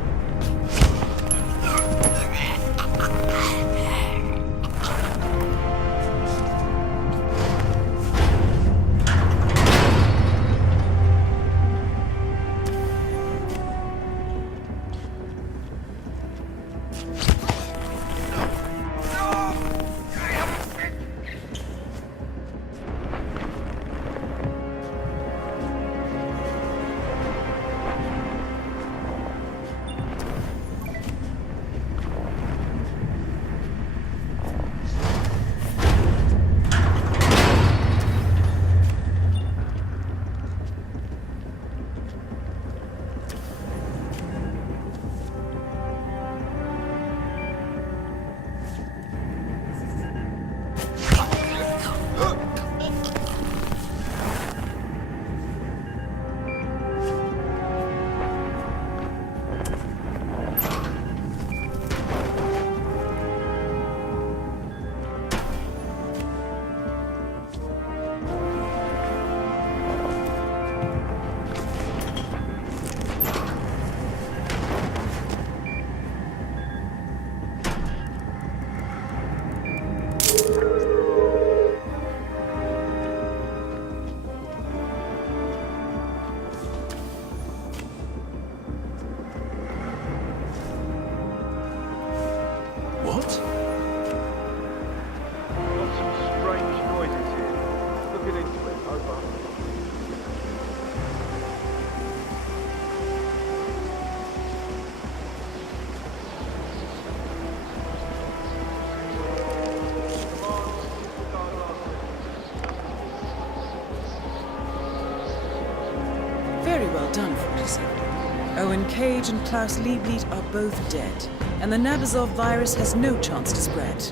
Owen Cage and Klaus Lieblit are both dead, and the Nabazov virus has no chance to spread.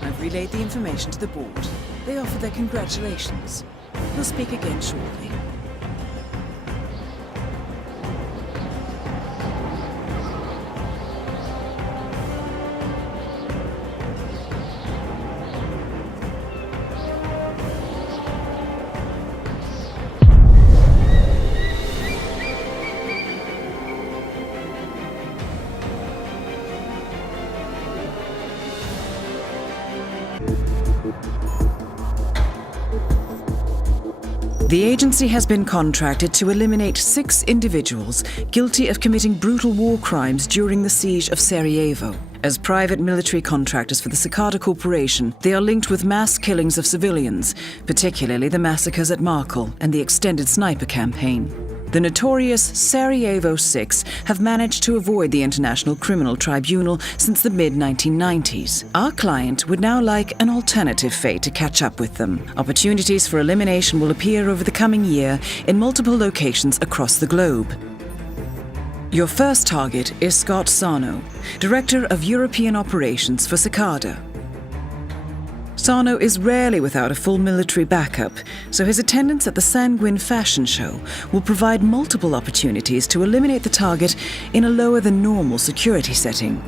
I've relayed the information to the board. They offer their congratulations. We'll speak again shortly. The agency has been contracted to eliminate 6 individuals guilty of committing brutal war crimes during the siege of Sarajevo. As private military contractors for the Cicada Corporation, they are linked with mass killings of civilians, particularly the massacres at Markel and the extended sniper campaign. The notorious Sarajevo 6 have managed to avoid the International Criminal Tribunal since the mid-1990s. Our client would now like an alternative fate to catch up with them. Opportunities for elimination will appear over the coming year in multiple locations across the globe. Your first target is Scott Sarno, Director of European Operations for Cicada. Sarno is rarely without a full military backup, so his attendance at the Sanguine fashion show will provide multiple opportunities to eliminate the target in a lower than normal security setting.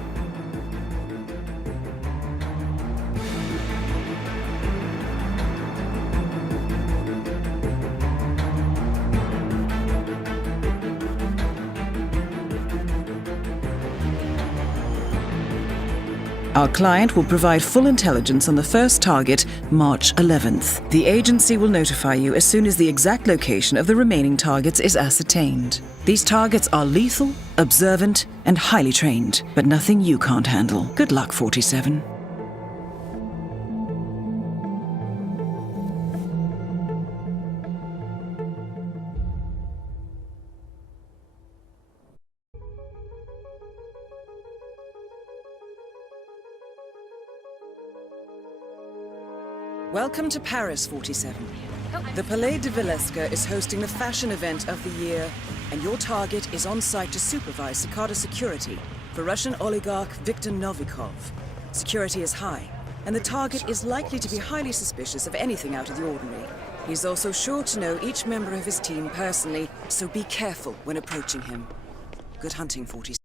Our client will provide full intelligence on the first target, March 11th. The agency will notify you as soon as the exact location of the remaining targets is ascertained. These targets are lethal, observant, and highly trained, but nothing you can't handle. Good luck, 47. Welcome to Paris, 47. The Palais de Villesca is hosting the fashion event of the year, and your target is on site to supervise Cicada security for Russian oligarch Viktor Novikov. Security is high, and the target is likely to be highly suspicious of anything out of the ordinary. He's also sure to know each member of his team personally, so be careful when approaching him. Good hunting, 47.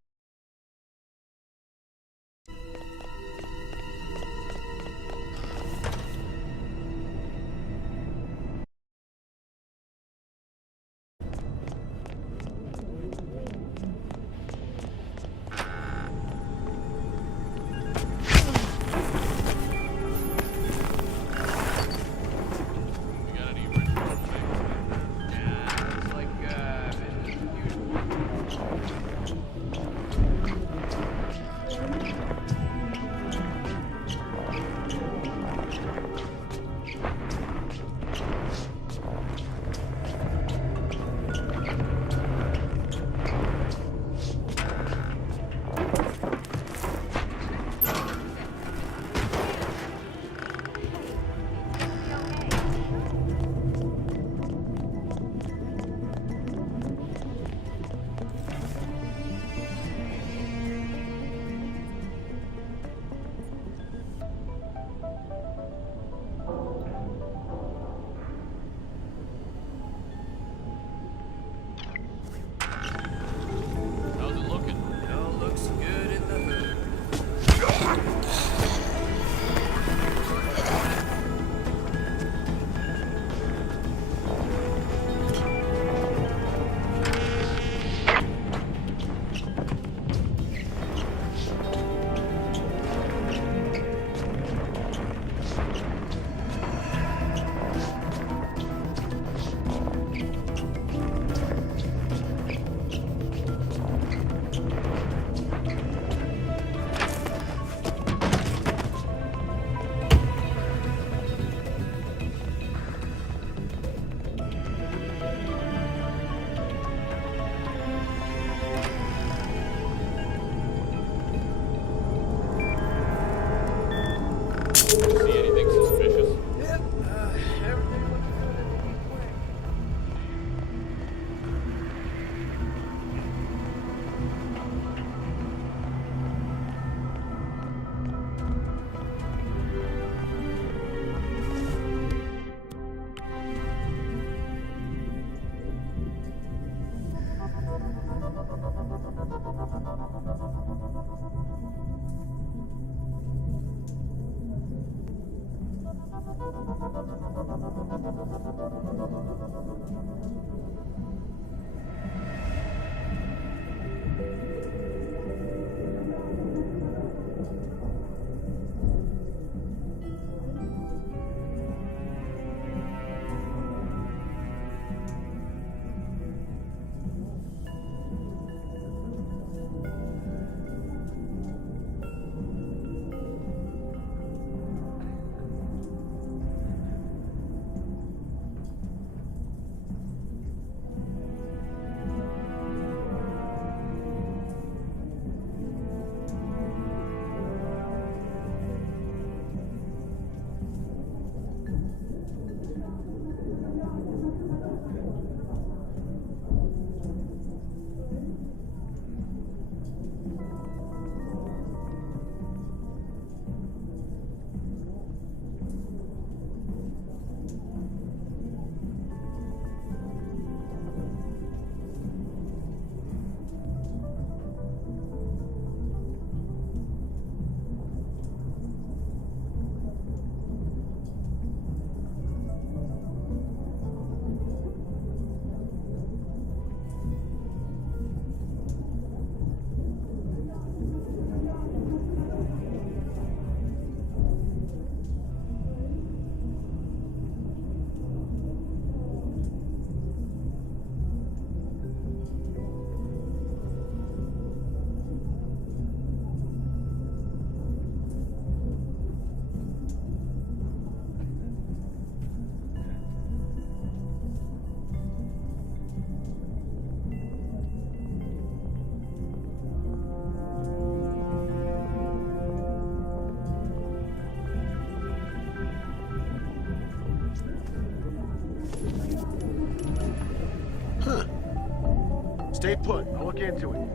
Stay put. I'll look into it.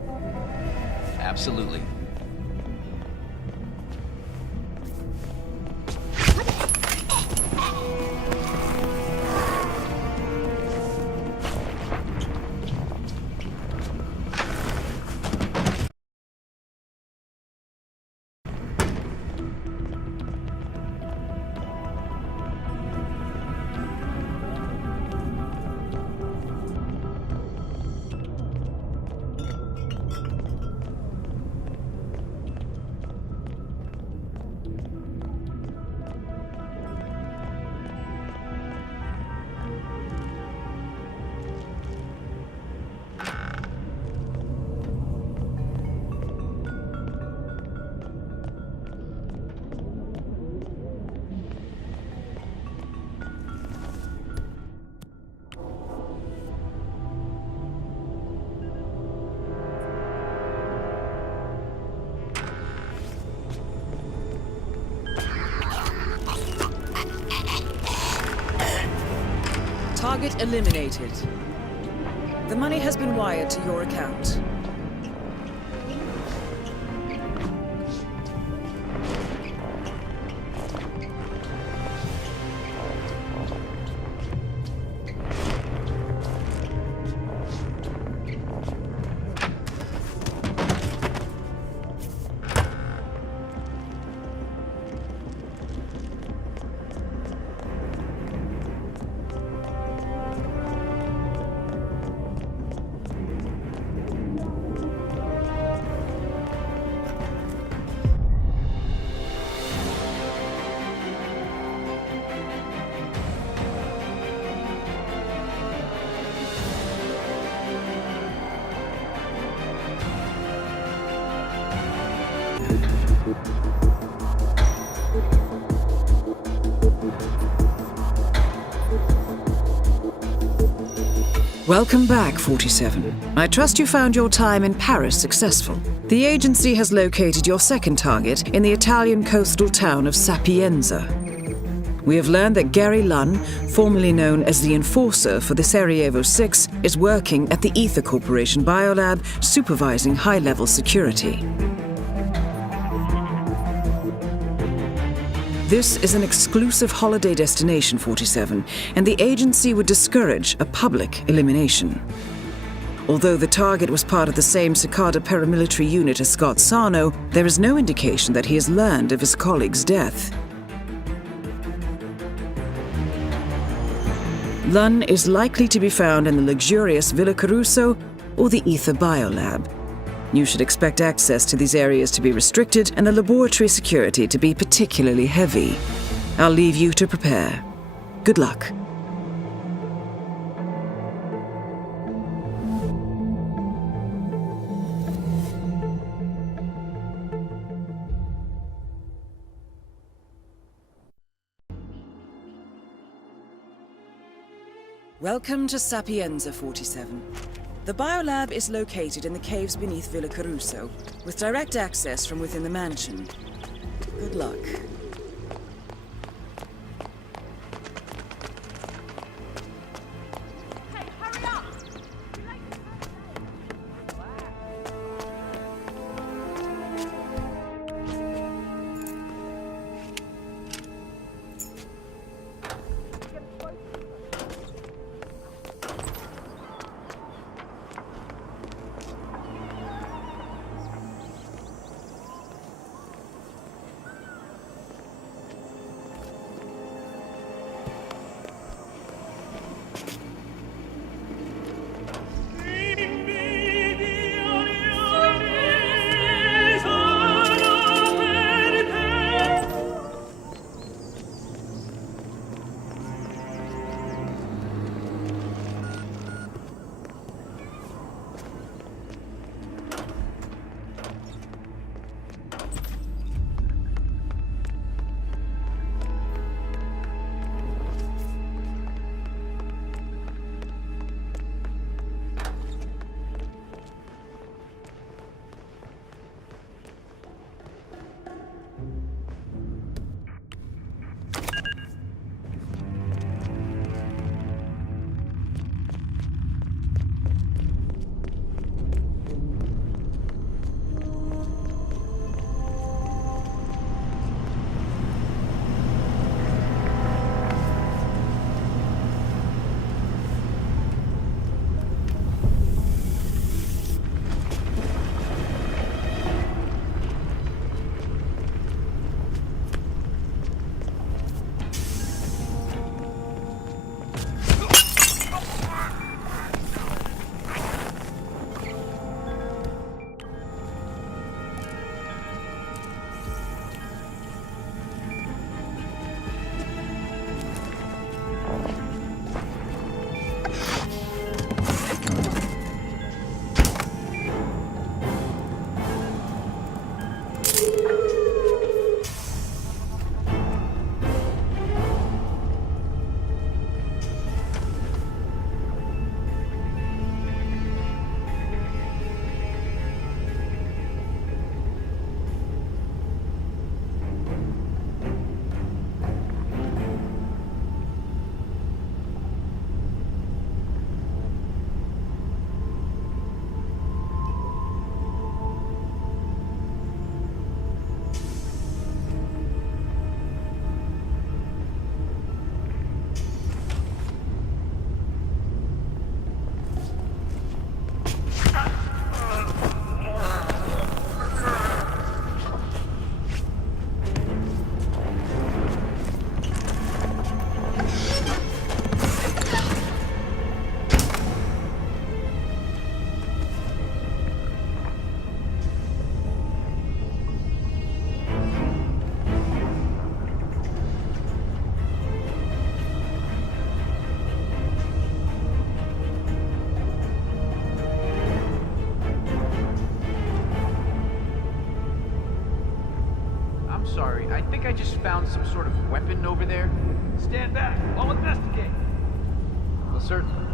Absolutely. Target eliminated. The money has been wired to your account. Welcome back, 47. I trust you found your time in Paris successful. The agency has located your second target in the Italian coastal town of Sapienza. We have learned that Gary Lunn, formerly known as the Enforcer for the Sarajevo 6, is working at the Ether Corporation Biolab, supervising high-level security. This is an exclusive holiday destination, 47, and the agency would discourage a public elimination. Although the target was part of the same Cicada paramilitary unit as Scott Sarno, there is no indication that he has learned of his colleague's death. Lun is likely to be found in the luxurious Villa Caruso or the Ether Biolab. You should expect access to these areas to be restricted and the laboratory security to be particularly heavy. I'll leave you to prepare. Good luck. Welcome to Sapienza 47. The Biolab is located in the caves beneath Villa Caruso, with direct access from within the mansion. Good luck. Sorry, I think I just found some sort of weapon over there. Stand back. I'll investigate. Well, certainly.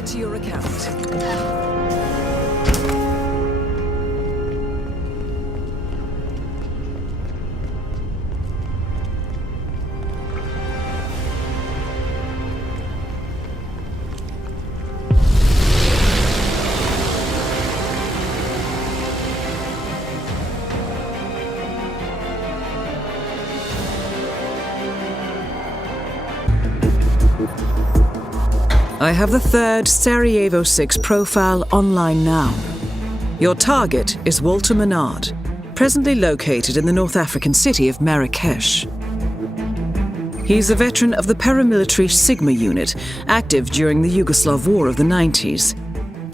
add to your account. I have the third Sarajevo 6 profile online now. Your target is Walter Menard, presently located in the North African city of Marrakesh. He's a veteran of the paramilitary Sigma unit, active during the Yugoslav War of the 90s.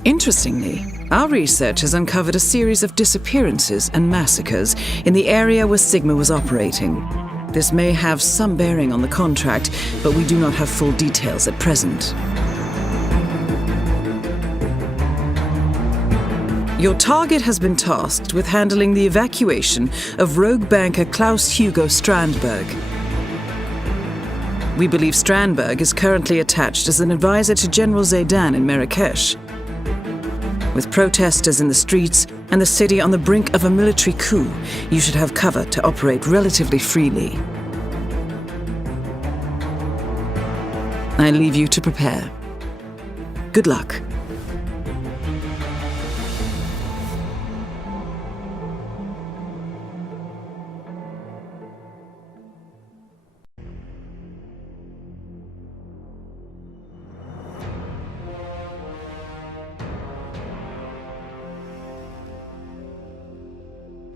Interestingly, our research has uncovered a series of disappearances and massacres in the area where Sigma was operating. This may have some bearing on the contract, but we do not have full details at present. Your target has been tasked with handling the evacuation of rogue banker Klaus Hugo Strandberg. We believe Strandberg is currently attached as an advisor to General Zaidan in Marrakesh. With protesters in the streets and the city on the brink of a military coup, you should have cover to operate relatively freely. I leave you to prepare. Good luck.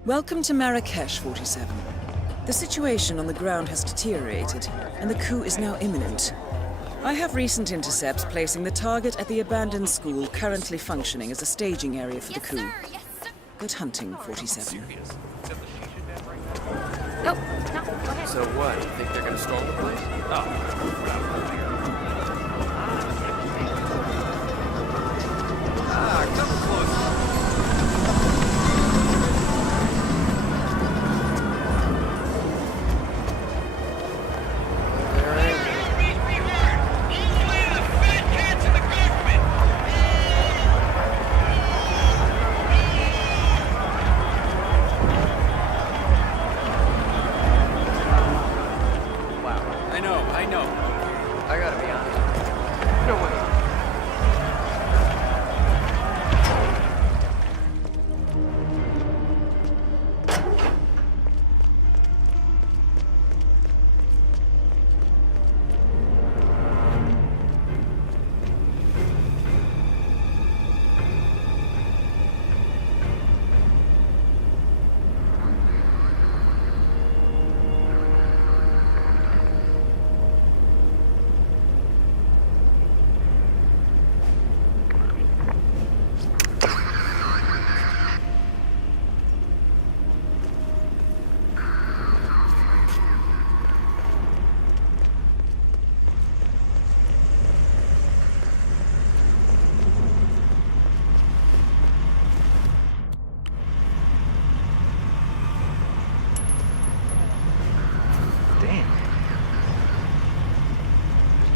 Welcome to Marrakesh, 47. The situation on the ground has deteriorated, and the coup is now imminent. I have recent intercepts placing the target at the abandoned school currently functioning as a staging area for the coup. Good hunting, 47. No, go ahead. So what? You think they're gonna storm the place? Come close.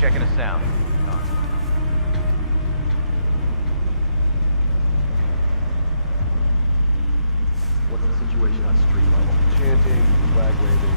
Checking a sound. What's the situation on street level? Chanting, flag waving.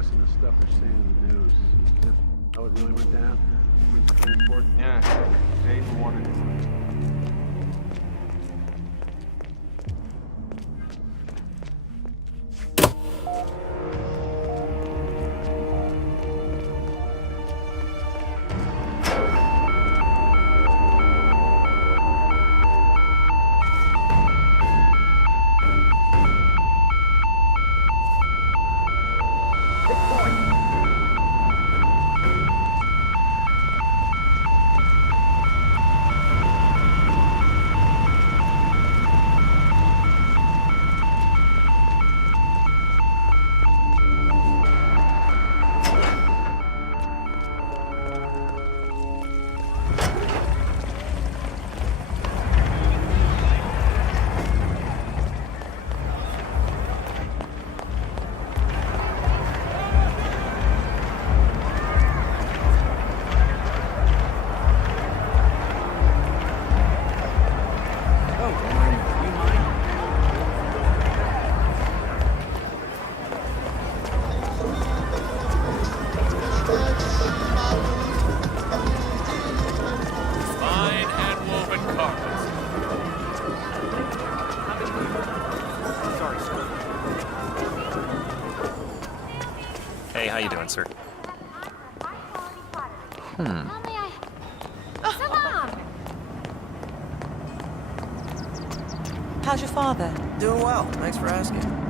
listen to stuff they're saying in the news. That what really went down? Transport? Yeah, Jaden wanted it. Hey, how you doing, sir? How's your father? Doing well. Thanks for asking.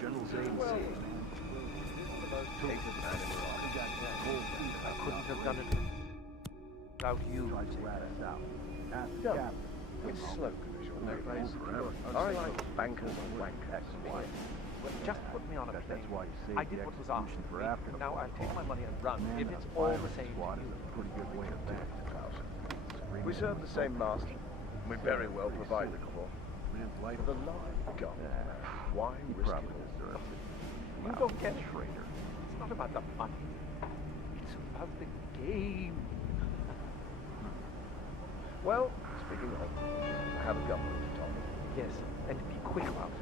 General Zane said. I couldn't have done it without you. Tried to rat us out. It's slow commission, that place. I like bankers and wankers. Just put me on a plane. That's why you see I did what was asked for after. Now I'll take my money and run. If it's all the same to you. Pretty good way of that. We serve the same master. We very well provide the core. The line. God. Why risk it? You don't get Schrader. It's not about the money. It's about the game. Well, speaking of, I have a government to talk about. Yes, and be quick about it.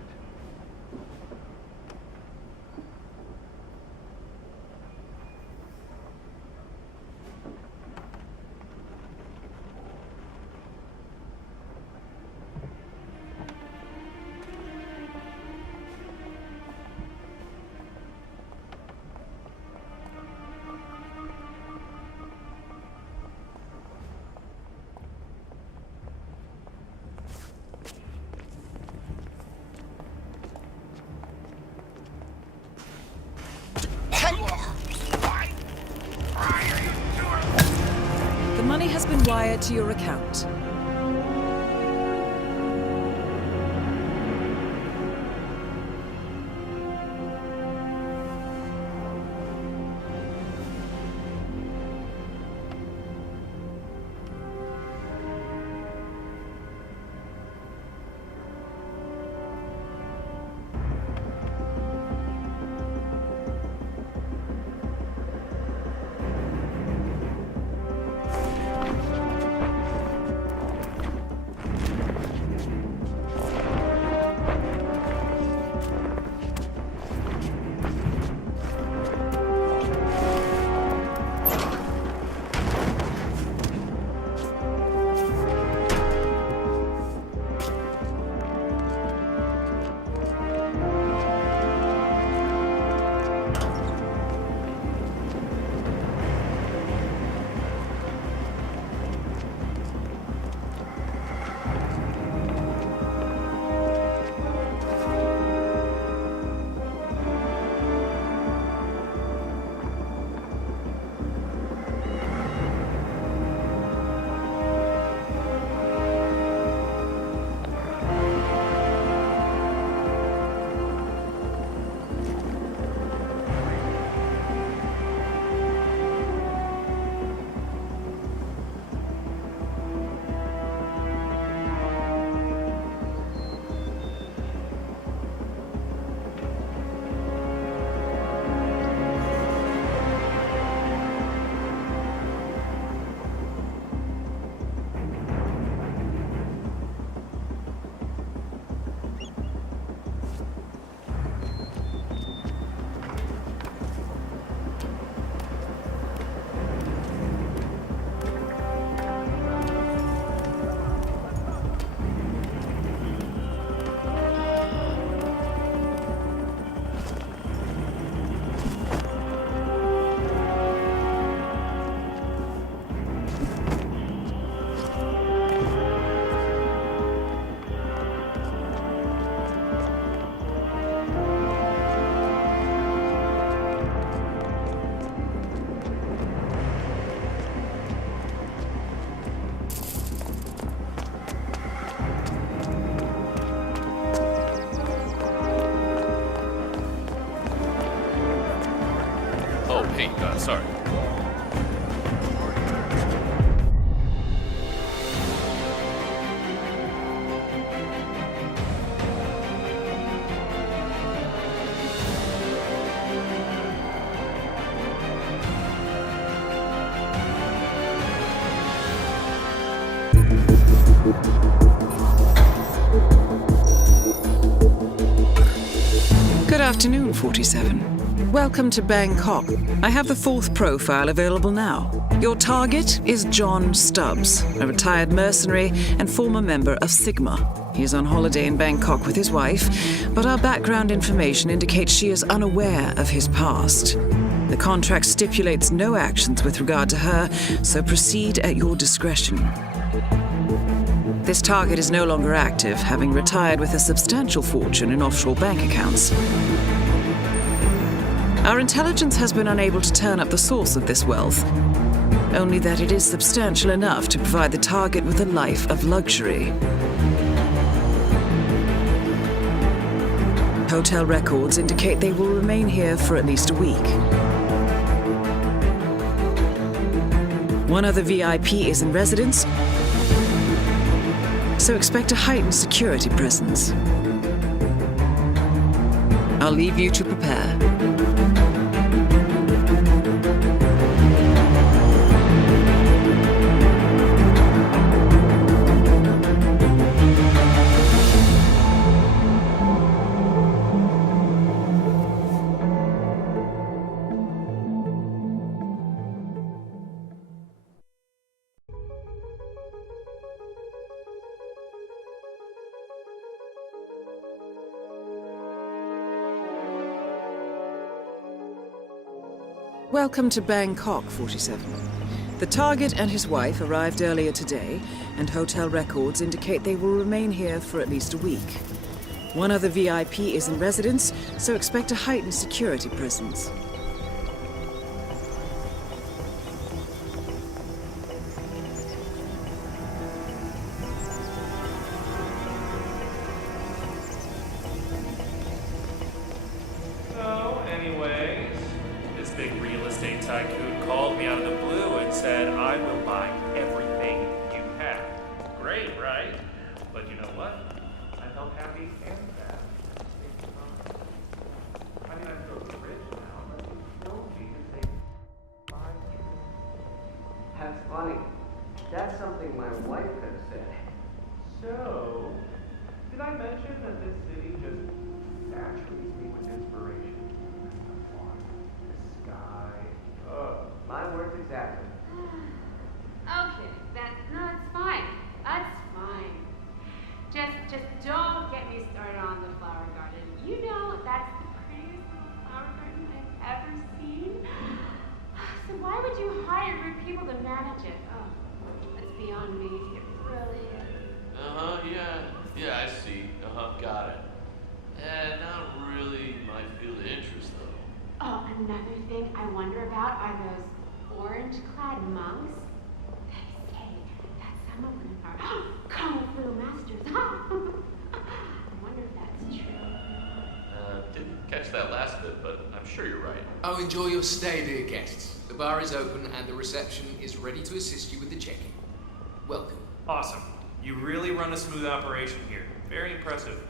The money has been wired to your account. Sorry. Good afternoon, 47. Welcome to Bangkok. I have the fourth profile available now. Your target is John Stubbs, a retired mercenary and former member of Sigma. He is on holiday in Bangkok with his wife, but our background information indicates she is unaware of his past. The contract stipulates no actions with regard to her, so proceed at your discretion. This target is no longer active, having retired with a substantial fortune in offshore bank accounts. Our intelligence has been unable to turn up the source of this wealth, only that it is substantial enough to provide the target with a life of luxury. Hotel records indicate they will remain here for at least a week. One other VIP is in residence, so expect a heightened security presence. I'll leave you to prepare. Welcome to Bangkok, 47. The target and his wife arrived earlier today, and hotel records indicate they will remain here for at least a week. One other VIP is in residence, so expect a heightened security presence. So, anyways, this big real estate tycoon called me out of the blue and said, I will buy everything you have. Great, right? But you know what? I felt happy and sad. I mean, I'm so rich now, but it's still me to say, bye. That's funny. That's something my wife could have said. So, did I mention that this city just saturates me with inspiration? The water, the sky, My words exactly. Okay, that's fine. That's fine. Just don't get me started on the flower garden. You know, that's the prettiest little flower garden I've ever seen. So why would you hire good people to manage it? Oh, it's beyond me. It really is. Yeah, I see. Got it. Not really my field of interest, though. Oh, another thing I wonder about are those orange-clad monks. They say that some of them are kung fu masters. I wonder if that's true. Didn't catch that last bit, but I'm sure you're right. Oh, enjoy your stay, dear guests. The bar is open and the reception is ready to assist you with the check-in. Welcome. Awesome. You really run a smooth operation here. Very impressive.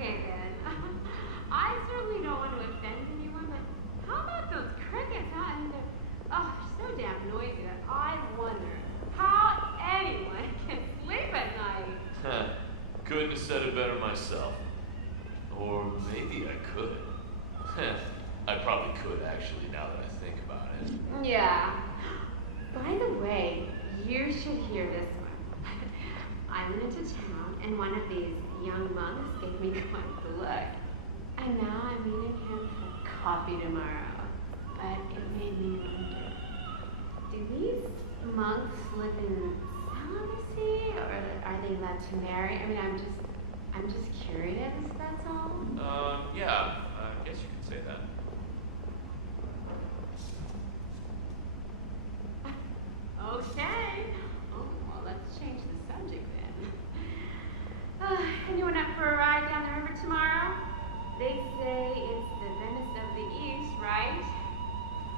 Okay then. I certainly don't want to offend anyone, but how about those crickets, huh? I mean, they're so damn noisy that I wonder how anyone can sleep at night. Couldn't have said it better myself. Or maybe I could. I probably could, actually, now that I think about it. Yeah. By the way, you should hear this one. I went into town and one of these young monks gave me quite the look. And now I'm meeting him for coffee tomorrow. But it made me wonder, do these monks live in celibacy or are they allowed to marry? I mean, I'm just curious, that's all. Yeah, I guess you could say that. Okay. Oh, well, let's change the subject then. Anyone up for a ride down the river tomorrow? They say it's the Venice of the East, right?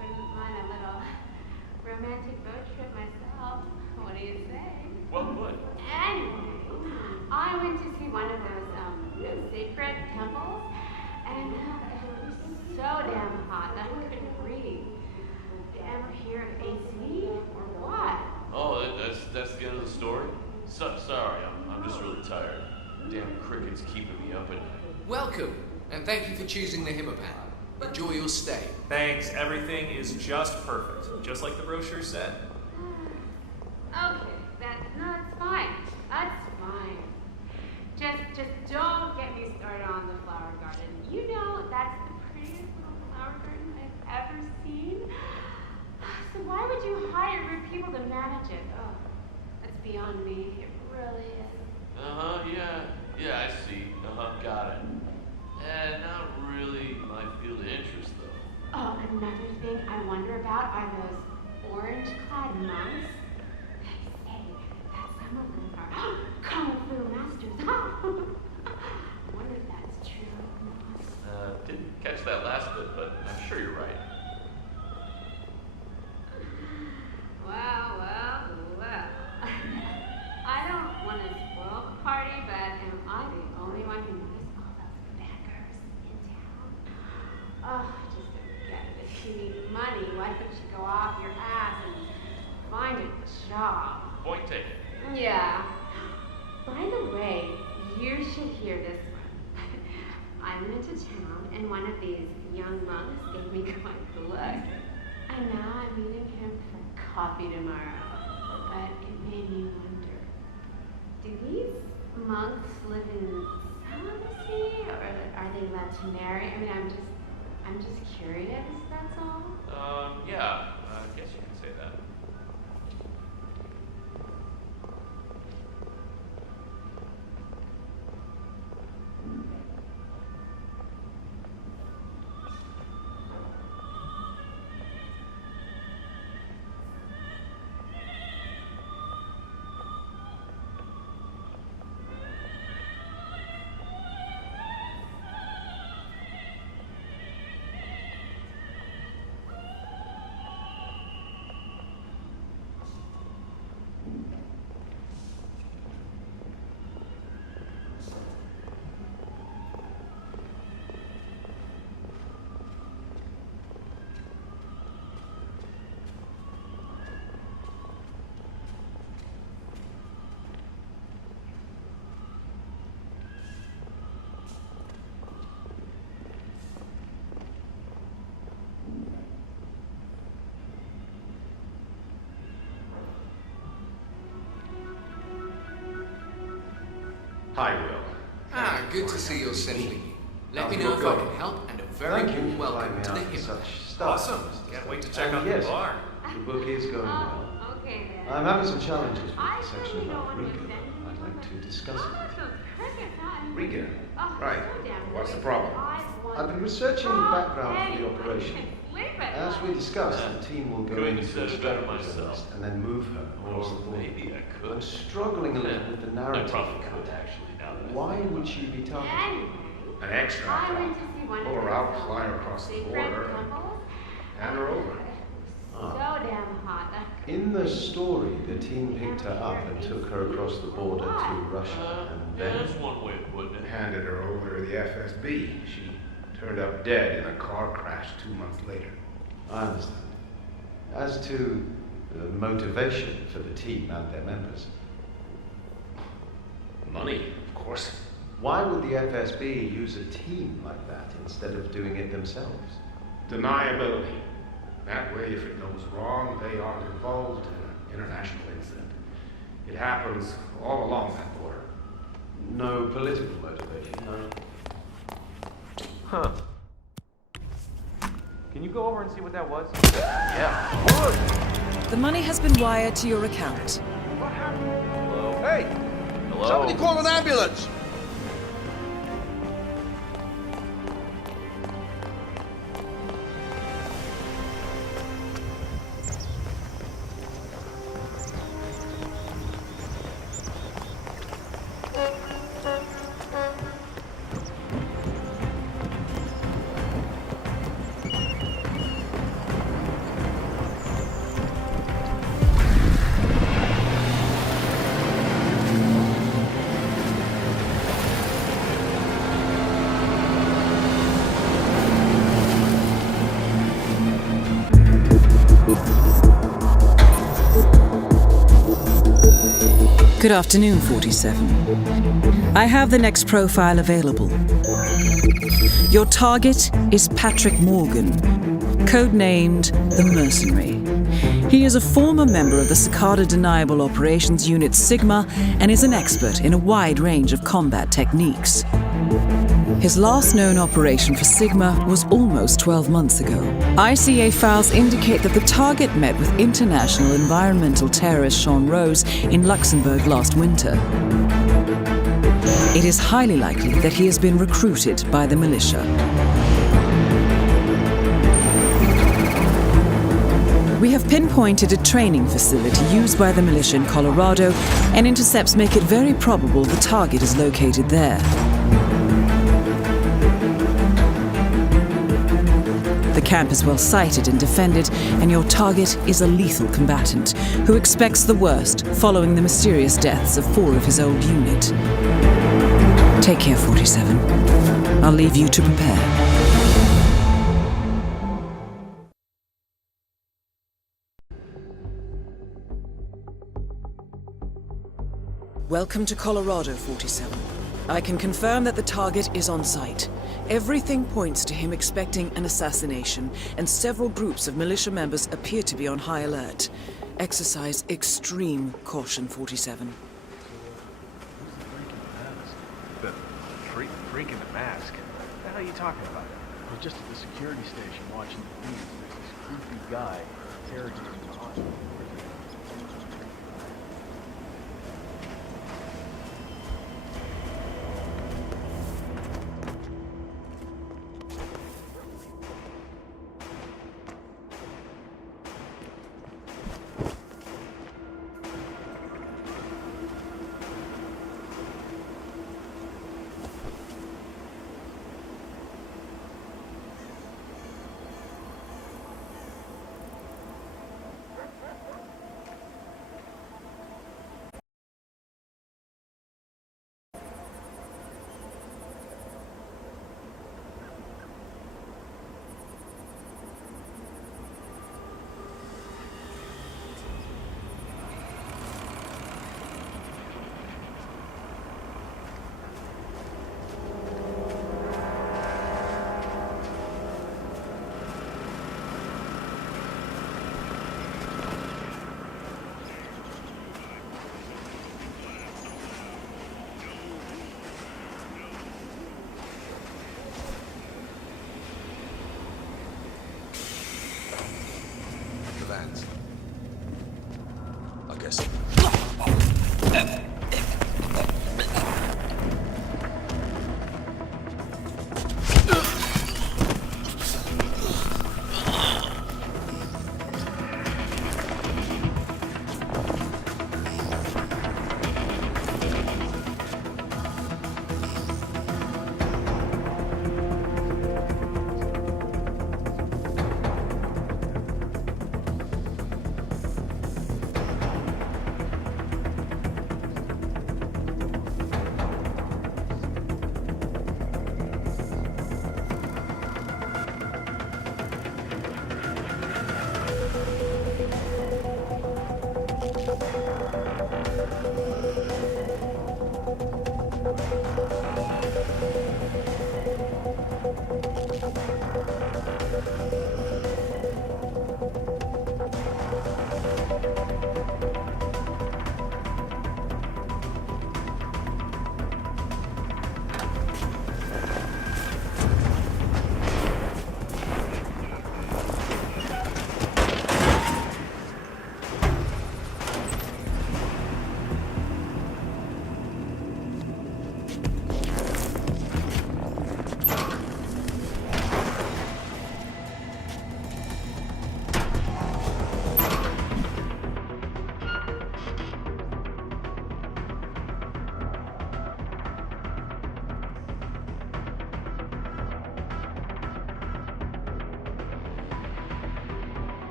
Wouldn't mind a little romantic boat trip myself. What do you say? Well, good. Anyway, I went to see one of those sacred temples, and it was so damn hot that I couldn't breathe. You ever hear of AC or what? Oh, that's the end of the story? Sorry, I'm just really tired. Damn crickets keeping me up at night. Welcome, and thank you for choosing the Hitman. Enjoy your stay. Thanks. Everything is just perfect, just like the brochure said. Okay, that's fine. That's fine. Just don't get me started on the flower garden. You know, that's the prettiest little flower garden I've ever seen. So why would you hire rude people to manage it? Oh, that's beyond me. It really is. Yeah, I see. Got it. Not really my field of interest, though. Oh, another thing I wonder about are those orange-clad monks. They say that some of them are kung fu masters. I wonder if that's true. Didn't catch that last bit, but I'm sure you're right. Well. I don't want to spoil the party, but am I the only one who knows all those beggars in town? Oh, I just don't get it. If you need money, why don't you go off your ass and find a job? Point taken. Yeah. By the way, you should hear this one. I went into town, and one of these young monks gave me quite the look. And now I'm meeting him for coffee tomorrow. But it made me wonder, do these monks live in celibacy, or are they allowed to marry? I mean, I'm just curious, that's all. Yeah, I guess you can say that. Hi, Will. Good to see you're settling. Let me know if I can help, and a very warm welcome to the Hitman. Awesome. Can't wait to check out the bar. The book is going well. Okay then. I'm having some challenges with the section about Riga. I'd like to discuss it with you. Riga? Right. What's the problem? I've been researching the background for the operation. As we discussed, the team will go into Extractor myself, and then move her across the border. Maybe I could. I'm struggling a little with the narrative. I probably could, actually, now that Why would she be targeted? An extractor. Pull her out, fly her across the border, and hand her over. So damn hot. In the story, the team picked her up and took her across the border to Russia, and then... There's one way of putting it. Handed her over to the FSB. She turned up dead in a car crash 2 months later. I understand. As to the motivation for the team and their members... Money, of course. Why would the FSB use a team like that instead of doing it themselves? Deniability. That way, if it goes wrong, they aren't involved in an international incident. It happens all along that border. No political motivation, no. Huh. Can you go over and see what that was? Yeah. The money has been wired to your account. Hello? Hey! Hello? Somebody call an ambulance! Good afternoon, 47. I have the next profile available. Your target is Patrick Morgan, codenamed the Mercenary. He is a former member of the Cicada Deniable Operations Unit Sigma and is an expert in a wide range of combat techniques. His last known operation for Sigma was almost 12 months ago. ICA files indicate that the target met with international environmental terrorist Sean Rose in Luxembourg last winter. It is highly likely that he has been recruited by the militia. We have pinpointed a training facility used by the militia in Colorado, and intercepts make it very probable the target is located there. The camp is well sighted and defended, and your target is a lethal combatant who expects the worst following the mysterious deaths of 4 of his old unit. Take care, 47. I'll leave you to prepare. Welcome to Colorado, 47. I can confirm that the target is on site. Everything points to him expecting an assassination, and several groups of militia members appear to be on high alert. Exercise extreme caution, 47. The freak in the mask? What the hell are you talking about? I was just at the security station watching the news. There's this creepy guy interrogating the hospital.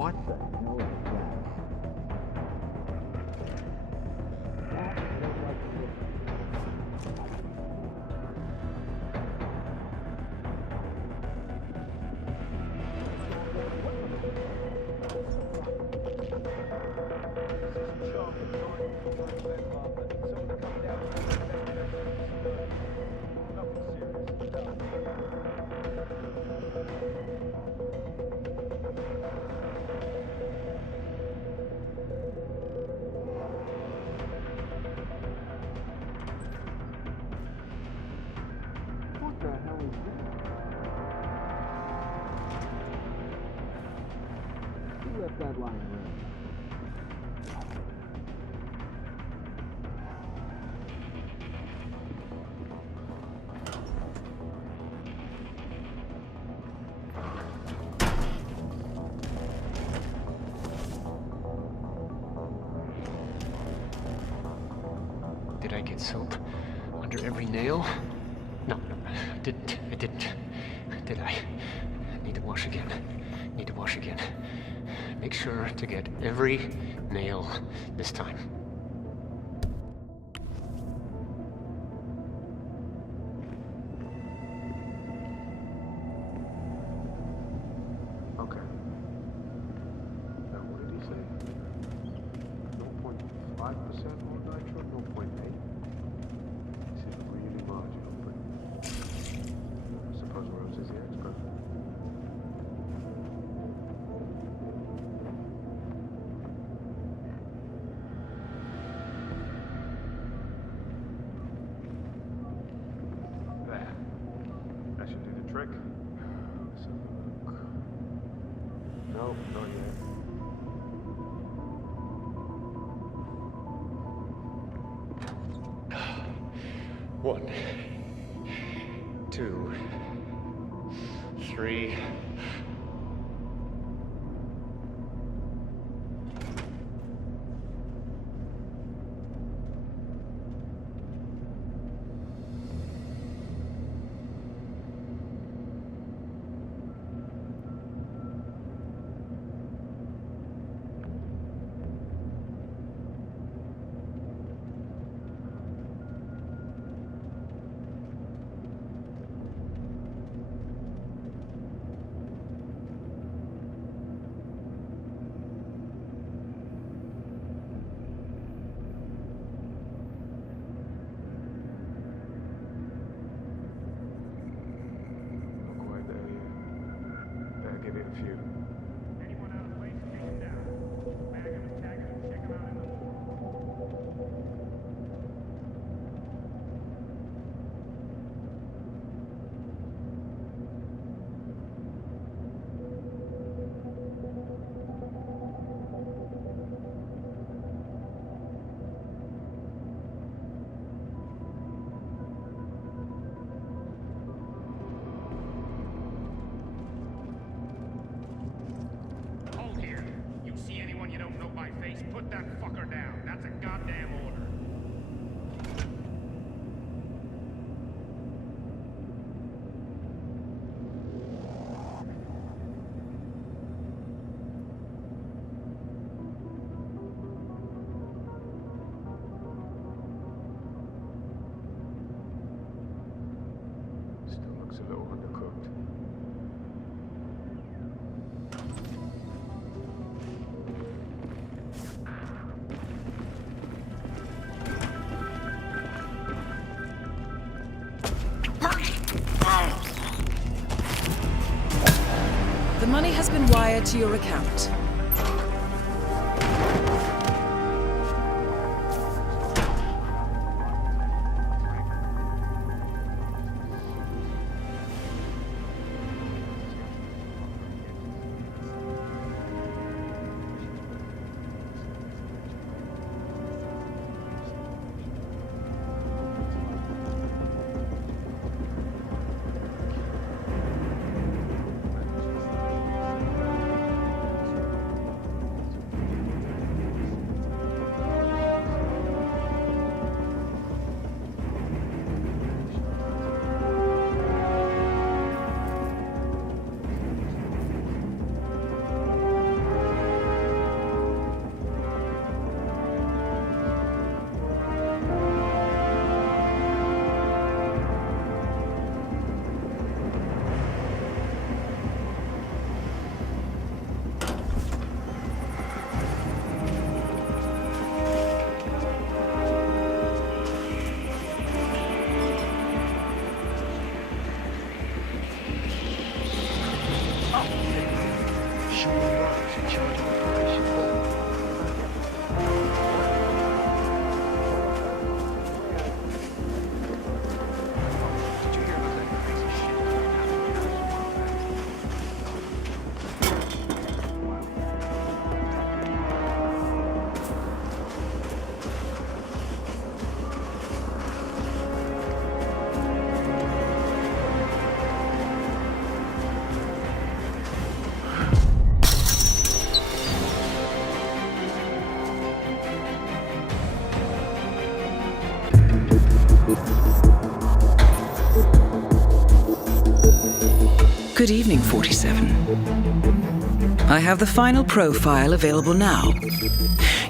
What the hell is that? What the hell is that? Who left that line running? Did I get soap under every nail? No, I didn't. Did I? Need to wash again. Make sure to get every nail this time. Okay. Now what did he say? 0.5% more nitro, 0.8? This is really marginal, but I suppose Rose is the expert. There. That should do the trick. Let's have a look. No, not yet. One, 2, 3. Give it a few. Anyone out of place, take him down. Bag him and tag him and check him out in the put that fucker down. That's a goddamn order. Still looks a little undercooked. The money has been wired to your account. Good evening, 47. I have the final profile available now.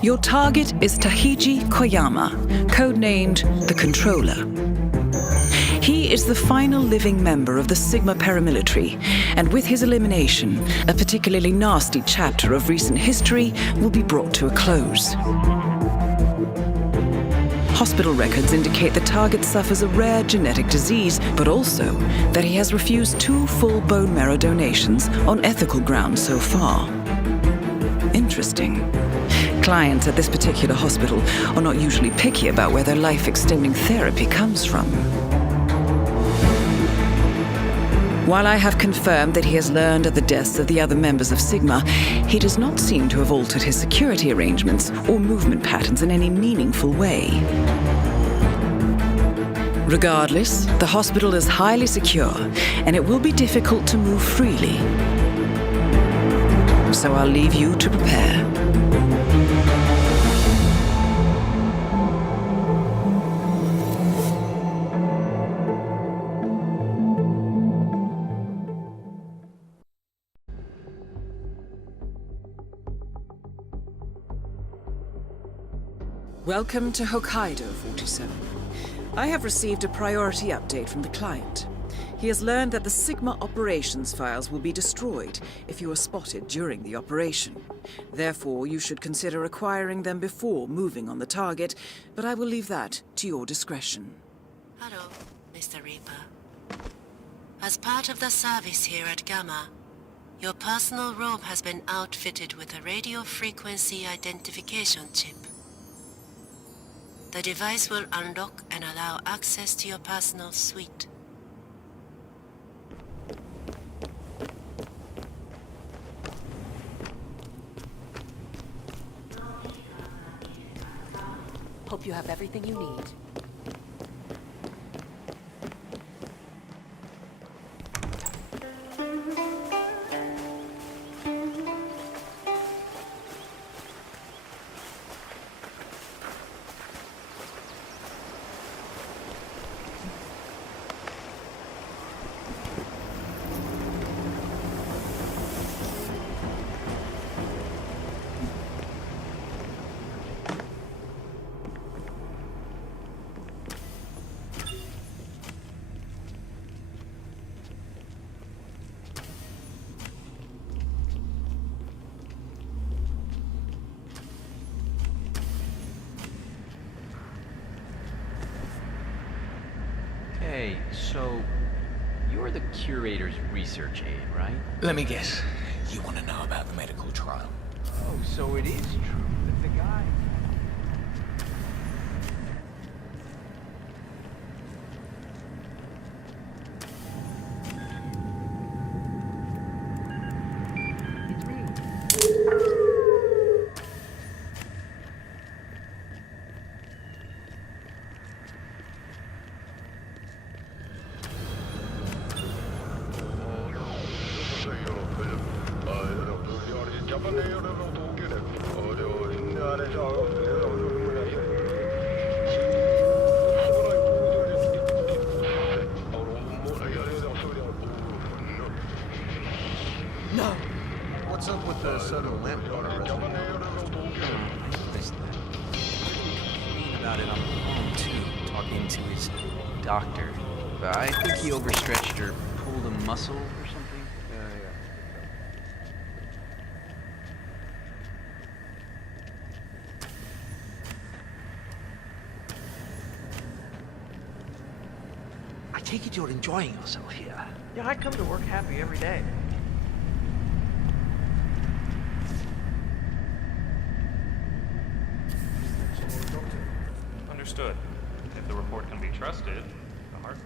Your target is Tahiji Koyama, codenamed the Controller. He is the final living member of the Sigma paramilitary, and with his elimination, a particularly nasty chapter of recent history will be brought to a close. Hospital records indicate the target suffers a rare genetic disease, but also that he has refused 2 full bone marrow donations on ethical grounds so far. Interesting. Clients at this particular hospital are not usually picky about where their life-extending therapy comes from. While I have confirmed that he has learned of the deaths of the other members of Sigma, he does not seem to have altered his security arrangements or movement patterns in any meaningful way. Regardless, the hospital is highly secure, and it will be difficult to move freely. So I'll leave you to prepare. Welcome to Hokkaido, 47. I have received a priority update from the client. He has learned that the Sigma operations files will be destroyed if you are spotted during the operation. Therefore, you should consider acquiring them before moving on the target, but I will leave that to your discretion. Hello, Mr. Reaper. As part of the service here at Gamma, your personal robe has been outfitted with a radio frequency identification chip. The device will unlock and allow access to your personal suite. Hope you have everything you need. Hey, so you're the curator's research aide, right? Let me guess. You want to know about the medical trial? Oh, so it is true that the guy... No! What's up with the sudden lamp order? I noticed that. Reading about it on the phone, too, talking to his doctor. I think he overstretched or pulled a muscle or something. I take it you're enjoying yourself here. Yeah, I come to work happy every day. Understood. If the report can be trusted, the heart.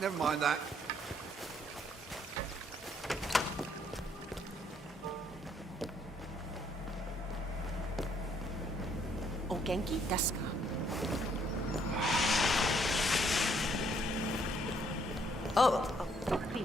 Never mind that. O genki desu ka? Oh, please.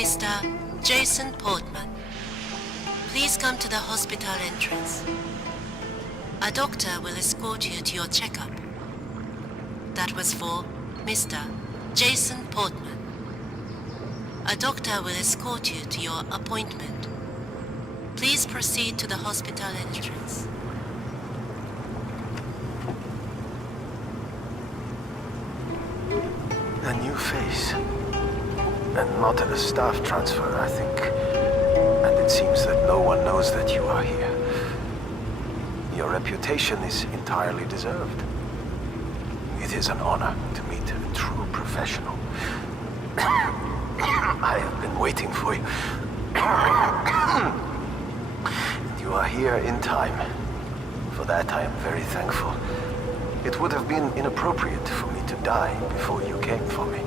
Mr. Jason Portman, please come to the hospital entrance. A doctor will escort you to your checkup. That was for Mr. Jason Portman. A doctor will escort you to your appointment. Please proceed to the hospital entrance. A new face. And not a staff transfer, I think. And it seems that no one knows that you are here. Your reputation is entirely deserved. It is an honor to meet a true professional. I have been waiting for you. And you are here in time. For that I am very thankful. It would have been inappropriate for me to die before you came for me.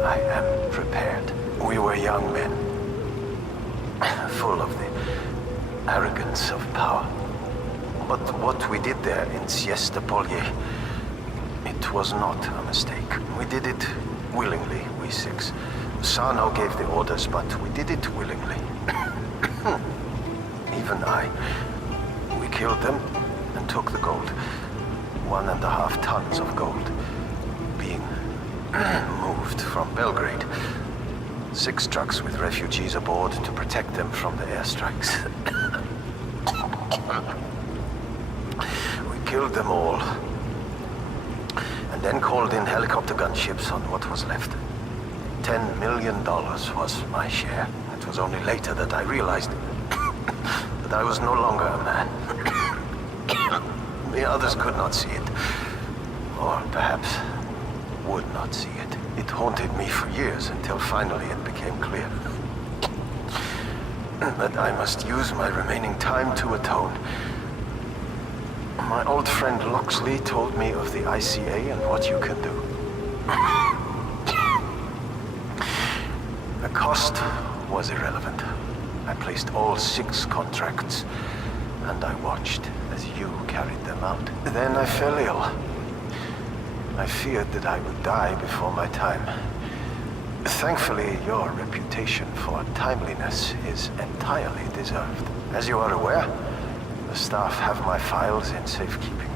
I am prepared. We were young men, full of the arrogance of power. But what we did there in Siestapolye, it was not a mistake. We did it willingly, we six. Sano gave the orders, but we did it willingly. Even I. We killed them and took the gold. 1.5 tons of gold. Being moved from Belgrade. 6 trucks with refugees aboard to protect them from the airstrikes. We killed them all. And then called in helicopter gunships on what was left. $10 million was my share. It was only later that I realized that I was no longer a man. The others could not see it. Or perhaps would not see it. It haunted me for years until finally it became clear. but I must use my remaining time to atone. My old friend Loxley told me of the ICA and what you can do. The cost was irrelevant. I placed all 6 contracts, and I watched as you carried them out. Then I fell ill. I feared that I would die before my time. Thankfully, your reputation for timeliness is entirely deserved. As you are aware, the staff have my files in safekeeping.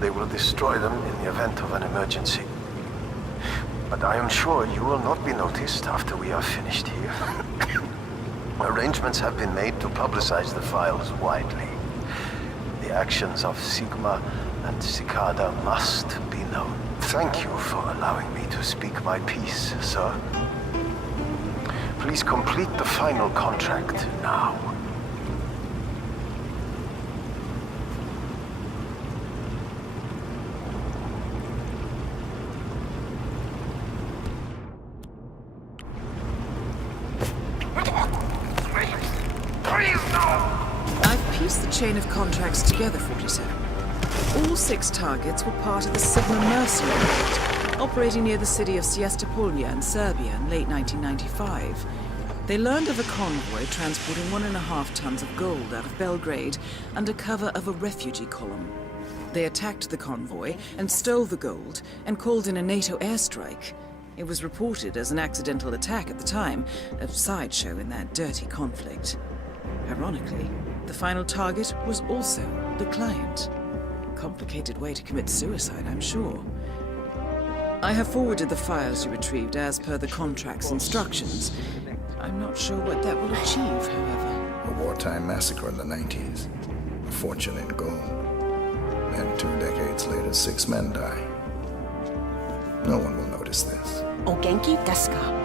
They will destroy them in the event of an emergency. But I am sure you will not be noticed after we are finished here. Arrangements have been made to publicize the files widely. The actions of Sigma and Cicada must be known. Thank you for allowing me to speak my piece, sir. Please complete the final contract now. I've pieced the chain of contracts together, 47. All 6 targets were part of the Sigma Mercenary unit, operating near the city of Siestopolja in Serbia in late 1995. They learned of a convoy transporting 1.5 tons of gold out of Belgrade under cover of a refugee column. They attacked the convoy and stole the gold and called in a NATO airstrike. It was reported as an accidental attack at the time, a sideshow in that dirty conflict. Ironically, the final target was also the client. Complicated way to commit suicide, I'm sure. I have forwarded the files you retrieved as per the contract's instructions. I'm not sure what that will achieve, however. A wartime massacre in the 90s. A fortune in gold. Then 2 decades later, 6 men die. No one will notice this. O genki desu ka?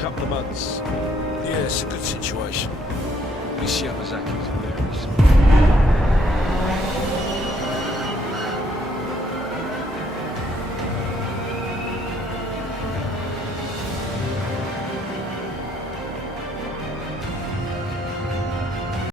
Couple of months. Yeah, it's a good situation. Miss Yamazaki's hilarious.